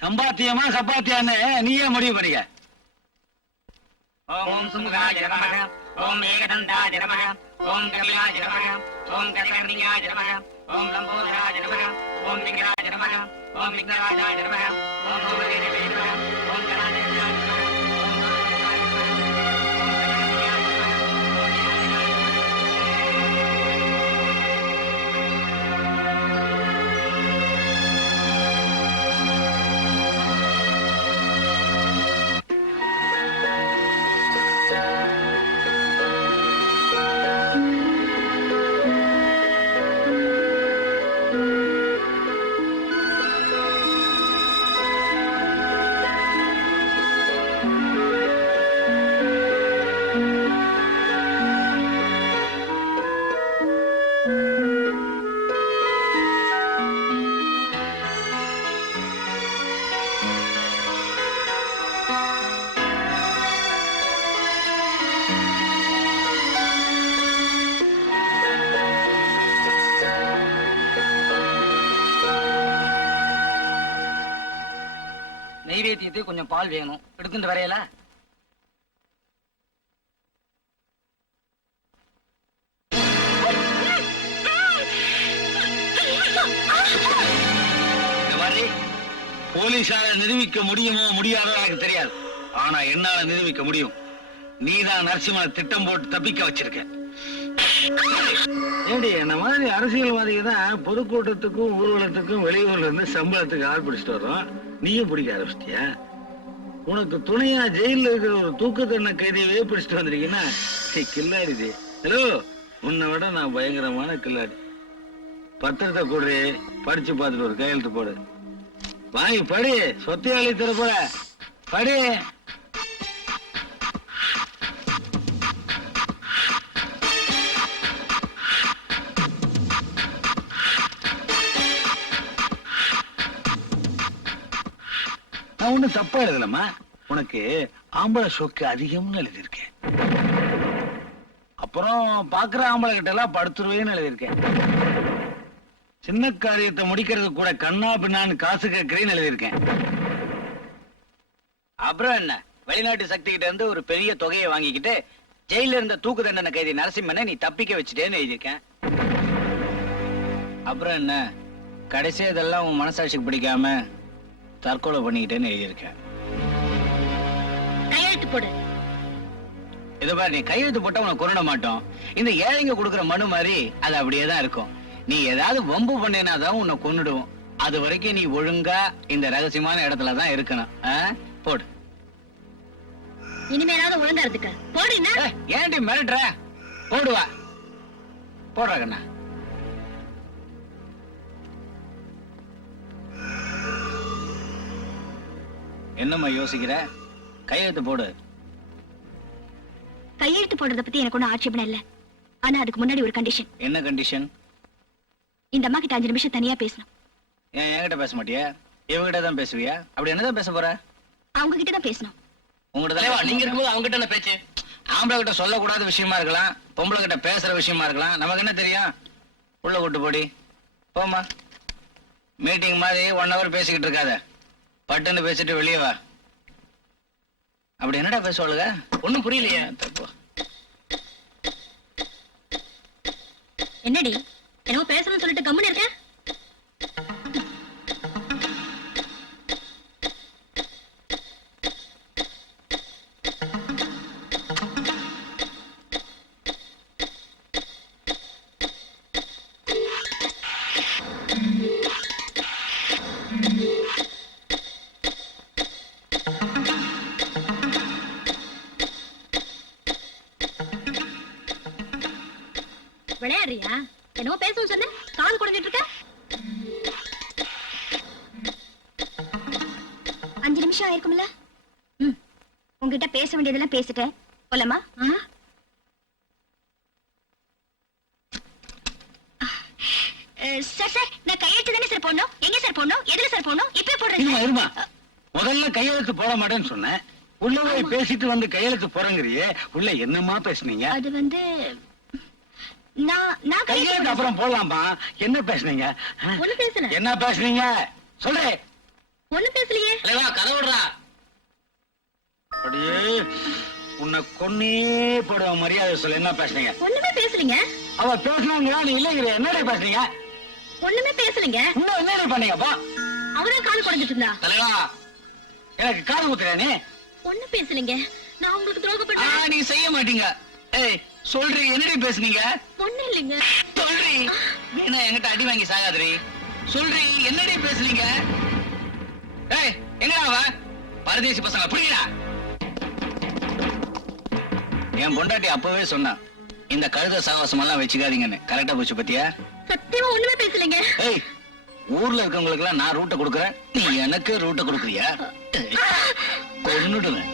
சம்பாத்தியமா சப்பாத்தியான்னு நீயே முடிவு பண்ணிக்க. ஓம் சுமுகாய நமக, ஓம் ஏகதந்தாய நமக, ஓம் கபிலாய நமக, ஓம் கர்ணனியாய நமக, ஓம் லம்போதராய நமக, ஓம் விக்ராய நமக, ஓம் விக்னராஜாய நமக, ஓம் பூமதேவே நமக, ஓம் கணாதேவாய நமக, ஓம் மாதேவாய நமக, ஓம் கணாதேவாய நமக, ஓம் விநாயகாய நமக. நைவேத்தியத்துக்கு கொஞ்சம் பால் வேணும், எடுத்துட்டு வரையல. போலீஸால நிரூபிக்க முடியுமோ முடியாதோ எனக்கு தெரியாது. ஆனா என்னால நிரூபிக்க முடியும். நீதான் நரசிம்மனை திட்டம் போட்டு தப்பிக்க வச்சிருக்க. ஏடி, என்ன மாதிரி அரசியல்வாதிக்கு தான் பொதுக்கூட்டத்துக்கும் ஊர்வலத்துக்கும் வெளியூர்ல இருந்து சம்பளத்துக்கு ஆள் பிடிச்சிட்டு வர்றோம். நீயும் பிடிக்க ஆரம்பிச்சிட்டியா? உனக்கு துணையா ஜெயில இருக்கிற ஒரு தூக்கு தண்டனை கைதியவே பிடிச்சிட்டு வந்திருக்கீங்கன்னா கில்லாடி. ஹலோ, உன்னை விட நான் பயங்கரமான கில்லாடி. பத்திரத்தை கூடு, படிச்சு பார்த்துட்டு ஒரு கையெழுத்து போடு. வாங்கி படி, சொத்தையாளி தர போற படி. நான் ஒண்ணு தப்பா எழுதலமா. உனக்கு ஆம்பளை சொக்கு அதிகம்னு எழுதியிருக்கேன். அப்புறம் பாக்குற ஆம்பளை கிட்ட எல்லாம் படுத்துருவேன்னு எழுதியிருக்கேன். சின்ன காரியத்தை முடிக்கிறது கூட கண்ணா பின்னான்னு காசு கேட்கிறேன்னு எழுதியிருக்கேன். அப்புறம் என்ன, வெளிநாட்டு சக்தி கிட்ட இருந்து ஒரு பெரிய தொகையை வாங்கிக்கிட்டு ஜெயில இருந்த தூக்கு தண்டனை கைதி நரசிம்மனை நீ தப்பிக்க வச்சுட்டேன்னு எழுதியிருக்கேன். அப்புறம் என்ன, கடைசி இதெல்லாம் உன் மனசாட்சிக்கு பிடிக்காம தற்கொலை பண்ணிக்கிட்டேன்னு எழுதியிருக்கேன். கையெழுத்து போடு. இது பாரு, நீ கையெழுத்து போட்டா உனக்கு கொருட மாட்டோம். இந்த ஏழைங்க கொடுக்குற மனு மாதிரி அது அப்படியே தான் இருக்கும். நீ ஏதாவது வம்பு பண்ணேனா தான் உன்னை கொன்னுடுவோம். அது வரைக்கும் நீ ஒழுங்கா இந்த ரகசியமான இடத்துல தான் இருக்கணும். போடு. இனிமேலாவது ஒழுங்கா இருந்துக்க. போடுன்னா ஏன்டி மிரட்டுற? போடுவா. போடுறா கண்ணா. என்னம்மா யோசிக்கிற? கையெழுத்து போடு. கையெழுத்து போடுறத பத்தி எனக்கு ஒன்னும் ஆட்சேபணம் இல்ல. ஆனா அதுக்கு முன்னாடி ஒரு கண்டிஷன். என்ன கண்டிஷன்? இந்த அம்மா கிட்ட 5 நிமிஷம் தனியா பேசணும். ஏன் என்கிட்ட பேச மாட்டியா? இவகிட்ட தான் பேசுவியா? அப்படி என்னதான் பேச போற? அவங்க கிட்ட தான் பேசணும். உங்ககிட்ட நீங்க இருக்கும்போது அவங்க கிட்ட என்ன பேச்சு? ஆம்பளை கிட்ட சொல்லக்கூடாத விஷயமா இருக்கலாம், பொம்பளை கிட்ட பேசுற விஷயமா இருக்கலாம். நமக்கு என்ன தெரியும்? உள்ள கூட்டு போடி. போமா. மீட்டிங் மாதிரி 1 hour பேசிக்கிட்டு இருக்காத. பட்டுன்னு பேசிட்டு வெளியே வா. அப்படி என்னடா பேசுவாளுங்க? ஒண்ணும் புரியலையே. என்னடி என்னவோ பேசணும்னு சொல்லிட்டு கம்முன்னு இருக்க? விளையாடுறியா? என்னவோ பேசணும்னு சொன்ன, கால் குடஞ்சிட்டு இருக்க. 5 நிமிஷம் ஆயிருக்கும்ல? உங்ககிட்ட பேச வேண்டியதெல்லாம் பேசிட்டேன். போலாமா? சார் சார், நான் கையெழுத்து தானே சார் போடணும். எங்க சார் போடணும்? எதுல சார் போடணும்? இப்ப போடுறேன். இருமா முதல்ல கையெழுத்து போட மாட்டேன்னு சொன்னேன். உள்ள போய் பேசிட்டு வந்து கையெழுத்து போறங்கிறியே, உள்ள என்னமா பேசுனீங்க? அது வந்து நான் கையெழுத்து அப்புறம் போடலாமா? என்ன பேசுனீங்க? ஒண்ணு பேசுன. என்ன பேசுனீங்க சொல்றே? ஒண்ணு பேசலையே. கதவுடுறா. அப்படியே உன்னை கொன்னே போடுவ. மரியாதை சொல்லு, என்ன பேசுனீங்க? ஒண்ணுமே பேசலீங்க. அவ பேசினாங்க, நீ இல்லைங்கிற. என்னடா பேசுனீங்க? ஒண்ணுமே பேசலீங்க. இன்னும் என்னடா பண்ணீங்கப்பா? அவதான் கால் குடஞ்சிட்டு இருந்தா. தலைவா, எனக்கு காது குத்துறியா நீ? ஒண்ணும் பேசலீங்க. நான் உங்களுக்கு துரோகப்பட்டேன். நீ செய்ய மாட்டீங்க. ஏய் சொல்றீ, என்னடி பேசுனீங்க? ஒண்ணு இல்லைங்க. சொல்றீ. வீணா என்கிட்ட அடி வாங்கி சாகாதீ. சொல்றீ, என்னடி பேசுனீங்க? ஏய் எங்கடா அவ? பரதேசி பசங்க புரியடா. என் பொண்டாட்டி அப்பவே சொன்னா, இந்த கழுத சாவாசம் எல்லாம் வச்சுக்காதீங்கன்னு. கரெக்டா போச்சு பத்தியா? சத்தியமா ஒண்ணுமே பேசலீங்க. ஏய், ஊர்ல இருக்கவங்களுக்கு எல்லாம் நான் ரூட்டை கொடுக்கறேன், நீ எனக்கு ரூட்டை கொடுக்குறியா? கொன்னுடுவேன்.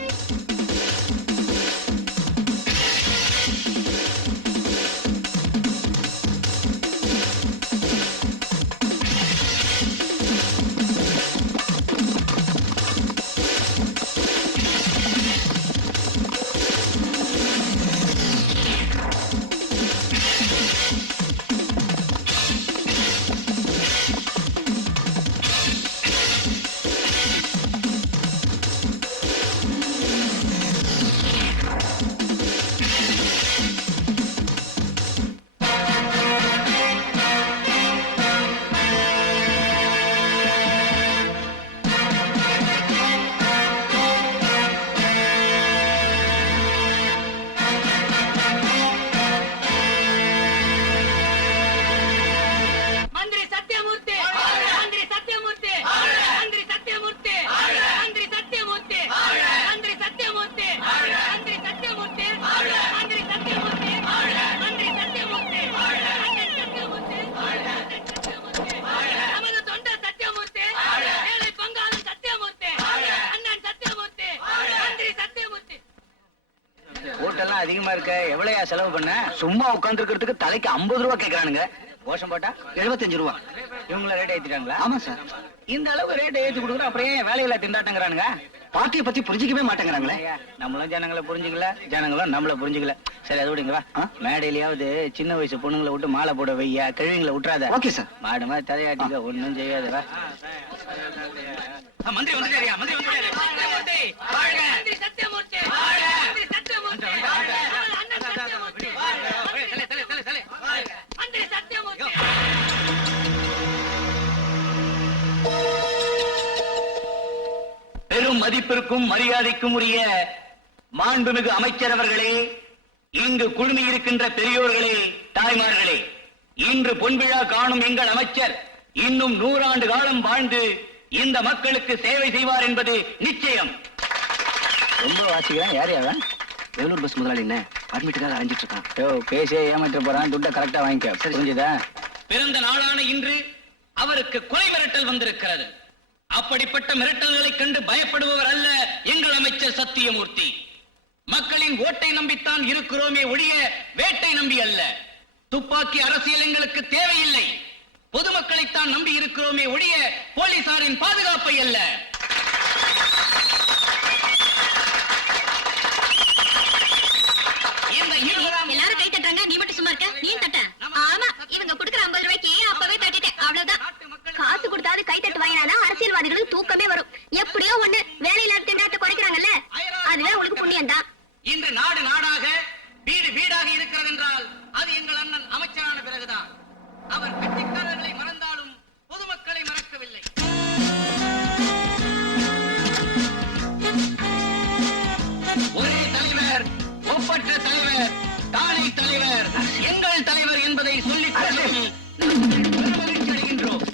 அதிகமா இருக்க. எவ்வளவுயா செலவு பண்ண? சும்மா உட்கார்ந்து இருக்கிறதுக்கு தலைக்கு 50 ரூபா கேக்குறானுங்க. கோஷம் போட்டா 75 ரூபா. இவங்கள ரேட் ஏத்திட்டாங்களா? ஆமா சார். இந்த அளவுக்கு ரேட் ஏத்தி கொடுக்குறோம், அப்புறம் ஏன் வேலையில திண்டாட்டங்கிறானுங்க? பார்ட்டியை பத்தி புரிஞ்சிக்கவே மாட்டேங்கிறாங்களே. நம்மளும் ஜனங்களை புரிஞ்சுக்கல, ஜனங்களும் நம்மள புரிஞ்சுக்கல. சரி, அது விடுங்க. வா, மேடையிலயாவது சின்ன வயசு பொண்ணுங்களை விட்டு மாலை போட வையா, கிழவிங்களை விட்டுறாத. Okay sir. மாடு மாதிரி தலையாட்டிக்க, ஒண்ணும் செய்யாது. வா. மந்திரி வந்துட்டாரியா? மந்திரி வந்துட்டாரு. சத்தியமூர்த்தி வாழ்க! மந்திரி சத்தியமூர்த்தி வாழ்க! மந்திரி சத்தியமூர்த்தி வாழ்க! அண்ணன் சத்தியமூர்த்தி வாழ்க! தலை மந்திரி சத்தியமூர்த்தி. பெரும் மதிப்பிற்கும் மரியாதைக்கும் உரிய மாண்புமிகு அமைச்சர் அவர்களே, இங்கு குழுமியிருக்கின்ற பெரியோர்களே, தாய்மார்களே, இன்று பொன்விழா காணும் எங்கள் அமைச்சர் இன்னும் 100 ஆண்டு காலம் வாழ்ந்து இந்த மக்களுக்கு சேவை செய்வார் என்பது நிச்சயம். ரொம்ப வாசிக்கிறான். யார் அவன்? வேலூர் பஸ் முதலாளி என்ன அட்மிட்டுக்காக அலைஞ்சிட்டு இருக்கான். பேசியே ஏமாற்ற போறான். துட்டை கரெக்டா வாங்கிக்க. புரிஞ்சுதா? பிறந்த நாளான இன்று அவருக்கு கொலை மிரட்டல் வந்திருக்கிறது. அப்படிப்பட்ட மிரட்டல்களை கண்டு பயப்படுபவர் அல்ல எங்கள் அமைச்சர் சத்தியமூர்த்தி. மக்களின் ஓட்டை நம்பித்தான் இருக்கிறோமே ஒழிய வேட்டை நம்பி அல்ல. துப்பாக்கி அரசியல் எங்களுக்கு தேவையில்லை. பொதுமக்களைத்தான் நம்பி இருக்கிறோமே ஒழிய போலீசாரின் பாதுகாப்பை அல்ல. எல்லாரும் கை தட்டுறாங்க, நீ மட்டும் சும்மா இருக்க. நீ தட்ட. ஆமா, இவங்க குடுக்குற 50 ரூபாய்க்கு அப்பவே தட்டிட்டேன். அவ்வளவுதான். காசு கொடுத்தாவது கை தட்டு வாங்கினாதான் அரசியல்வாதிகளுக்கு தூக்கமே வரும். எப்படியோ ஒண்ணு வேலையில்லாத திண்டாட்டத்தை குறைக்கிறாங்கல்ல, அதுவே உங்களுக்கு புண்ணியம் தான். இன்று நாடு நாடாக வீடு வீடாக இருக்கிறது என்றால் அது எங்கள் அண்ணன் அமைச்சரான பிறகுதான். அவர் கட்சிக்காரர்களை மறந்தாலும் பொதுமக்களை மறக்கவில்லை. ஒரே தலைவர், ஒப்பற்ற தலைவர், தானே தலைவர், எங்கள் தலைவர் என்பதை சொல்லிக் கொள்ளும் பெருமகிழ்ச்சி அடைகின்றோம்.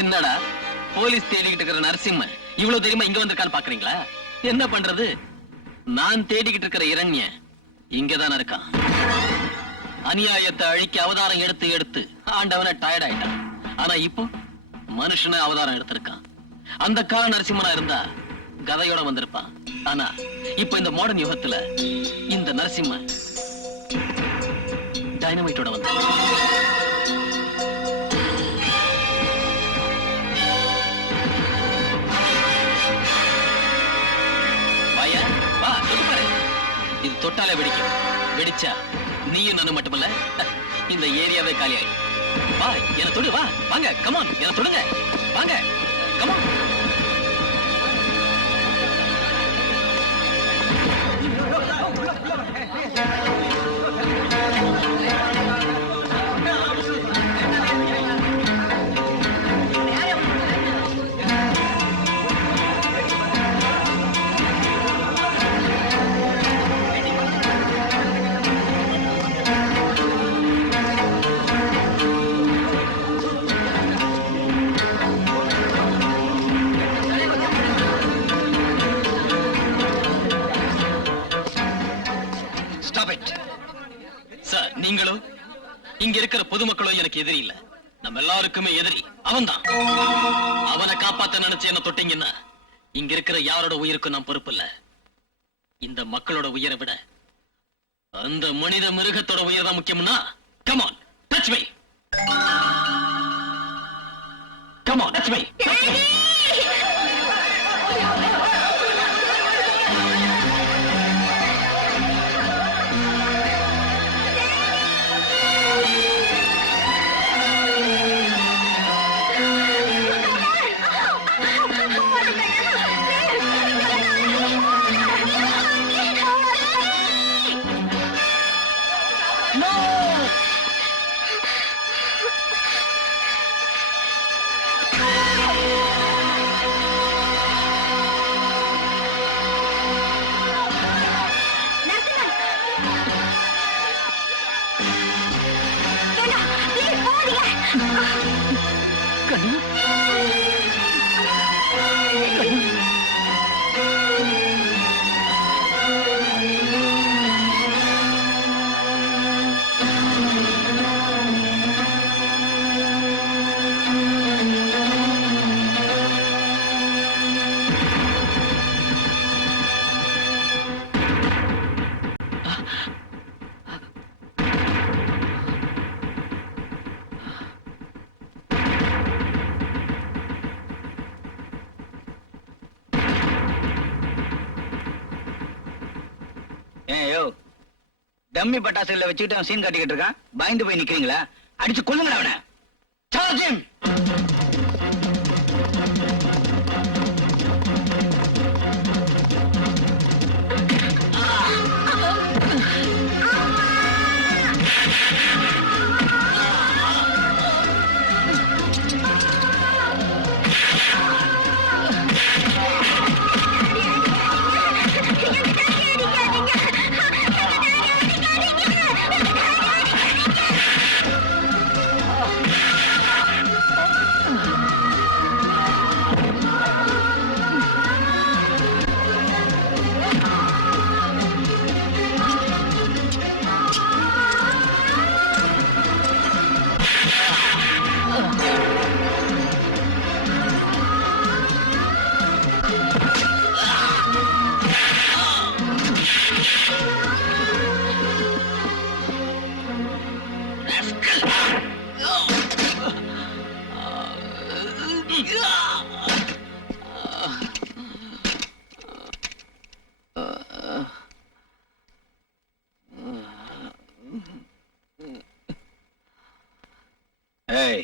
என்னடா போலீஸ் தேடிக்கிட்டு இருக்கிற நரசிம்மன் இவ்வளவு தெரியுமா இங்க வந்திருக்கான்னு பாக்குறீங்களா? என்ன பண்றது, நான் தேடிக்கிட்டு இருக்கிற இரண்ய இங்கதானே இருக்கான். அநியாயத்தை அழிக்க அவதாரம் எடுத்து எடுத்து ஆண்டவனை டயர்ட் ஆயிட்டான். ஆனா இப்போ மனுஷன அவதாரம் எடுத்திருக்கான். அந்த கால நரசிம்மனா இருந்தா கதையோட வந்திருப்பான். ஆனா இப்ப இந்த மாடர்ன் யுகத்துல இந்த நரசிம்மன் டைனமைட்டோட வந்து இது தொட்டாலே வெடிக்கும். வெடிச்சா நீயும் நானும் மட்டுமல்ல, இந்த ஏரியாவே காலியாயிடும். வா என்ன தொடு, வா வாங்க, கமான் என்ன தொடுங்க, வாங்க கமான். சார், நீங்களும் இங்க இருக்கிற பொதுமக்களும் எனக்கு எதிரி இல்ல. நம்ம எல்லாருக்குமே எதிரி அவன்தான். அவனை காப்பாத்த நினைச்சு என்ன தொட்டீங்கன்னா இங்க இருக்கிற யாரோட உயிருக்கும் நான் பொறுப்பு இல்ல. இந்த மக்களோட உயிரை விட அந்த மனித மிருகத்தோட உயிர் தான் முக்கியம்னா come on touch me, come on touch me. ஏன் யோ டம்மி பட்டாசுகளை வச்சுக்கிட்டு அவன் சீன் காட்டிக்கிட்டு இருக்கான். பயந்து போய் நிக்கிறீங்களா? அடிச்சு கொல்லுங்க அவனை. Charge him. ஏய்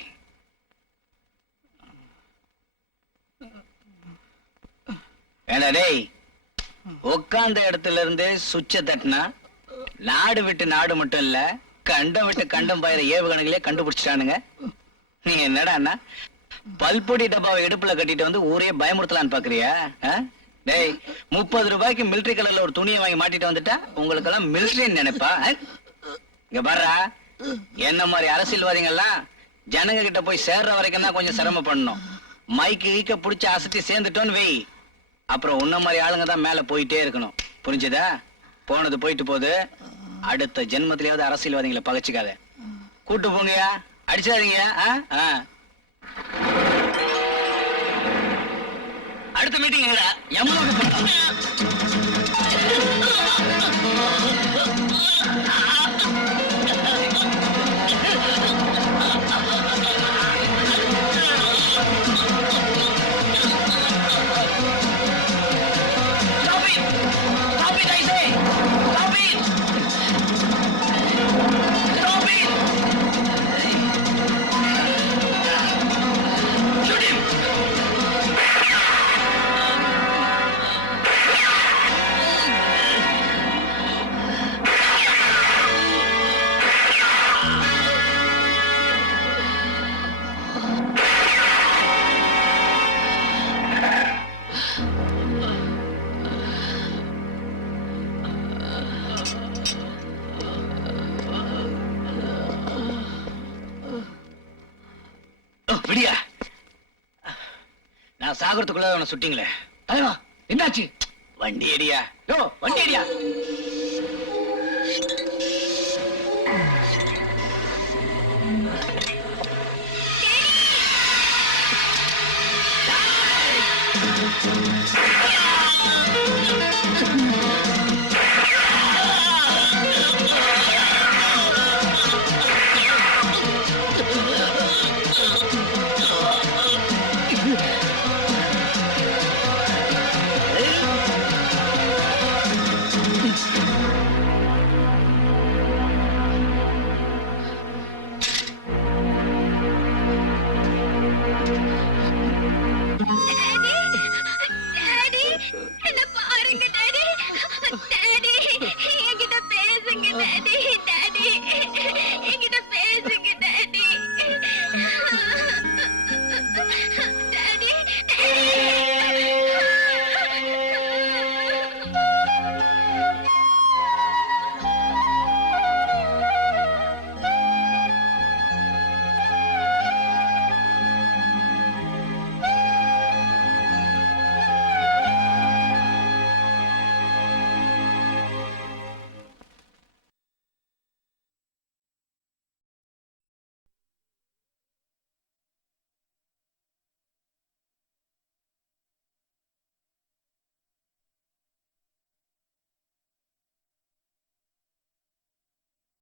ஏண்டா டேய், உட்கார்ந்த இடத்துல இருந்து சுவிட்ச தட்டினா நாடு விட்டு நாடு மட்டும் இல்ல கண்டம் விட்டு கண்டம் பாயிர ஏவுகணைகளே கண்டுபிடிச்சிட்டானுங்க. நீ என்னடா பல்பொடி டப்பாவை இடுப்புல கட்டிட்டு வந்து ஊரே பயமுறுத்தலான்னு பாக்குறியா? டேய் 30 ரூபாய்க்கு மிலிட்டரி கலர்ல ஒரு துணியை வாங்கி மாட்டிட்டு வந்துட்டா உங்களுக்கு எல்லாம் மிலிட்டரின்னு நினைப்பா? இங்க பாருடா, என்ன மாதிரி அரசியல்வாதிகள்லாம் ஜனங்க கிட்ட போய் சேர்ற வரைக்கும் தான் கொஞ்சம் சிரமப்படணும். மைக்கு ஈக்க புடிச்சு அசத்தி சேர்ந்துட்டோன்னு வை, அப்புறம் உன்ன மாதிரி ஆளுங்க தான் மேல போயிட்டே இருக்கணும். புரிஞ்சுதா? போனது போயிட்டு போகுது. அடுத்த ஜென்மத்திலேயாவது அரசியல்வாதிகளை பகச்சுக்காத. கூட்டு போங்கயா, அடிச்சாதீங்க. அடுத்த மீட்டிங் விடியா? நான் சாகரத்துக்குள்ள அவனை சுட்டிங்களே. என்னாச்சு? வண்டி அடியா. வண்டி அடியா. Daddy!